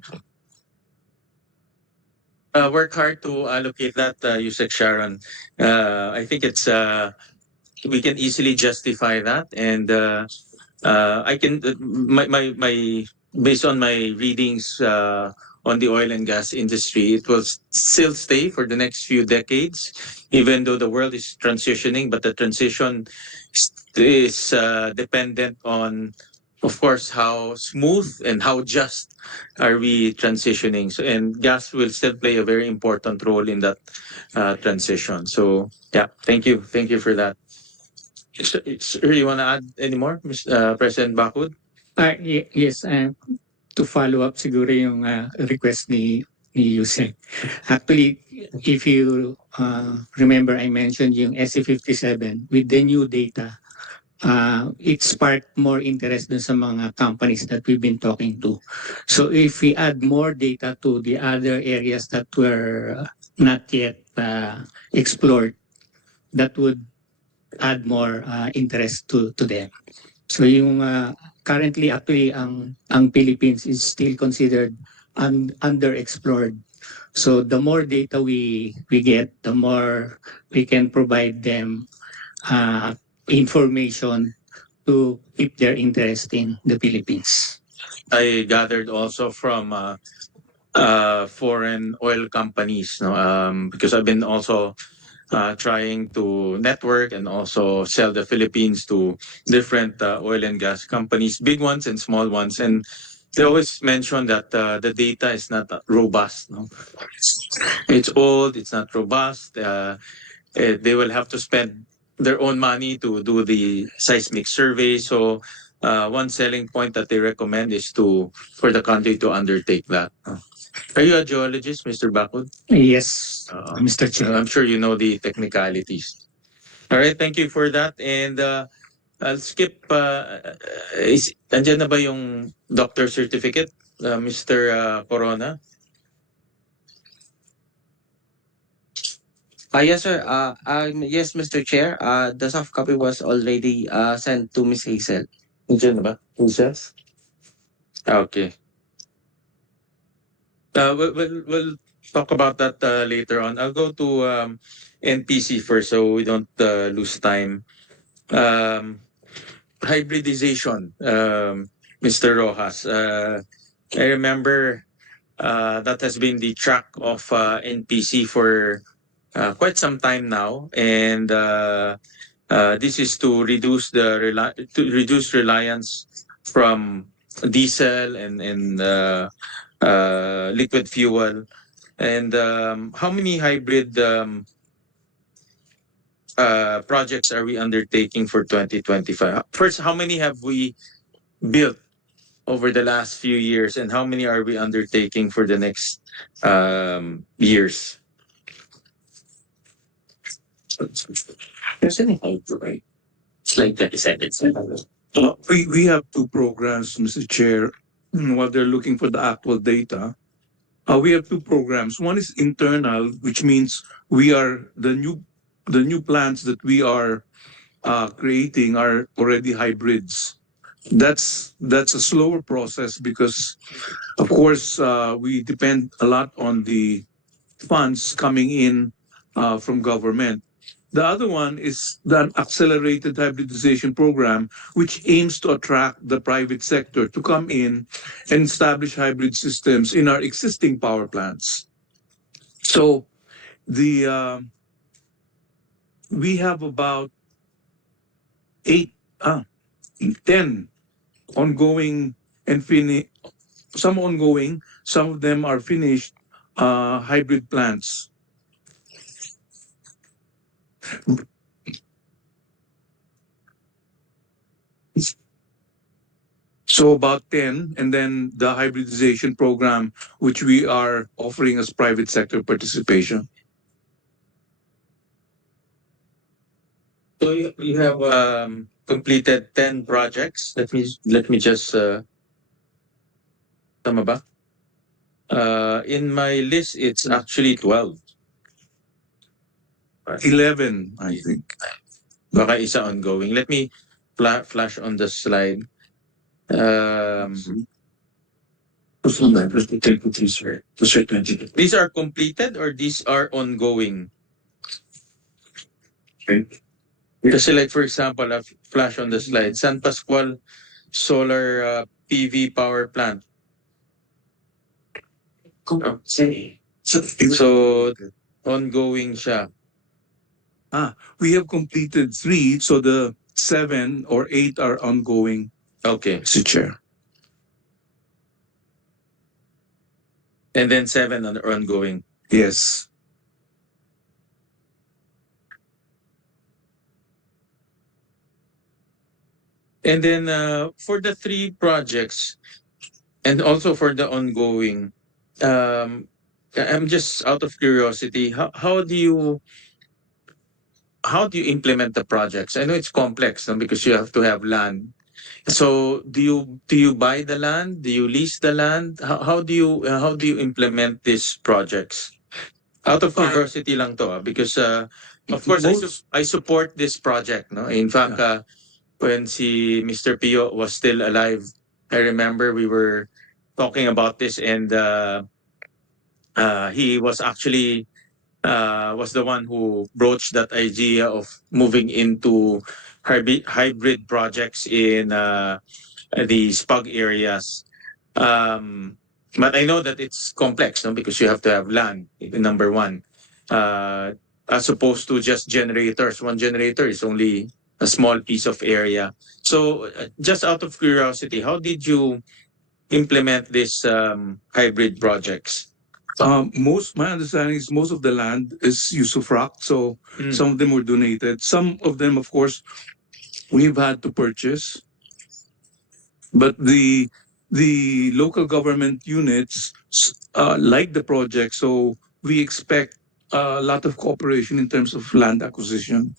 Work hard to allocate that, Yusek Sharon. I think it's we can easily justify that, and I can my based on my readings on the oil and gas industry, it will still stay for the next few decades, even though the world is transitioning. But the transition is dependent on, of course, how smooth and how just are we transitioning. So, and gas will still play a very important role in that transition. So, yeah, thank you for that. Sir, you want to add any more, President Bakud? Yes, to follow up siguro yung request ni Yusek. Actually, if you remember, I mentioned yung SC57 with the new data. It sparked more interest dun sa mga companies that we've been talking to. So if we add more data to the other areas that were not yet explored, that would add more interest to them. So yung currently actually ang Philippines is still considered underexplored. So the more data we get, the more we can provide them information to keep their interest in the Philippines. I gathered also from foreign oil companies, no? Because I've been also trying to network and also sell the Philippines to different oil and gas companies, big ones and small ones. And they always mention that the data is not robust. No? It's old, it's not robust. They will have to spend their own money to do the seismic survey. So one selling point that they recommend is for the country to undertake that. Are you a geologist, Mr. Bakud? Yes, Mr. Chair. I'm sure you know the technicalities. All right, thank you for that. And I'll skip. Andyan na ba yung doctor certificate, Mr. Corona? Yes, sir. Yes, Mr. Chair. The soft copy was already sent to Ms. Hazel. Andyan na ba? Okay. Well, talk about that later on. I'll go to NPC first, so we don't lose time. Hybridization, Mr. Rojas. I remember that has been the track of NPC for quite some time now, and this is to reduce reliance from diesel and liquid fuel. And how many hybrid projects are we undertaking for 2025? First, how many have we built over the last few years, and how many are we undertaking for the next years? It's like 30 seconds. We have two programs, Mr. Chair. While they're looking for the actual data, we have two programs. One is internal, which means we are the new plants that we are creating are already hybrids. That's a slower process because, of course, we depend a lot on the funds coming in from government. The other one is the accelerated hybridization program, which aims to attract the private sector to come in and establish hybrid systems in our existing power plants. So the we have about 10 ongoing and some ongoing, some of them are finished hybrid plants. So about 10, and then the hybridization program, which we are offering as private sector participation. So you have completed 10 projects. Let me just tama ba? In my list, it's actually 12. 11, I think. Baka isa ongoing. Let me flash on the slide. These are completed or these are ongoing? Okay. Kasi like for example, I'll flash on the slide. San Pascual Solar PV Power Plant. So ongoing siya. We have completed 3, so the 7 or 8 are ongoing. Okay. Mr. Chair. And then 7 are ongoing. Yes. And then for the 3 projects and also for the ongoing, I'm just out of curiosity, how do you implement the projects? I know it's complex, no? Because you have to have land. So do you buy the land? Do you lease the land? How do you implement these projects? Out of curiosity lang to, because of course I support this project, no? In fact, when Mr. Pio was still alive, I remember we were talking about this, and he was actually was the one who broached that idea of moving into hybrid projects in the SPUG areas. But I know that it's complex, no? Because you have to have land, number one, as opposed to just generators. One generator is only a small piece of area. So just out of curiosity, how did you implement these hybrid projects? My understanding is most of the land is usufruct, so some of them were donated. Some of them, of course, we've had to purchase. But the local government units like the project, so we expect a lot of cooperation in terms of land acquisition.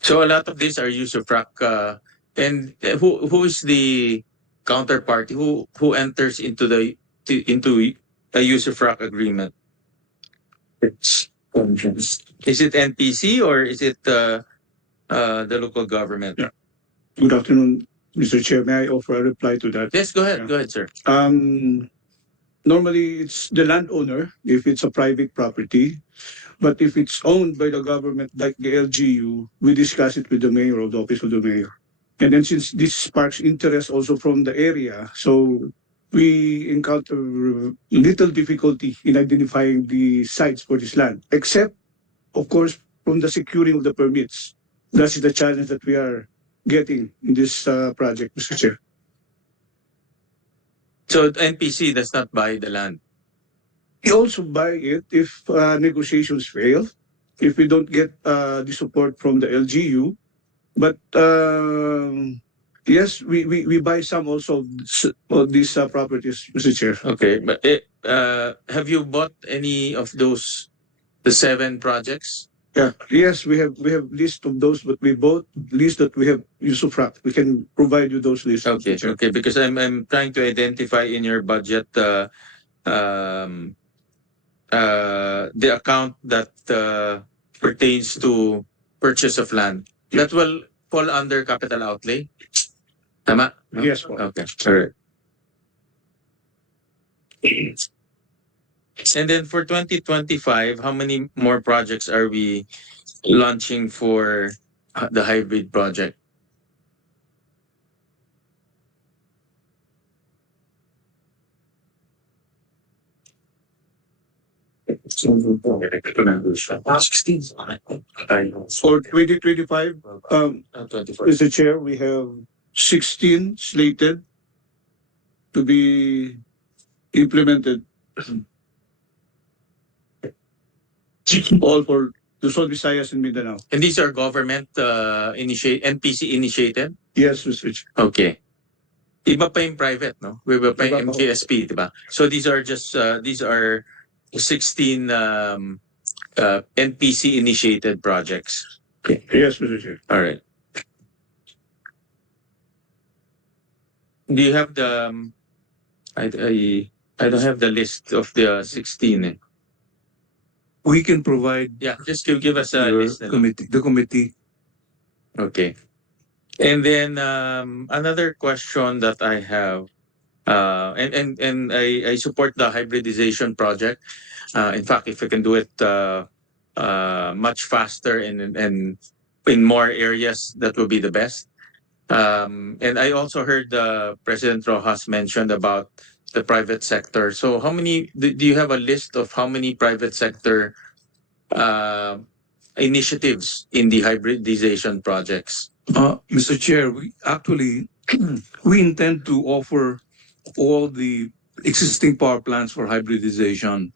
So a lot of these are usufruct, and who is the counterparty who enters into a usufruct agreement? Is it NPC or is it the local government? Yeah. Good afternoon, Mr. Chair. May I offer a reply to that? Yes, go ahead, sir. normally it's the landowner if it's a private property. But if it's owned by the government, like the LGU, we discuss it with the mayor or the office of the mayor. And then since this sparks interest also from the area, so we encounter little difficulty in identifying the sites for this land, except, of course, from the securing of the permits. That's the challenge that we are getting in this project, Mr. Chair. So NPC does not buy the land. We also buy it if negotiations fail, if we don't get the support from the LGU. But yes, we buy some also of these properties, Mr. Chair. Okay, but have you bought any of those, the 7 projects? Yeah. Yes, we have list of those, but we both list that we have usufruct. We can provide you those lists. Okay, Mr. Chair. okay, because I'm trying to identify in your budget the account that pertains to purchase of land. That will fall under capital outlay. Tama? No? Yes, po. Okay. All right. And then for 2025, how many more projects are we launching for the hybrid project? For 2025, Mr. Chair, we have 16 slated to be implemented. All for Luzon, Visayas, and Mindanao. And these are government NPC initiated? Yes, Mr. Chair. Okay. Iba pa yung private, no? Iba pa yung Iba pa. MKSP, diba? So these are just, these are 16 NPC initiated projects. Okay. Yes, Mr. Chair. All right. Do you have the, I don't have the list of the 16. Eh. We can provide Yeah, just give us a your list. na lang. committee, the committee. Okay. And then another question that I have, and I support the hybridization project. In fact, if we can do it much faster and in more areas, that would be the best. And I also heard President Rojas mentioned about the private sector. So how many, do you have a list of how many private sector initiatives in the hybridization projects? Mr. Chair, we actually we intend to offer all the existing power plants for hybridization.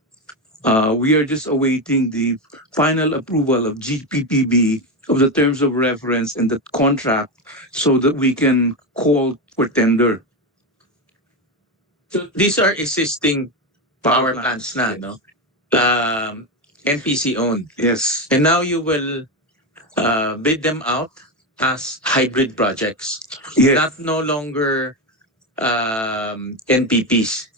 We are just awaiting the final approval of GPPB of the terms of reference and the contract so that we can call for tender. So these are existing power plants na, no? NPC owned. Yes. And now you will bid them out as hybrid projects. Yes. Not no longer NPPs.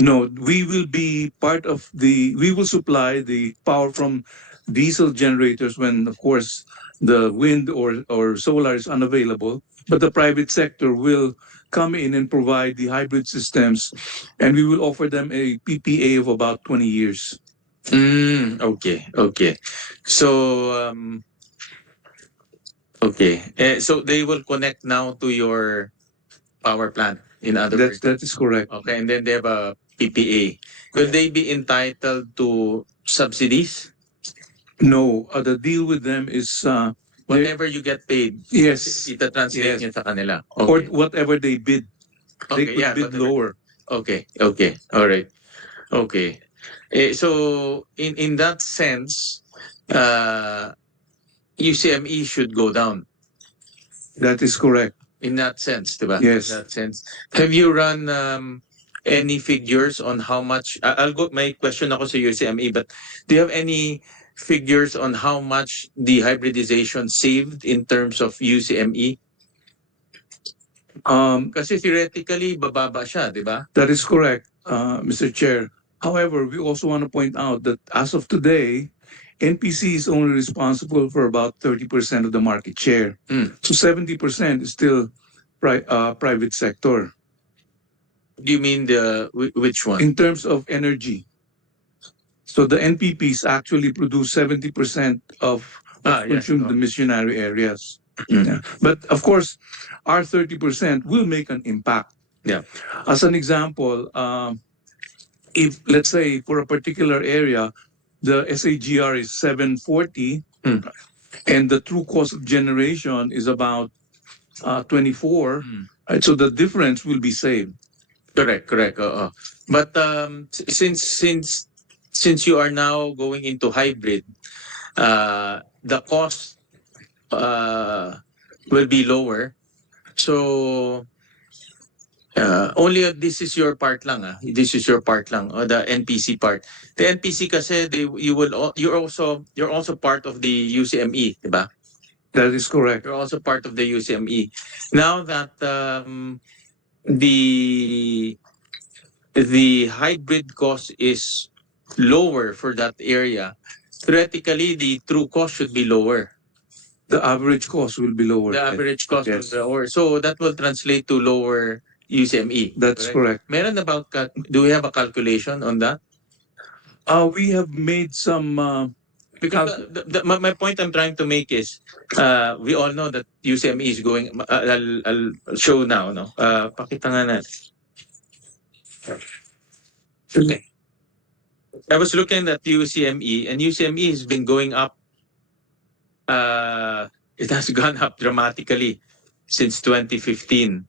No, we will be part of we will supply the power from diesel generators when, of course, the wind or solar is unavailable. But the private sector will come in and provide the hybrid systems, and we will offer them a PPA of about 20 years. Okay. So, so they will connect now to your power plant, in other words. That is correct. Okay, and then they have a PPA. Could they be entitled to subsidies? No, the deal with them is Whatever you get paid, yes, ita-translate niyo sa kanila. or Okay. whatever they bid. They Okay, could yeah, bid whatever. lower. Okay. All right. Okay. So in that sense, UCME should go down. That is correct. In that sense, diba? Yes. In that sense. Have you run any figures on how much? I'll go. My question ako sa UCME, but do you have any figures on how much the hybridization saved in terms of UCME? Kasi theoretically, bababa siya, di ba? That is correct, Mr. Chair. However, we also want to point out that as of today, NPC is only responsible for about 30% of the market share. So 70% is still private sector. Do you mean which one? in terms of energy. So the NPPs actually produce 70% of Yes, consumed no. the missionary areas. Mm. Yeah. But of course, our 30% will make an impact. Yeah. As an example, if let's say for a particular area, the SAGR is 740, Hmm. and the true cost of generation is about 24, Hmm. right? So the difference will be saved. Correct. But since you are now going into hybrid, the cost will be lower. So only this is your part lang. This is your part lang, or the NPC part. The NPC kasi you're also part of the UCME, diba? That is correct. You're also part of the UCME. Now that the hybrid cost is lower for that area, theoretically the true cost should be lower. The average cost will be lower. The average cost Yes. will be lower. So that will translate to lower UCME. That's correct. Meron about do we have a calculation on that? We have made some Because my point I'm trying to make is, we all know that UCME is going. I'll show now. No, pakita nga natin. I was looking at UCME, and UCME has been going up. It has gone up dramatically since 2015.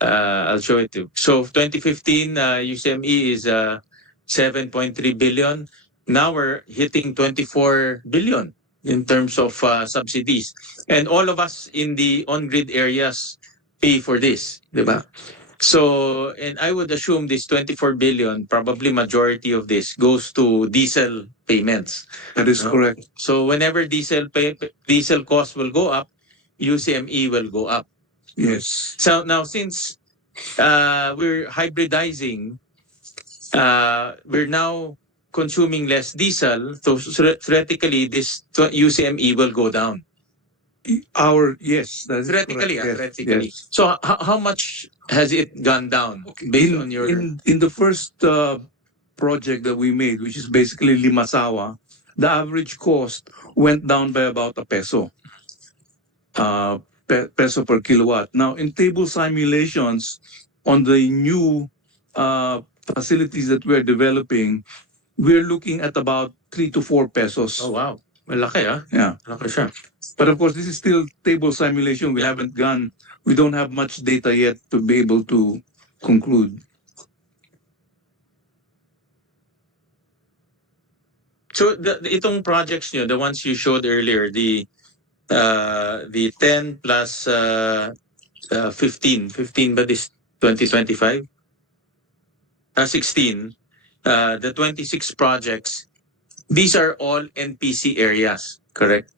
I'll show it to you. So 2015, UCME is 7.3 billion. Now we're hitting 24 billion in terms of subsidies. And all of us in the on-grid areas pay for this, diba? So, and I would assume this 24 billion, probably majority of this goes to diesel payments. That is correct. So whenever diesel costs will go up, UCME will go up. Yes. So now since we're hybridizing, we're now consuming less diesel, so theoretically this UCME will go down. Yes, that is Theoretically, correct. theoretically. Yes. So how much has it gone down based on your? In the first project that we made, which is basically Limasawa, the average cost went down by about a peso. Peso per kilowatt. Now, in table simulations on the new facilities that we're developing, we're looking at about 3 to 4 pesos. Oh wow, malaki Yeah. Malaki siya. But of course, this is still table simulation. We don't have much data yet to be able to conclude. So itong projects nyo, the ones you showed earlier, the 10 plus 15 but this 2025? 16. The 26 projects, these are all NPC areas, correct?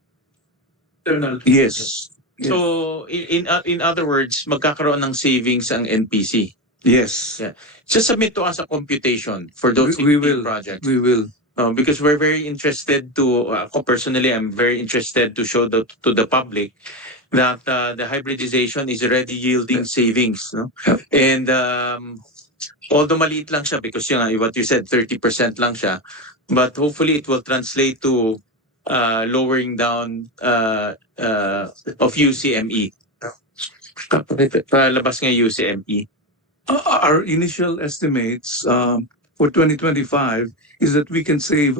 Yes. So in other words, magkakaroon ng savings ang NPC. Yes. Yeah. Just submit to us a computation for those We 16 will. projects. We will. Because we're very interested to, ako personally, I'm very interested to show to the public that the hybridization is already yielding savings. No? Yeah. And although maliit lang siya, because what you said, 30% lang siya, but hopefully it will translate to lowering down of UCME. Palabas nga UCME. Our initial estimates for 2025 is that we can save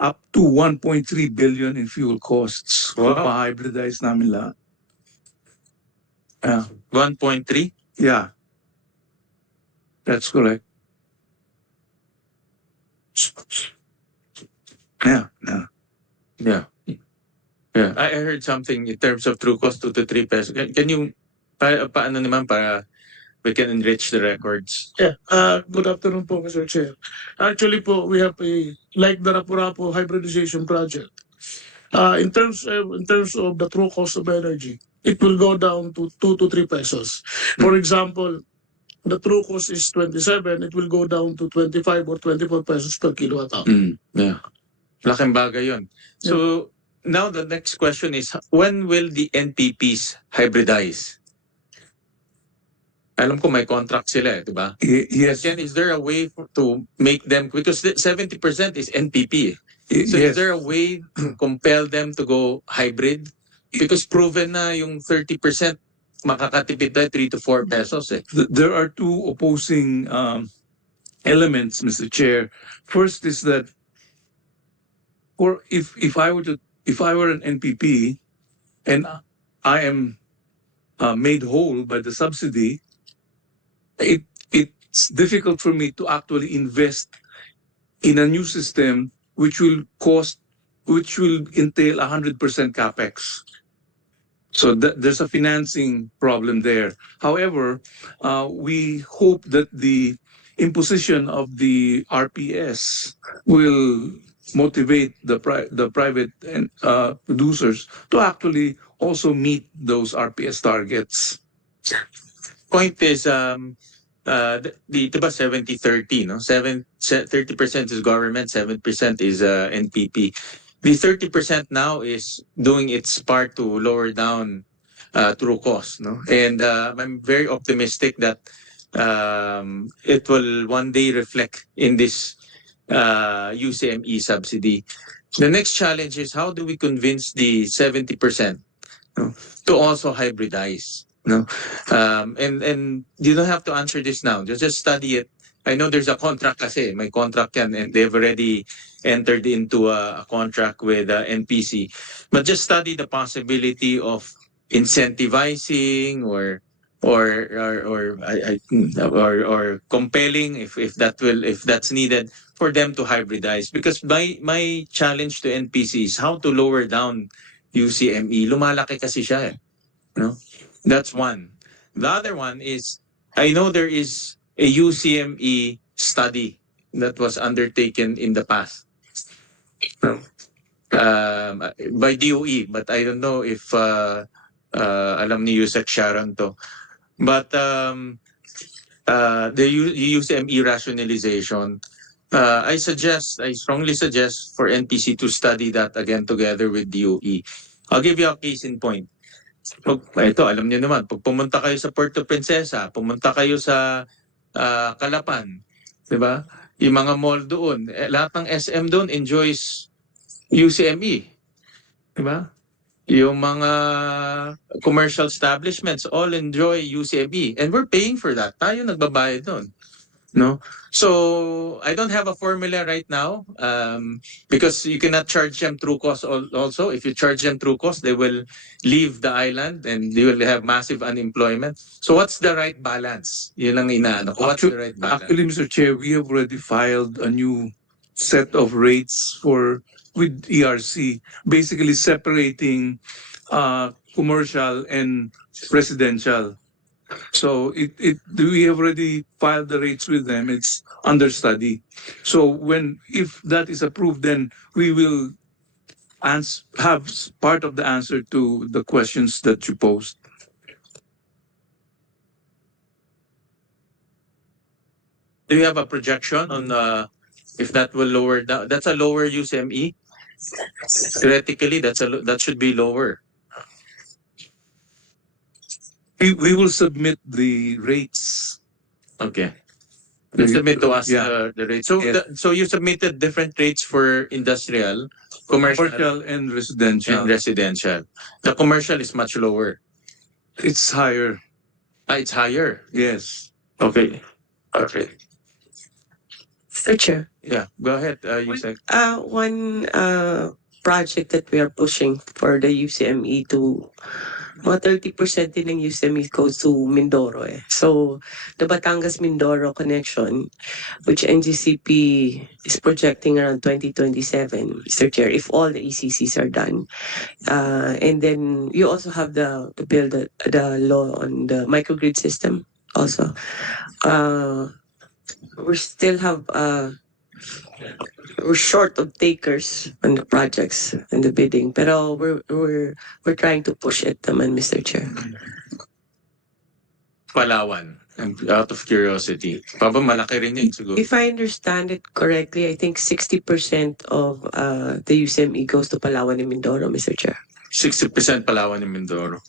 up to 1.3 billion in fuel costs. Wow. Pa-hybridize namin lahat. 1.3? Yeah. That's correct. Yeah. I heard something in terms of true cost 2 to 3 pesos. Can you paano naman para we can enrich the records? Yeah. Good afternoon po, Mr. Chair. Actually po, we have like the Rapu-Rapu hybridization project. In terms of the true cost of energy, it will go down to 2 to 3 pesos. For example, the true cost is 27, it will go down to 25 or 24 pesos per kilowatt hour. Yeah. Laking bagay yun. So now the next question is, when will the NPPs hybridize? Alam ko may contract sila, di ba? Yes, Ken, is there a way to make them, because 70% is NPP. So is yes. there a way to compel them to go hybrid? Because proven na yung 30% makakatipid tayo 3 to 4 pesos eh. There are two opposing elements, Mr. Chair. First is that if I were an NPP and I am made whole by the subsidy, it's difficult for me to actually invest in a new system which will entail 100% capex. So there's a financing problem there. However, we hope that the imposition of the RPS will motivate the private producers to actually also meet those RPS targets. Point is, diba 70-30, no? 30% is government, 7% is NPP. The 30% now is doing its part to lower down true cost, no? And I'm very optimistic that it will one day reflect in this UCME subsidy. The next challenge is how do we convince the 70%, no, to also hybridize? No, and you don't have to answer this now. Just study it. I know there's a contract kasi, may contract yan, and they've already entered into a contract with NPC. But just study the possibility of incentivizing or compelling if that's needed for them to hybridize. Because my challenge to NPC is how to lower down UCME. Lumalaki kasi siya eh. No? That's one. The other one is, I know there is a UCME study that was undertaken in the past by DOE, but I don't know if alam ni Yusek Sharon to. But the UCME rationalization, I strongly suggest for NPC to study that again together with DOE. I'll give you a case in point. Ito, alam niyo naman, pag pumunta kayo sa Puerto Princesa, pumunta kayo sa Calapan, di ba? Yung mga mall doon, lahat ng SM doon enjoys UCME. Di ba? Yung mga commercial establishments all enjoy UCME. And we're paying for that. Tayo nagbabayad doon. No? So I don't have a formula right now because you cannot charge them through cost also. If you charge them through cost, they will leave the island and they will have massive unemployment. So what's the right balance? Yun lang inaano. What's the right balance? Actually, Mr. Chair, we have already filed a new set of rates with ERC, basically separating commercial and residential. So we have already filed the rates with them. It's under study. So if that is approved, then we will have part of the answer to the questions that you posed. Do you have a projection on if that will lower down? That's a lower UCME. Theoretically, that should be lower. We will submit the rates. Okay. You submit to us the rates. So Yes. so you submitted different rates for industrial, commercial, And residential. The commercial is much lower. It's higher. It's higher. Yes. Okay. Okay. Mr. Chair, Yeah. Go ahead. You said. one project that we are pushing for the UCME to mga 30% din ng UCME goes to Mindoro eh. So the Batangas-Mindoro connection, which NGCP is projecting around 2027, Mr. Chair, if all the ECCs are done. And then you also have the bill, the law on the microgrid system also. We still have we're short of takers on the projects and the bidding, pero we're trying to push it naman, Mr. Chair. Palawan. Out of curiosity. Papa, malaki rin yun siguro. If I understand it correctly, I think 60% of the UCME goes to Palawan and Mindoro, Mr. Chair. 60% Palawan and Mindoro.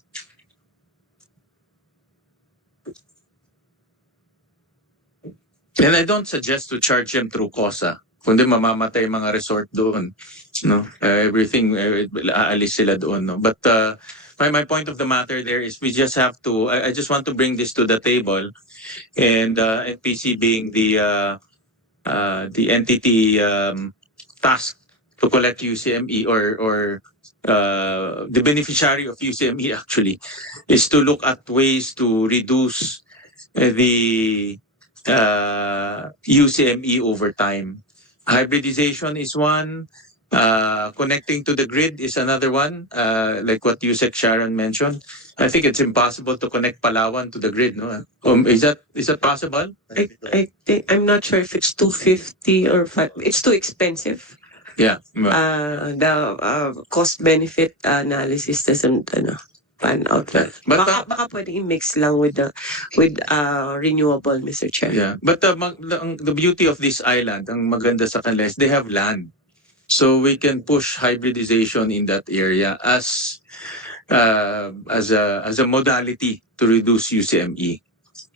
And I don't suggest to charge them through COSA. Kundi mamamatay mga resort doon. No? Everything, aalis sila doon. No? But my point of the matter there is we just have to, I just want to bring this to the table. And NPC being the entity tasked to collect UCME or the beneficiary of UCME actually is to look at ways to reduce the UCME over time. Hybridization is one. Connecting to the grid is another one. Like what USEC Sharon mentioned. I think it's impossible to connect Palawan to the grid. No, is that possible? I think I'm not sure if it's 250 or 5. It's too expensive. Yeah. The cost benefit analysis doesn't pan out well. But Baka pwedeng i-mix lang with renewable, Mr. Chair. yeah, but the beauty of this island, ang maganda sa kanila is they have land, so we can push hybridization in that area as a modality to reduce UCME.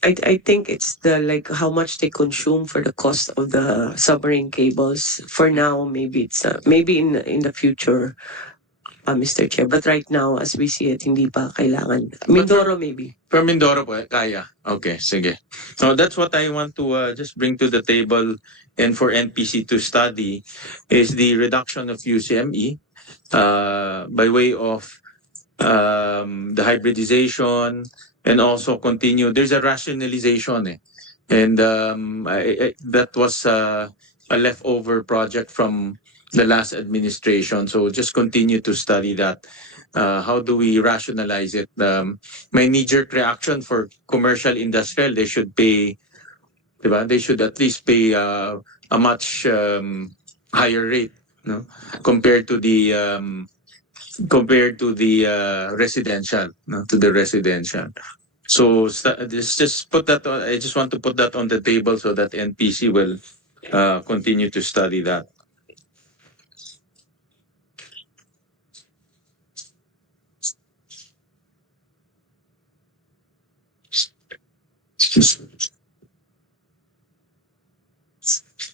I think it's how much they consume for the cost of the submarine cables. For now, maybe it's maybe in the future, Mr. Chair. But right now, as we see it, hindi pa kailangan. Mindoro maybe. For Mindoro po, kaya. Okay, sige. So that's what I want to just bring to the table and for NPC to study is the reduction of UCME by way of the hybridization and also continue. There's a rationalization and that was a leftover project from the last administration. So just continue to study that. How do we rationalize it? My knee-jerk reaction for commercial industrial, they should pay, diba? They should at least pay a much higher rate, no? Compared to the residential, no? To the residential. So just put that on, I just want to put that on the table so that NPC will continue to study that.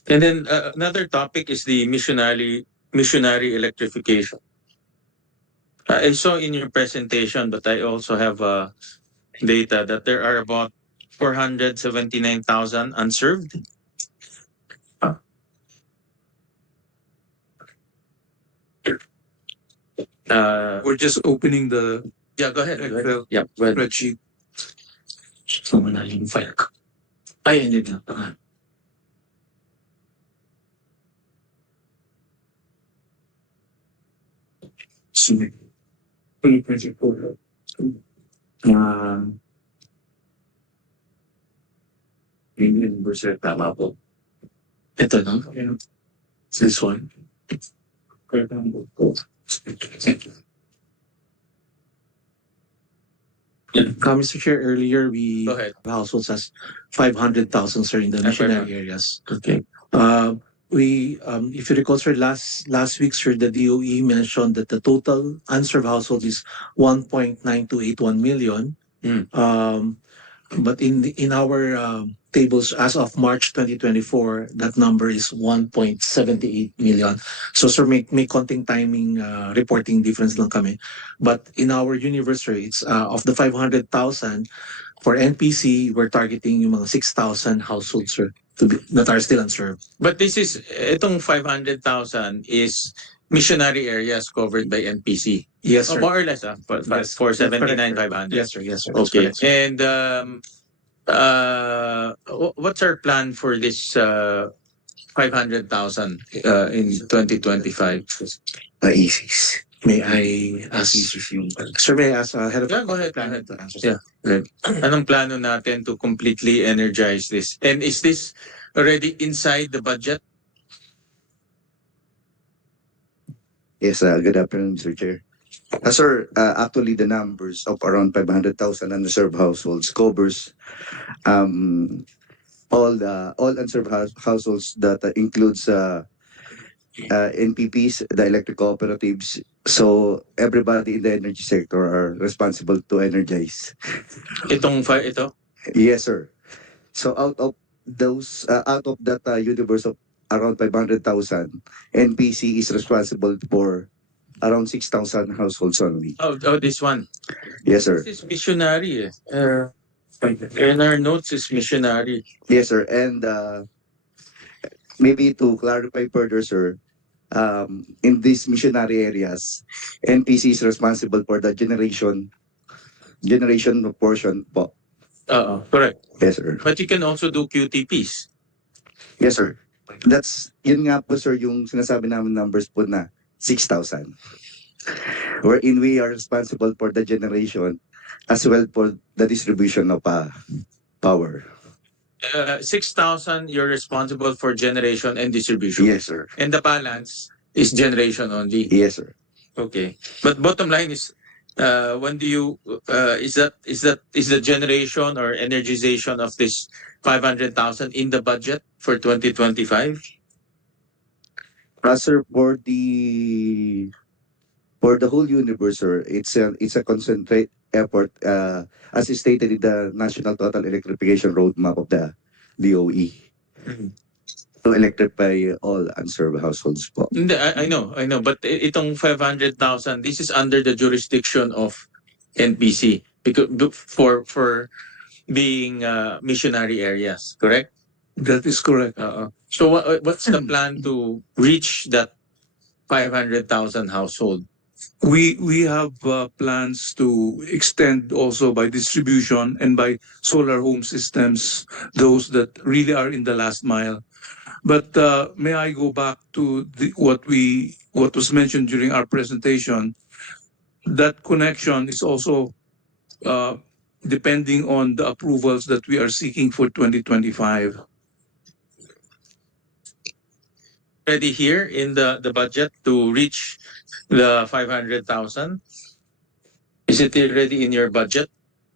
And then another topic is the missionary electrification. I saw in your presentation, but I also have data that there are about 479,000 unserved. We're just opening the Yeah, go ahead. Excel Yeah, go ahead. spreadsheet. Sama na yung file ko. Ay, hindi na. Sige. 2024. Universal, tama po. Ito no? This one. Mr. Chair, earlier we Go ahead. households has 500,000 sir in the missionary areas. Okay. We if you recall sir, last week sir, the DOE mentioned that the total unserved households is 1.9281 million. But in our tables as of March 2024, that number is 1.78 million. So sir, may konting timing reporting difference lang kami. But in our universe sir, it's of the 500,000 for NPC, we're targeting yung mga 6,000 households sir that are still unserved. But itong 500,000 is missionary areas covered by NPC. Yes sir. More or less, Yes, 479,500. Yes sir. Yes sir. Okay. And what's our plan for this 500,000 in 2025? Easy. May I ask sir, may I ask head of Yeah, go ahead. to answer? Yeah. Good. Anong plano natin to completely energize this? And is this already inside the budget? Yes, good afternoon, Mr. Chair. Sir, actually the numbers of around 500,000 unserved households covers all unserved households that includes NPPs, the electric cooperatives. So everybody in the energy sector are responsible to energize. Ito? Yes, sir. So out of out of that universe of around 500,000, NPC is responsible for around 6,000 households only. Oh, this one. Yes, sir. This is Missionary. In our notes is Missionary. Yes, sir. And maybe to clarify further, sir, in these missionary areas, NPC is responsible for the generation portion po. Correct. Yes, sir. But you can also do QTPs. Yes, sir. Yun nga po, sir, yung sinasabi namin numbers po na 6,000. Wherein we are responsible for the generation as well for the distribution of power. 6,000, you're responsible for generation and distribution. Yes, sir. And the balance is generation only. Yes, sir. Okay. But bottom line is, when do you is the generation or energization of this 500,000 in the budget for 2025? Sir, for the whole universe, sir, it's a concentrate effort, as is stated in the National Total Electrification Roadmap of the DOE. To electrify all unserved households po. Hindi, I know. But itong 500,000, this is under the jurisdiction of NPC because for being missionary areas, correct? That is correct. So what's the plan to reach that 500,000 household? We have plans to extend also by distribution and by solar home systems, those that really are in the last mile. But may I go back to what was mentioned during our presentation? That connection is also depending on the approvals that we are seeking for 2025. Already here in the budget to reach the 500,000? Is it already in your budget?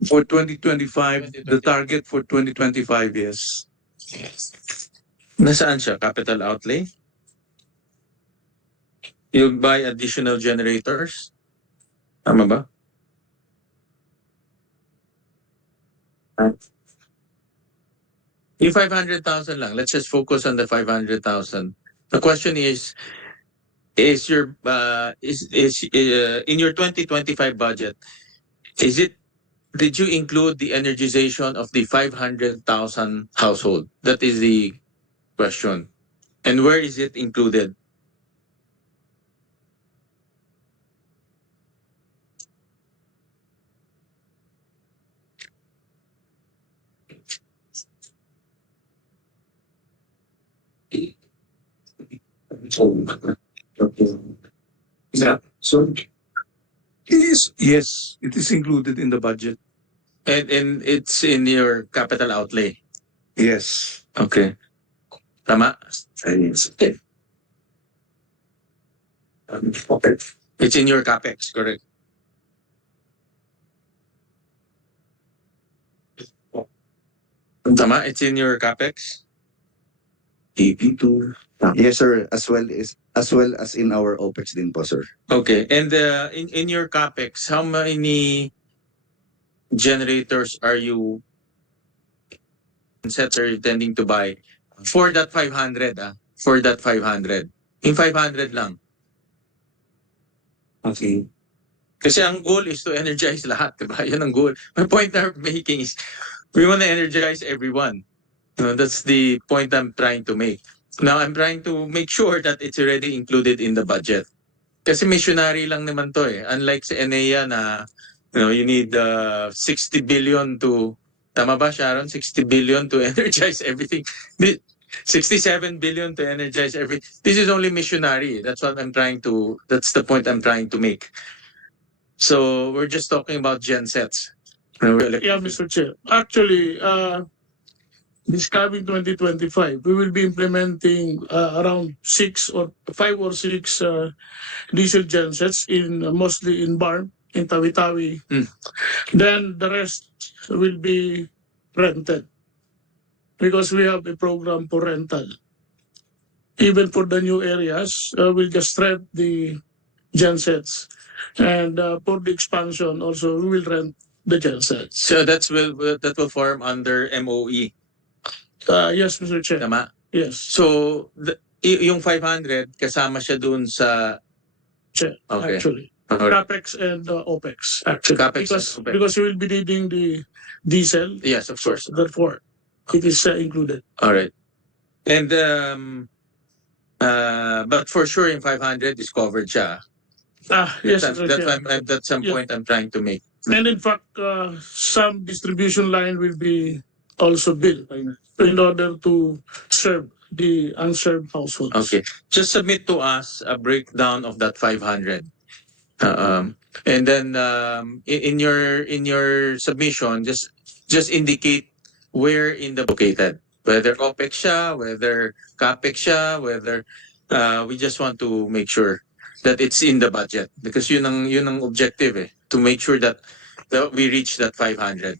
For 2025, the target for 2025, yes. Nasaan siya? Capital outlay? You'll buy additional generators? Tama ba? Yung 500,000 lang. Let's just focus on the 500,000. The question is your in your 2025 budget, did you include the energization of the 500,000 household? That is the question. And where is it included? Yes, it is included in the budget. And it's in your capital outlay. Yes. Okay. Tama? It's in your capex, correct? Tama? It's in your capex? Yes, sir. As well as in our OPEX din po, sir. Okay. And in your capex, how many generators are you sets are you intending to buy for that 500? For that 500. In 500 lang. Okay. Kasi ang goal is to energize lahat, diba? Yan ang goal. My point I'm making is we want to energize everyone. That's the point I'm trying to make. Now, I'm trying to make sure that it's already included in the budget. Kasi missionary lang naman to eh. Unlike sa ENEA na you need 60 billion to, tama ba Sharon? 60 billion to energize everything. 67 billion to energize everything. This is only missionary. That's the point I'm trying to make. So we're just talking about gensets. Yeah, Mr. Chair. Actually, this coming 2025, we will be implementing around 5 or 6 diesel gensets mostly in Barm, in Tawi-Tawi. Then the rest will be rented because we have a program for rental. Even for the new areas, we'll just rent the gensets. And for the expansion also, we will rent the gensets. So that will form under MOE. Yes, Mr. Chair. Tama? Yes, So, yung 500, kasama siya dun sa... Chair, Okay. actually. Alright. CapEx and OPEX, actually. CapEx and OPEX. Because you will be needing the diesel. Yes, of course. Therefore, it is included. All right. And but for sure, in 500 is covered siya. Yes, That's, Mr. that's, Chair. that's some Yeah. point I'm trying to make. And in fact, some distribution line will be also built in order to serve the unserved households. Okay. Just submit to us a breakdown of that 500. And then in your submission, just indicate where in the located, whether OPEX siya, whether CAPEX siya, whether we just want to make sure that it's in the budget because yun ang objective to make sure that we reach that 500.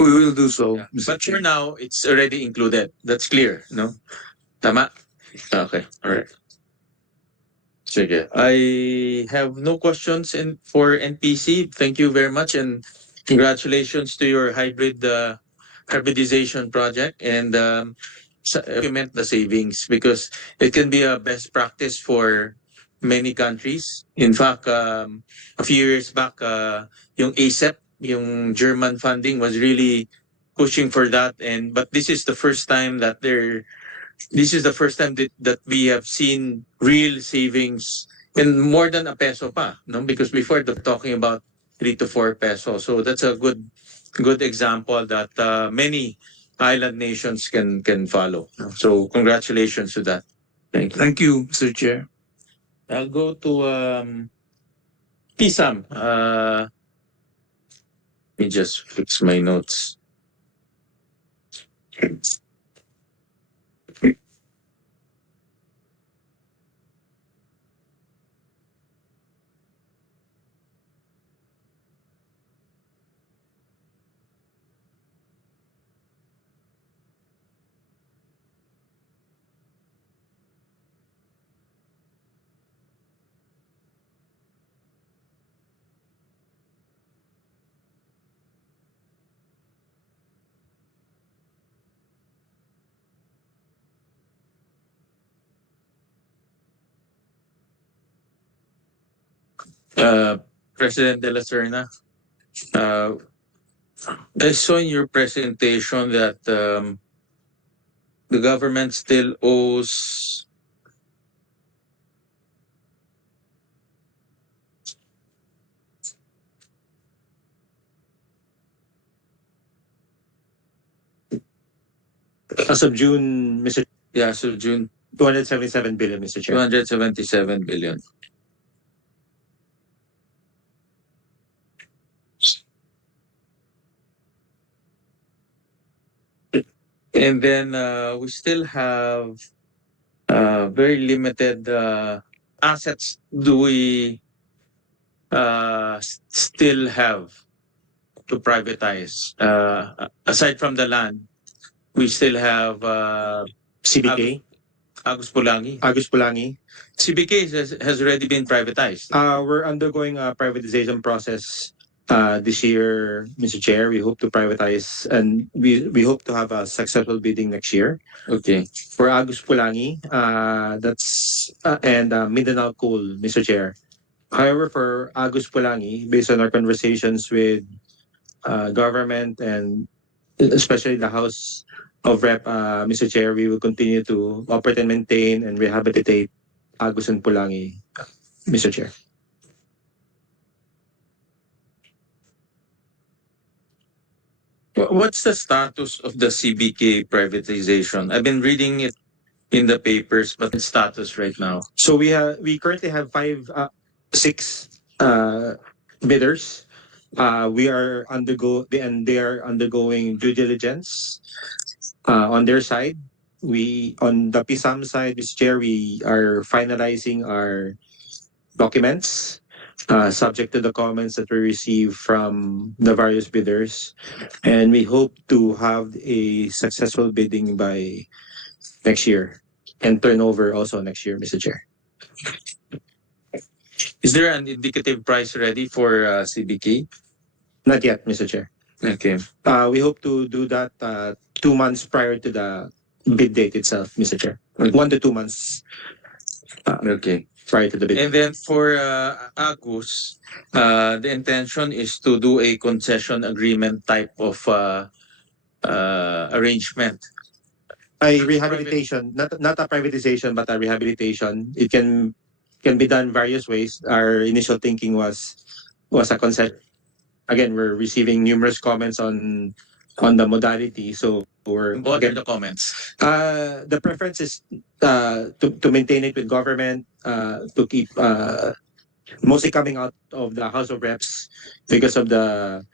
We will do so, Yeah. Mr. But Chair. for now, it's already included. That's clear, no? Tama? Okay, all right. Sige. I have no questions for NPC. Thank you very much and congratulations to your hybridization project and document the savings because it can be a best practice for many countries. In fact, a few years back, yung ASEP, yung German funding was really pushing for that but this is the first time that that we have seen real savings and more than a peso pa, no? Because before they're talking about 3 to 4 pesos. So that's a good example that many island nations can follow. So congratulations to that. Thank you. Thank you, Mr. Chair. I'll go to PSAM. Let me just fix my notes. President De La Serna, I saw in your presentation that the government still owes As of June, Mr. so June 277 billion, Mr. Chair. 277 billion. And then we still have very limited assets. Do we still have to privatize? Aside from the land, we still have CBK, Agus Pulangi. CBK has already been privatized. We're undergoing a privatization process this year, Mr. Chair. We hope to privatize and we hope to have a successful bidding next year. Okay. For Agus Pulangi, that's and Mindanao Coal, Mr. Chair. However, for Agus Pulangi, based on our conversations with government and especially the House of Rep, Mr. Chair, we will continue to operate and maintain and rehabilitate Agus and Pulangi, Mr. Chair. What's the status of the CBK privatization? I've been reading it in the papers, but its status right now. So we currently have six bidders. They are undergoing due diligence on their side. On the PSAM side, Mr. Chair, we are finalizing our documents subject to the comments that we receive from the various bidders. And we hope to have a successful bidding by next year and turnover also next year, Mr. Chair. Is there an indicative price ready for CBK? Not yet, Mr. Chair. Okay. We hope to do that 2 months prior to the bid date itself, Mr. Chair. 1 to 2 months Okay. prior to the bid. And then for Agus, the intention is to do a concession agreement type of arrangement. A rehabilitation, not a privatization, but a rehabilitation. It can be done various ways. Our initial thinking was a concept. Again, we're receiving numerous comments on the modality, so we're What are the comments? the preference is to maintain it with government, to keep mostly coming out of the House of Reps because of the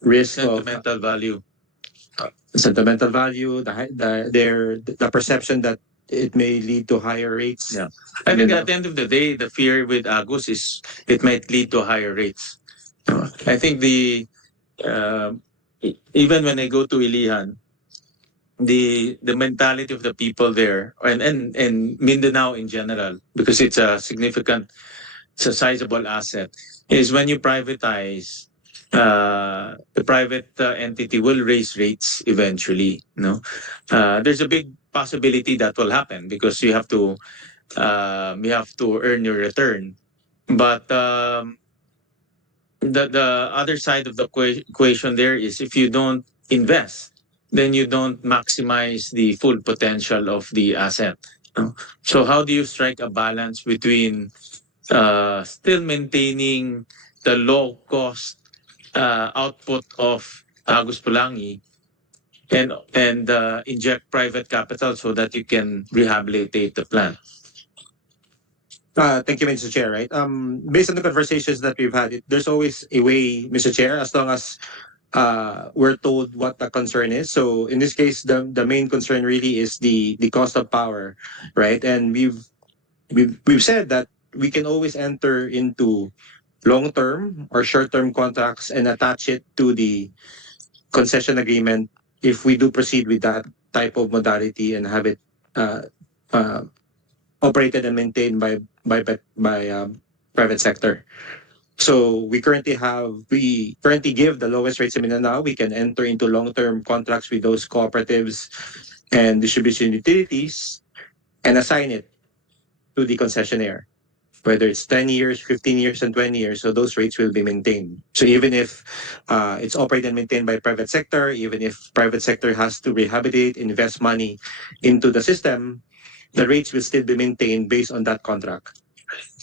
risk Sentimental value. sentimental value, the perception that it may lead to higher rates. Yeah. I think at the end of the day, the fear with Agus is it might lead to higher rates. I think even when I go to Ilihan, the mentality of the people there and Mindanao in general, because it's a sizable asset, is when you privatize, the private entity will raise rates eventually. No, there's a big possibility that will happen because you have to earn your return. But the other side of the equation there is if you don't invest, then you don't maximize the full potential of the asset. No? So how do you strike a balance between still maintaining the low cost output of Agus Pulangi and inject private capital so that you can rehabilitate the plant? Thank you, Mr. Chair. Right. Based on the conversations that we've had, there's always a way, Mr. Chair, as long as we're told what the concern is. So in this case, the main concern really is the cost of power, right? And we've said that we can always enter into long-term or short-term contracts and attach it to the concession agreement if we do proceed with that type of modality and have it operated and maintained by private sector. So we currently give the lowest rates in Mindanao. We can enter into long-term contracts with those cooperatives and distribution utilities and assign it to the concessionaire, whether it's 10 years, 15 years, and 20 years. So those rates will be maintained. So even if it's operated and maintained by private sector, even if private sector has to rehabilitate, invest money into the system, the rates will still be maintained based on that contract.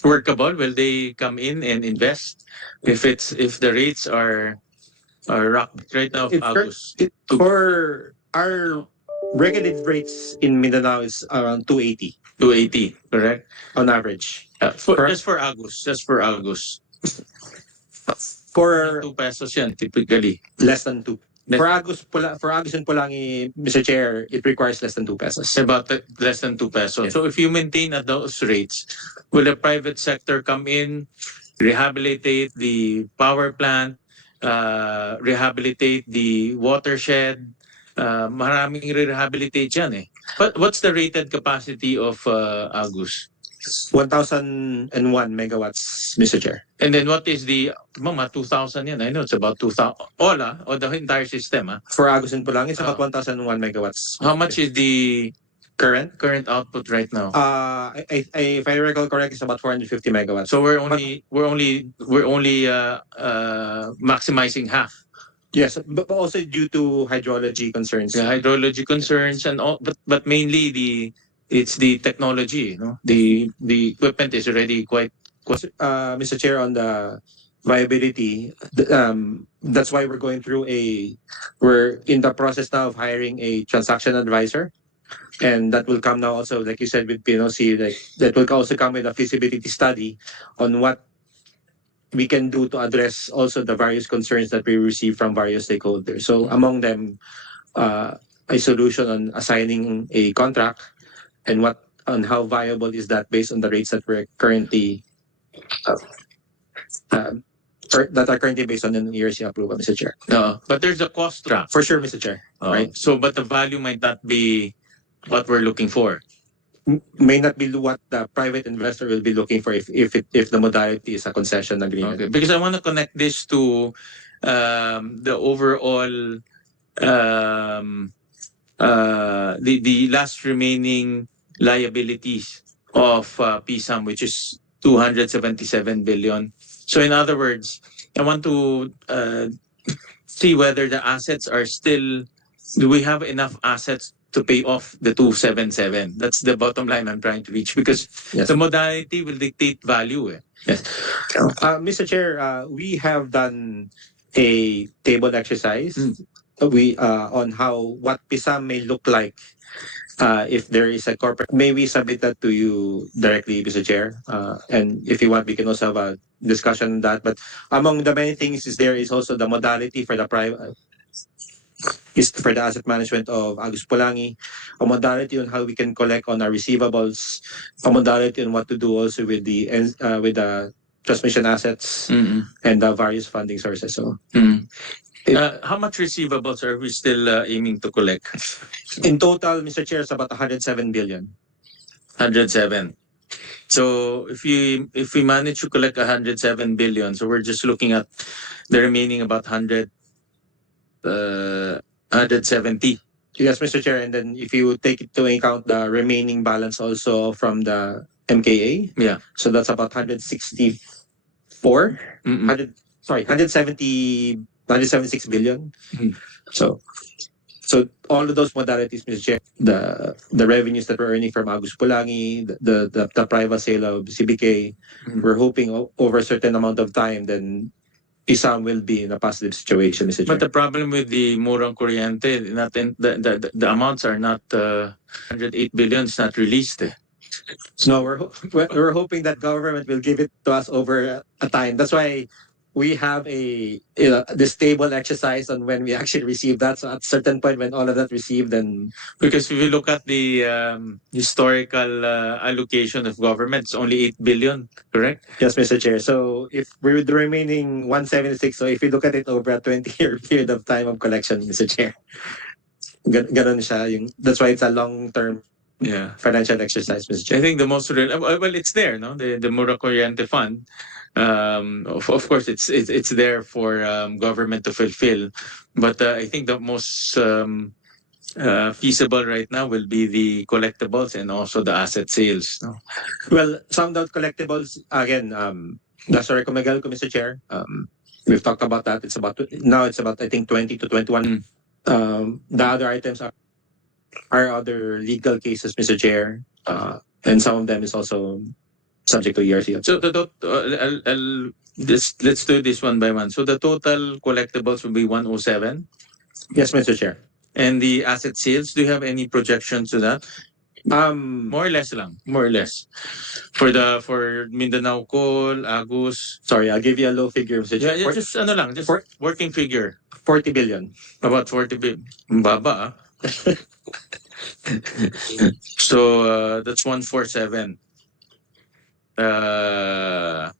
Workable? Will they come in and invest if the rates are rock right now? For our regulated rates in Mindanao is around 280. 280, correct? On average. Just for Agus. For 2 pesos yan, typically. Less than 2. For Agus and Pulangi, Mr. Chair, it requires less than 2 pesos. About less than 2 pesos. Yes. So if you maintain at those rates, will the private sector come in, rehabilitate the power plant, rehabilitate the watershed? Maraming rehabilitate yan eh. But what's the rated capacity of Agus? 1,001 megawatts, Mr. Chair. And then what is the 2,000 yan? I know it's about 2,000. All or the entire system. For Agus and Pulangi, it's about 1,001 megawatts. How much is the current output right now? If I recall correct, it's about 450 megawatts. So we're only maximizing half. Yes, but also due to hydrology concerns. Yeah, hydrology concerns and all, but mainly it's the technology. No, the equipment is already quite. Mr. Chair, on the viability, that's why we're going through we're in the process now of hiring a transaction advisor, and that will come now also, like you said, with PNOC, that will also come with a feasibility study on what we can do to address also the various concerns that we receive from various stakeholders. So among them, a solution on assigning a contract and on how viable is that based on the rates that we're currently that are currently based on the ERC approval, Mr. Chair. But there's a cost track. For sure, Mr. Chair. Right. So, but the value might not be what we're looking for. May not be what the private investor will be looking for if the modality is a concession agreement. Okay. Because I want to connect this to the overall the last remaining liabilities of PSAM, which is 277 billion. So in other words, I want to see whether the assets are still, do we have enough assets to pay off the 277? That's the bottom line I'm trying to reach, because Yes. the modality will dictate value. Yes. Mr. Chair, we have done a table exercise on what PISA may look like if there is a corporate. May we submit that to you directly, Mr. Chair? And if you want, we can also have a discussion on that. But among the many things there is also the modality for the private. Is for the asset management of Agus Pulangi, a modality on how we can collect on our receivables, a modality on what to do also with the transmission assets and the various funding sources. So, how much receivables are we still aiming to collect? in total, Mr. Chair, it's about 107 billion. 107. So if we manage to collect 107 billion, so we're just looking at the remaining about 170. Yes, Mr. Chair, and then if you take into account the remaining balance also from the MKA, Yeah. so that's about 164, 176 billion. So all of those modalities, Mr. Chair, the revenues that we're earning from Agus Pulangi, the private sale of CBK, we're hoping over a certain amount of time, then PISAM will be in a positive situation, Mr. Chair. But the problem with the Murang Kuryente, the amounts are not 108 billion is not released. No, we're hoping that government will give it to us over a time. That's why we have this table exercise on when we actually receive that. So at a certain point, when all of that received, then because if you look at the historical allocation of government, it's only 8 billion, correct? Yes, Mr. Chair. So if we're the remaining 176, so if you look at it over a 20-year period of time of collection, Mr. Chair, ganon siya that's why it's a long-term financial exercise, Mr. Chair. I think the most well, it's there, no? The Murang Kuryente Fund. Of course, it's there for government to fulfill, but I think the most feasible right now will be the collectibles and also the asset sales. No? Well, some of the collectibles again. That's a recommendation, Mr. Chair. We've talked about that. It's about I think 20 to 21. The other items are other legal cases, Mr. Chair, and some of them is also subject to ERC. So let's do this one by one. So the total collectibles will be 107. Yes, Mr. Chair. And the asset sales, do you have any projections to that? More or less lang. More or less. For Mindanao Coal, Agus. Sorry, I'll give you a low figure, Mr. Chair. Yeah, just working figure. 40 billion. About 40 billion. Baba. So that's 147. And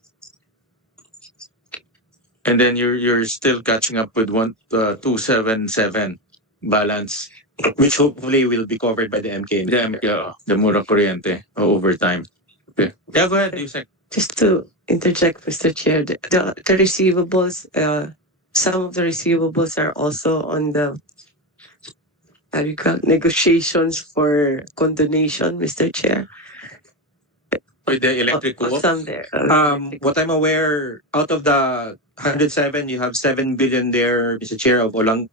then you're still catching up with 277 balance, which hopefully will be covered by the MK. The Murang Kuryente over time. Okay. Yeah, go ahead, Yusek. Just to interject, Mr. Chair, the receivables, some of the receivables are also on the negotiations for condonation, Mr. Chair. With the electric co-op? Some there. What I'm aware, out of the 107, you have 7 billion there, Mr. Chair, of Olongo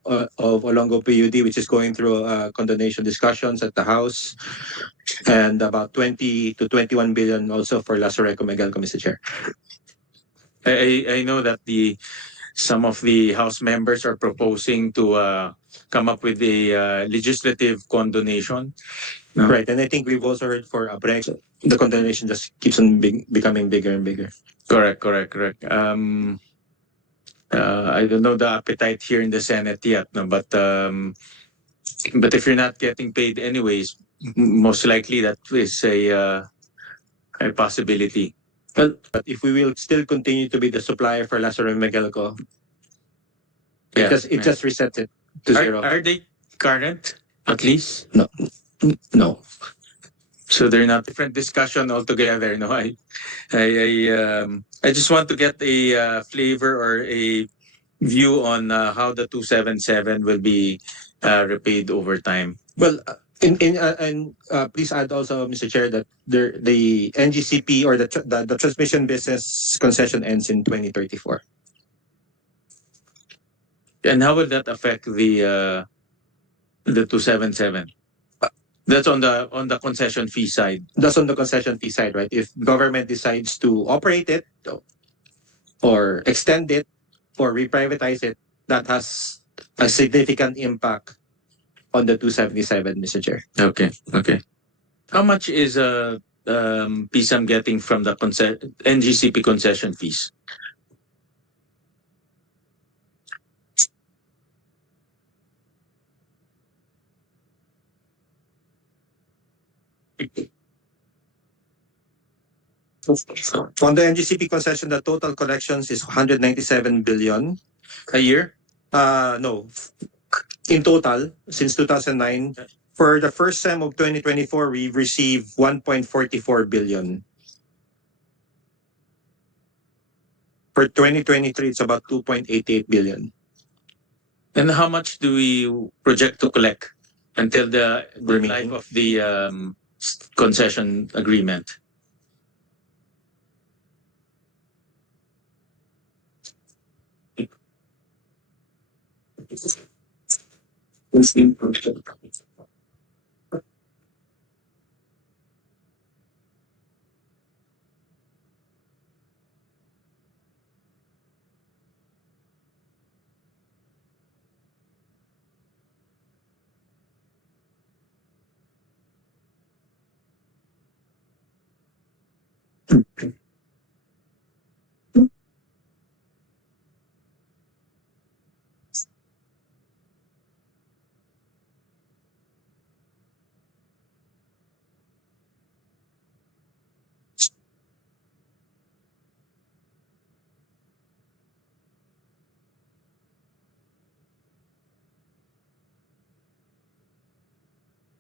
PUD, which is going through condonation discussions at the House, and about 20 to 21 billion also for Lazareco Megalco, Mr. Chair. I know that some of the House members are proposing to come up with a legislative condonation. No. Right, and I think we've also heard for a break, the condonation just keeps on becoming bigger and bigger. Correct. I don't know the appetite here in the Senate yet, no, but if you're not getting paid anyways, most likely that is a possibility. But if we will still continue to be the supplier for Lazaro Megalco, because it just resets it to zero. Are they current at least? No. So they're not different discussion altogether. No, I just want to get a flavor or a view on how the 277 will be repaid over time. Well, please add also, Mr. Chair, that the NGCP or the transmission business concession ends in 2034. And how will that affect the 277? That's on the concession fee side. That's on the concession fee side, right? If government decides to operate it or extend it or reprivatize it, that has a significant impact on the 277, Mr. Chair. Okay. How much is PSAM getting from the NGCP concession fees? On the NGCP concession, the total collections is 197 billion. A year? No. In total, since 2009, for the first sem of 2024, we've received 1.44 billion. For 2023, it's about 2.88 billion. And how much do we project to collect until the life of the concession agreement?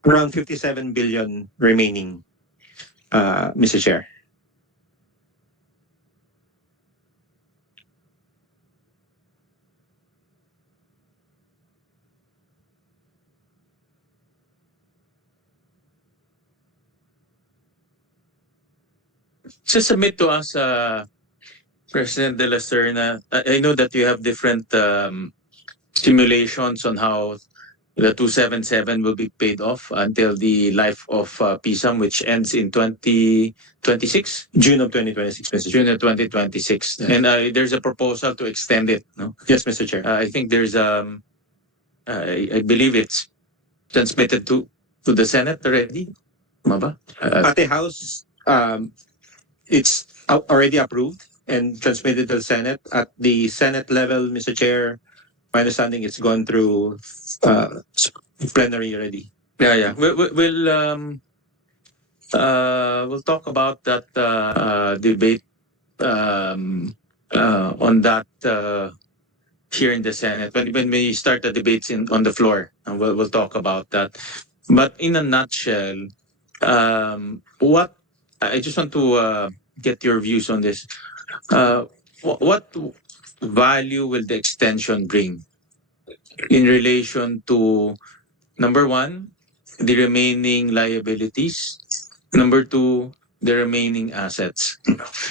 Around 57 billion remaining, Mr. Chair. Just submit to us, President De La Serna. I know that you have different simulations on how the 277 will be paid off until the life of PSAM, which ends in 2026? June of 2026, Mr. Chair. June of 2026. Yes. And there's a proposal to extend it. No? Yes, Mr. Chair. I think there's I believe it's transmitted to the Senate already. Maba? At the House, it's already approved and transmitted to the Senate. At the Senate level, Mr. Chair, my understanding it's gone through plenary already. Yeah. We'll talk about that debate on that here in the Senate when we start the debates on the floor, and we'll talk about that. But in a nutshell, what I just want to get your views on this. What value will the extension bring in relation to, number one, the remaining liabilities, number two, the remaining assets?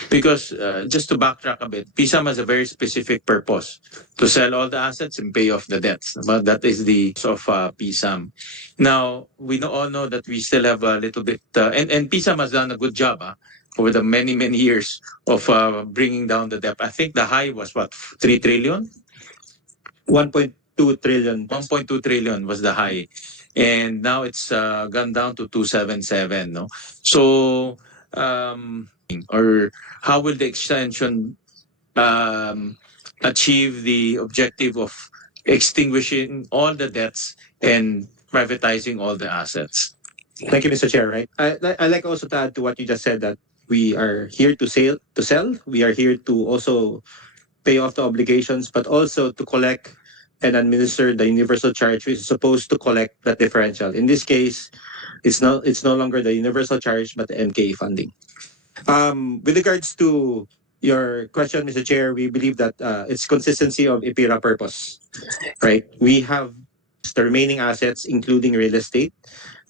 Because just to backtrack a bit, PSAM has a very specific purpose: to sell all the assets and pay off the debts. But that is the of PSAM. Now, we all know that we still have a little bit, and PSAM has done a good job over the many years of bringing down the debt. I think the high was what, 3 trillion? 1.2 trillion. 1.2 trillion was the high. And now it's gone down to 277. No? So, or how will the extension achieve the objective of extinguishing all the debts and privatizing all the assets? Thank you, Mr. Chair. Right. I like also to add to what you just said, that we are here to sell. We are here to also pay off the obligations, but also to collect and administer the universal charge, which is supposed to collect that differential. In this case, it's no longer the universal charge, but the MKE funding. With regards to your question, Mr. Chair, we believe that it's consistency of IPIRA purpose, right? We have the remaining assets, including real estate.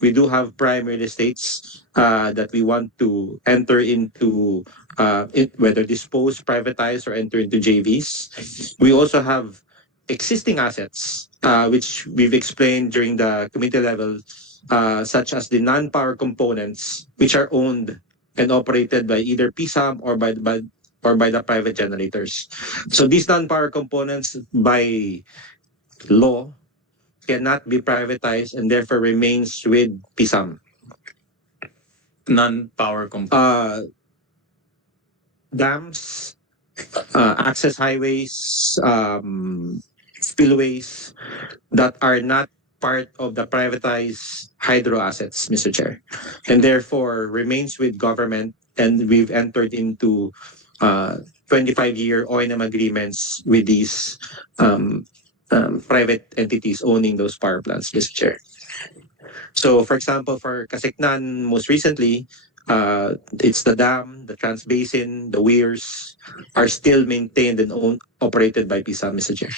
We do have prime real estates that we want to enter into, whether dispose, privatize, or enter into JVs. We also have existing assets, which we've explained during the committee level, such as the non-power components, which are owned and operated by either PSAM or by the private generators. So these non-power components, by law, cannot be privatized and therefore remains with PSAM. Non-power component. Dams, access highways, spillways that are not part of the privatized hydro assets, Mr. Chair, and therefore remains with government. And we've entered into 25-year O&M agreements with these private entities owning those power plants, Mr. Chair. So, for example, for Kasiknan, most recently, it's the dam, the transbasin, the weirs are still maintained and operated by PSAM, Mr. Chair.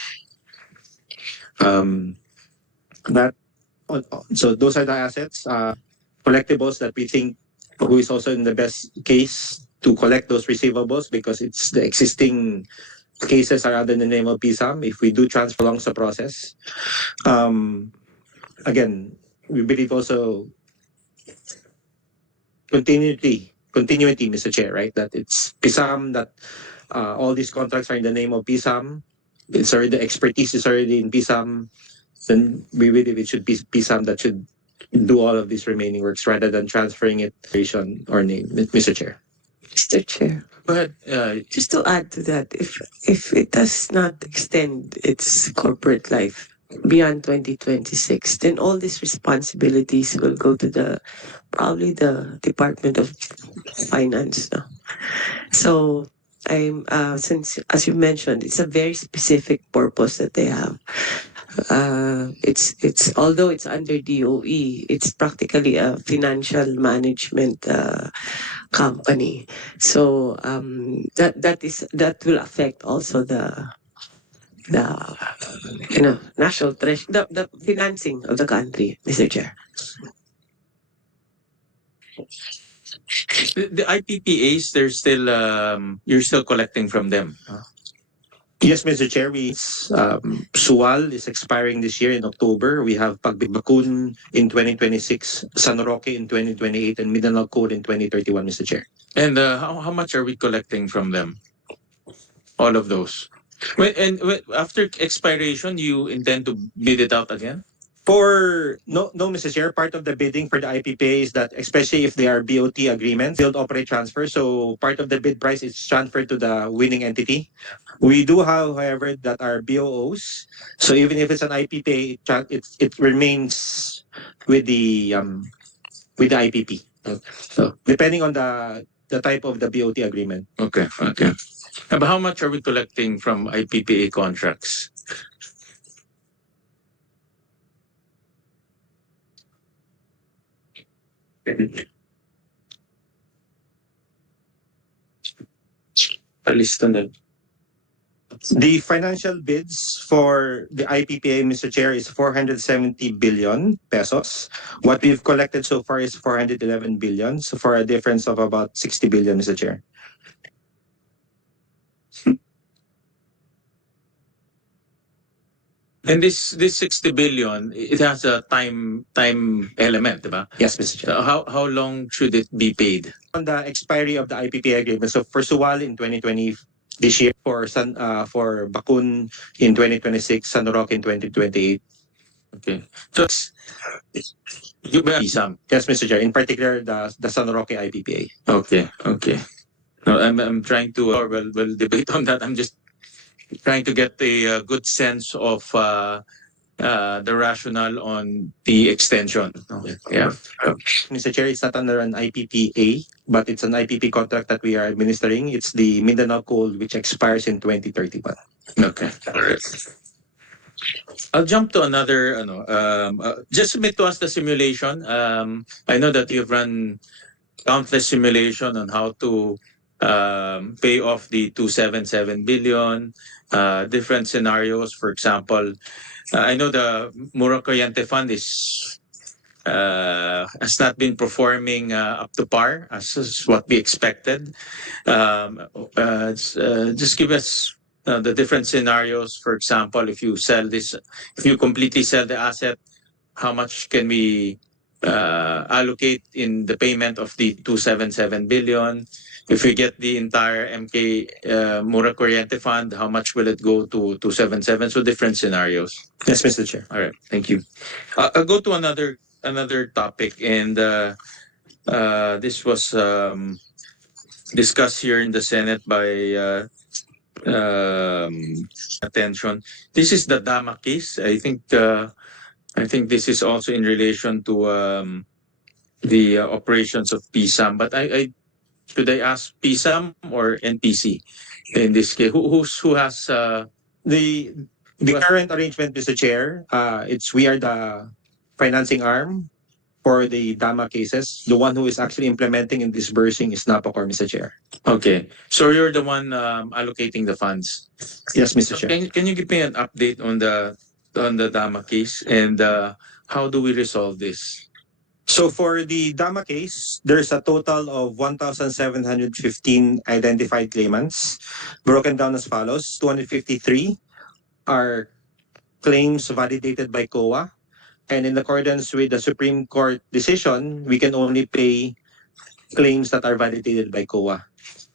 So those are the assets, collectibles that we think who is also in the best case to collect those receivables, because it's the existing cases are under the name of PSAM. If we do transfer along the process, again, we believe also continuity, Mr. Chair, right? That it's PSAM, that all these contracts are in the name of PSAM. It's already, the expertise is already in PSAM. Then we believe it should be PSAM that should do all of these remaining works rather than transferring it or name, Mr. Chair. Mr. Chair, Go ahead. just to add to that, if it does not extend its corporate life beyond 2026, then all these responsibilities will go to probably the Department of Finance. No? So since, as you mentioned, it's a very specific purpose that they have. It's although it's under DOE, it's practically a financial management company. So that will affect also the national treasury, the financing of the country, Mr. Chair. The IPPAs, they're still you're still collecting from them. Yes, Mr. Chair, Sual is expiring this year in October. We have Pagbakun in 2026, San Roque in 2028, and Mindanao Code in 2031, Mr. Chair. And how much are we collecting from them? All of those. After expiration, you intend to bid it out again? No, Mr. Chair, part of the bidding for the IPPA is that, especially if they are BOT agreements, build, operate, transfer. So part of the bid price is transferred to the winning entity. We do have, however, that are BOOs. So even if it's an IPPA, it remains with the IPP. So depending on the type of the BOT agreement. Okay. But how much are we collecting from IPPA contracts? The financial bids for the IPPA, Mr. Chair, is 470 billion pesos. What we've collected so far is 411 billion. So for a difference of about 60 billion, Mr. Chair. And this 60 billion, it has a time element, diba? Yes, Mr. Chair. So how long should it be paid? On the expiry of the IPPA agreement, so for Suwal in 2020, this year, for Bakun in 2026, San Roque in 2028. Okay. So you some. Yes, Mr. Chair. In particular, the San Roque IPPA. Okay. No, I'm trying to, or we'll debate on that. I'm just trying to get a good sense of the rationale on the extension. Yeah. Mr. Chair, it's not under an IPPA, but it's an IPP contract that we are administering. It's the Mindanao Code, which expires in 2031. Okay. All right. I'll jump to another, just submit to us the simulation. I know that you've run countless simulation on how to pay off the 277 billion, different scenarios. For example, I know the Mura Corriente Fund is has not been performing up to par as what we expected. Just give us the different scenarios. For example, if you sell this, if you completely sell the asset, how much can we allocate in the payment of the 277 billion? If we get the entire MK Mura Corriente Fund, how much will it go to 277? So different scenarios. Yes, Mr. Chair. All right, thank you. I'll go to another topic, and this was discussed here in the Senate by attention. This is the Dahama case. I think this is also in relation to the operations of PSAM. But I should I ask PSAM or NPC in this case? Who has The current arrangement, Mr. Chair, we are the financing arm for the Dahama cases. The one who is actually implementing and disbursing is NAPOCOR, Mr. Chair. Okay, so you're the one allocating the funds. Yes, Mr. So Chair. can you give me an update on the Dahama case, and how do we resolve this? So for the Dahama case, there's a total of 1,715 identified claimants, broken down as follows. 253 are claims validated by COA, and in accordance with the Supreme Court decision, we can only pay claims that are validated by COA.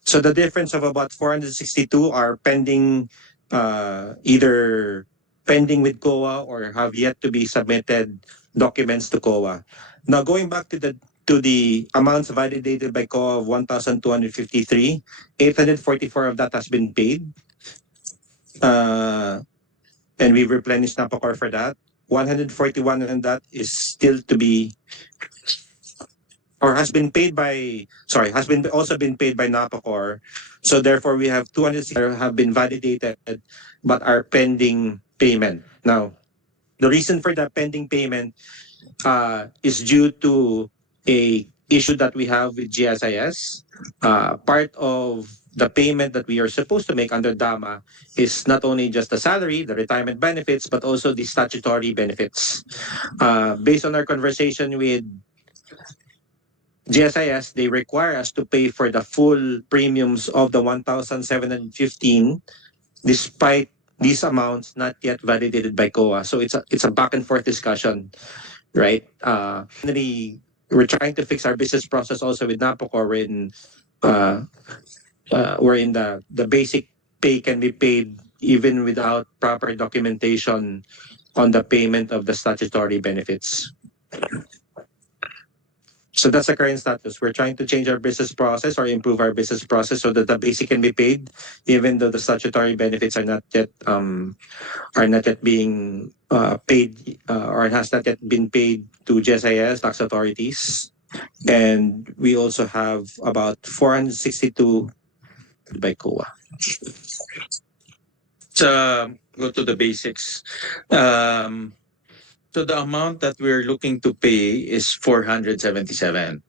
So the difference of about 462 are pending, either pending with COA or have yet to be submitted documents to COA. Now going back to the amounts validated by COA of 1,253, 844 of that has been paid. And we've replenished NAPOCOR for that. 141 and that is still to be, or has been paid by, has been also been paid by NAPOCOR. So therefore we have 260 have been validated but are pending payment. Now, the reason for that pending payment is due to a issue that we have with GSIS. Part of the payment that we are supposed to make under Dahama is not only just the salary, the retirement benefits, but also the statutory benefits. Based on our conversation with GSIS, they require us to pay for the full premiums of the 1,715, despite these amounts not yet validated by COA. So it's a back and forth discussion, right? We're trying to fix our business process also with NAPOCOR wherein the basic pay can be paid even without proper documentation on the payment of the statutory benefits. So that's the current status. We're trying to change our business process or improve our business process so that the basic can be paid, even though the statutory benefits are not yet being paid or has not yet been paid to GSIS tax authorities. And we also have about 462 by COA. So go to the basics. So the amount that we're looking to pay is 477.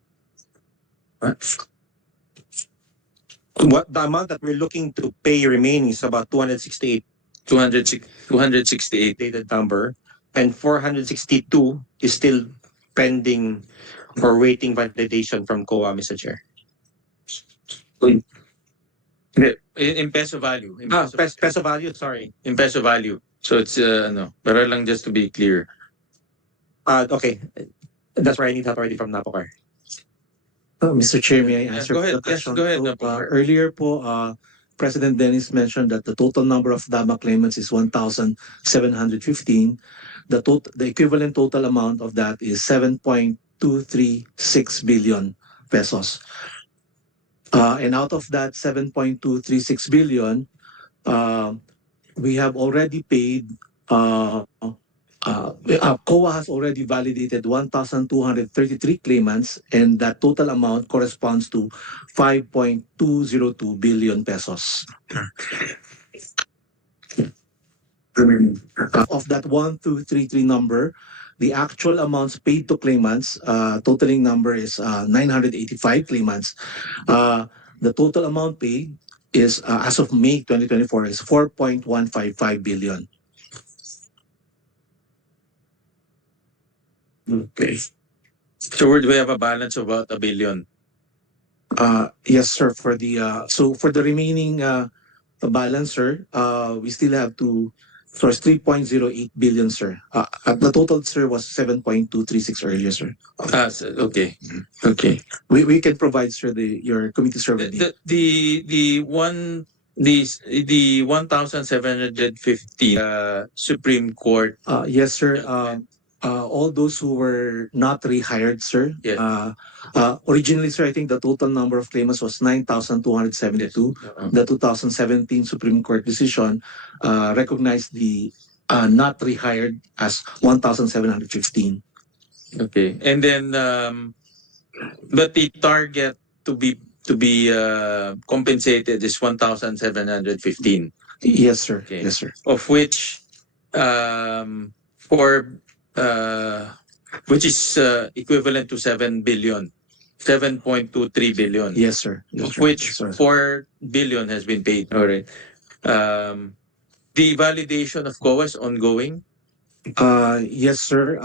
What the amount that we're looking to pay remaining is about 268. 268 dated number, and 462 is still pending or waiting validation from COA, Mr. Chair. In peso value. Peso value, sorry. In peso value. So it's para lang just to be clear. Okay. That's where I need help already from NAPOCOR. Mr. Chair, may I answer go ahead. the question? Yes, go ahead. So, earlier po, President Dennis mentioned that the total number of Dahama claimants is 1,715. The equivalent total amount of that is 7.236 billion pesos. And out of that 7.236 billion, we have already paid, COA has already validated 1,233 claimants, and that total amount corresponds to 5.202 billion pesos. Of that 1,233 number, the actual amounts paid to claimants, totaling number is 985 claimants. The total amount paid is, as of May 2024, is 4.155 billion. Okay. So we have a balance of about 1 billion. Yes, sir. For the remaining balance, sir, we still have to source 3.08 billion, sir. The total, sir, was 7.236 earlier, sir. Okay. Okay. We can provide, sir, your committee survey. The 1,750 Supreme Court. Yes, sir. All those who were not rehired, sir. Yes. Originally, sir, I think the total number of claimants was 9,272. The 2017 Supreme Court decision recognized the not rehired as 1,715. Okay. And then but the target to be compensated is 1,715. Yes, sir. Okay. Yes, sir. Of which which is equivalent to 7 billion, 7.23 billion. Yes, sir. Yes, Of sir. which Yes, sir. 4 billion has been paid. All right. The validation of COA is ongoing. Yes, sir.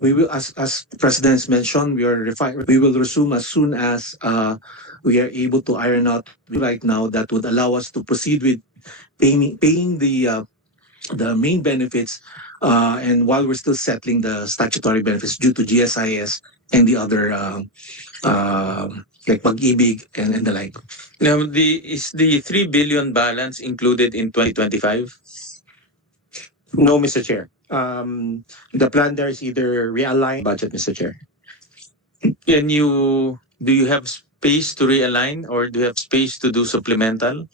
We will, as President has mentioned, we will resume as soon as we are able to iron out right now that would allow us to proceed with paying the main benefits, and while we're still settling the statutory benefits due to GSIS and the other like Pag-ibig and the like. Now, is the 3 billion balance included in 2025? No, Mr. Chair. The plan there is either realign budget, Mr. Chair. Do you have space to realign or do you have space to do supplemental?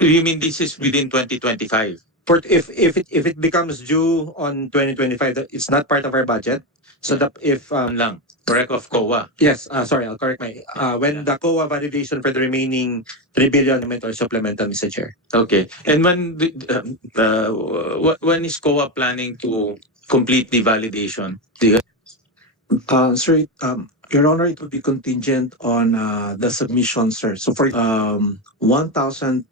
You mean this is within 2025? If it becomes due on 2025, it's not part of our budget. So Lang, correct, of COA. yes, sorry, I'll correct my when the COA validation for the remaining 3 billion or supplemental, Mr. Chair. Okay. And when is COA planning to complete the validation? Sir, Your Honor, it will be contingent on the submission, sir. So for 1,000,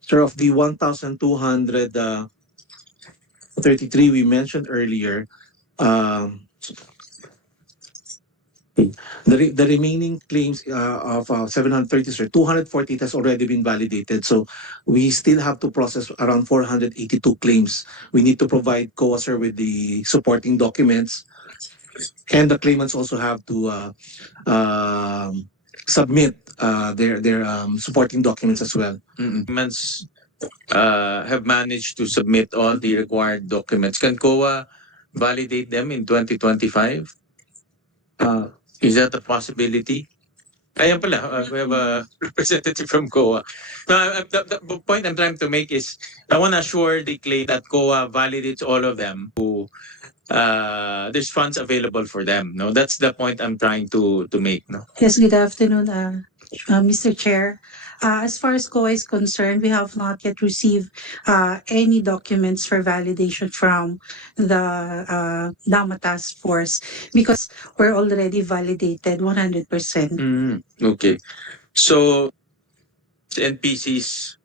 sir, of the 1,233 we mentioned earlier, the remaining claims of 730, sir, 248 has already been validated. So we still have to process around 482 claims. We need to provide COA, sir, with the supporting documents. And the claimants also have to submit their supporting documents as well. Claimants have managed to submit all the required documents. Can COA validate them in 2025? Is that a possibility? Ayan pala, we have a representative from COA. Now, the point I'm trying to make is I want to assure the claim that COA validates all of them who there's funds available for them. No, that's the point I'm trying to make. No. Yes, good afternoon, Mr. Chair. As far as COA is concerned, we have not yet received any documents for validation from the Dahama Task Force because we're already validated 100%. Okay. So NPC's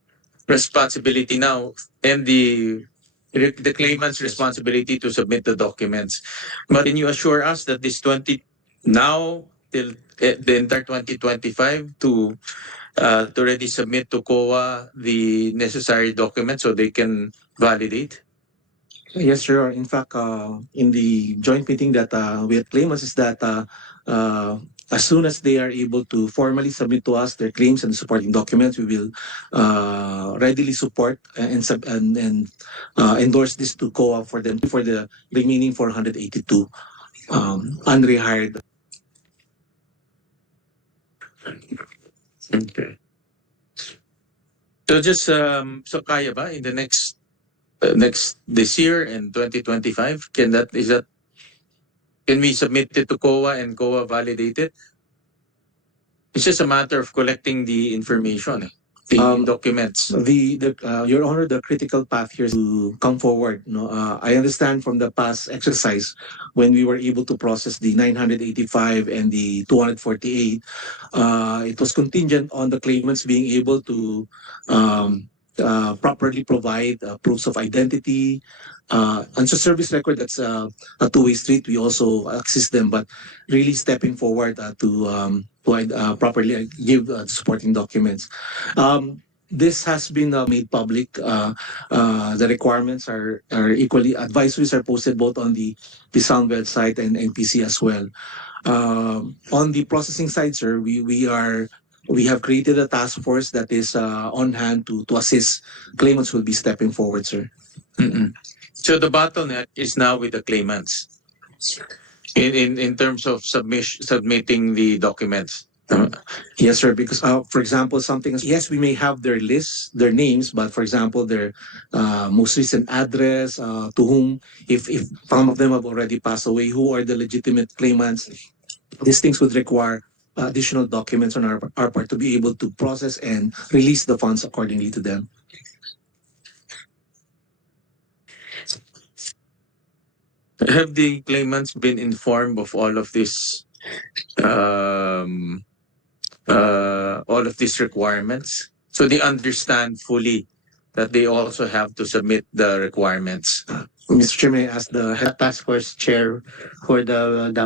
responsibility now and the claimant's responsibility to submit the documents. But can you assure us that this 20 now till the entire 2025 to already submit to COA the necessary documents so they can validate? Yes, sir. In fact, in the joint meeting that we had claimants is that as soon as they are able to formally submit to us their claims and supporting documents, we will readily support and endorse this to COA for them for the remaining 482 unrehired. Okay. So just so kaya ba in the next this year and 2025? Can we submit it to COA and COA validate it? It's just a matter of collecting the information, the documents. Your Honor, the critical path here is to come forward. No, I understand from the past exercise when we were able to process the 985 and the 248, it was contingent on the claimants being able to properly provide proofs of identity. And so service record, that's a two-way street. We also assist them, but really stepping forward to properly give supporting documents. This has been made public. The requirements are equally, advisories are posted both on the Sound website and NPC as well. On the processing side, sir, we have created a task force that is on hand to assist claimants who will be stepping forward, sir. Mm-mm. So the bottleneck is now with the claimants in terms of submitting the documents. Yes, sir. Because, for example, something is, yes, we may have their lists, their names, but for example, their most recent address, to whom, if some of them have already passed away, who are the legitimate claimants, these things would require additional documents on our part to be able to process and release the funds accordingly to them. Have the claimants been informed of all of this, all of these requirements? So they understand fully that they also have to submit the requirements. Mr. Chair, may I ask the head task force chair for the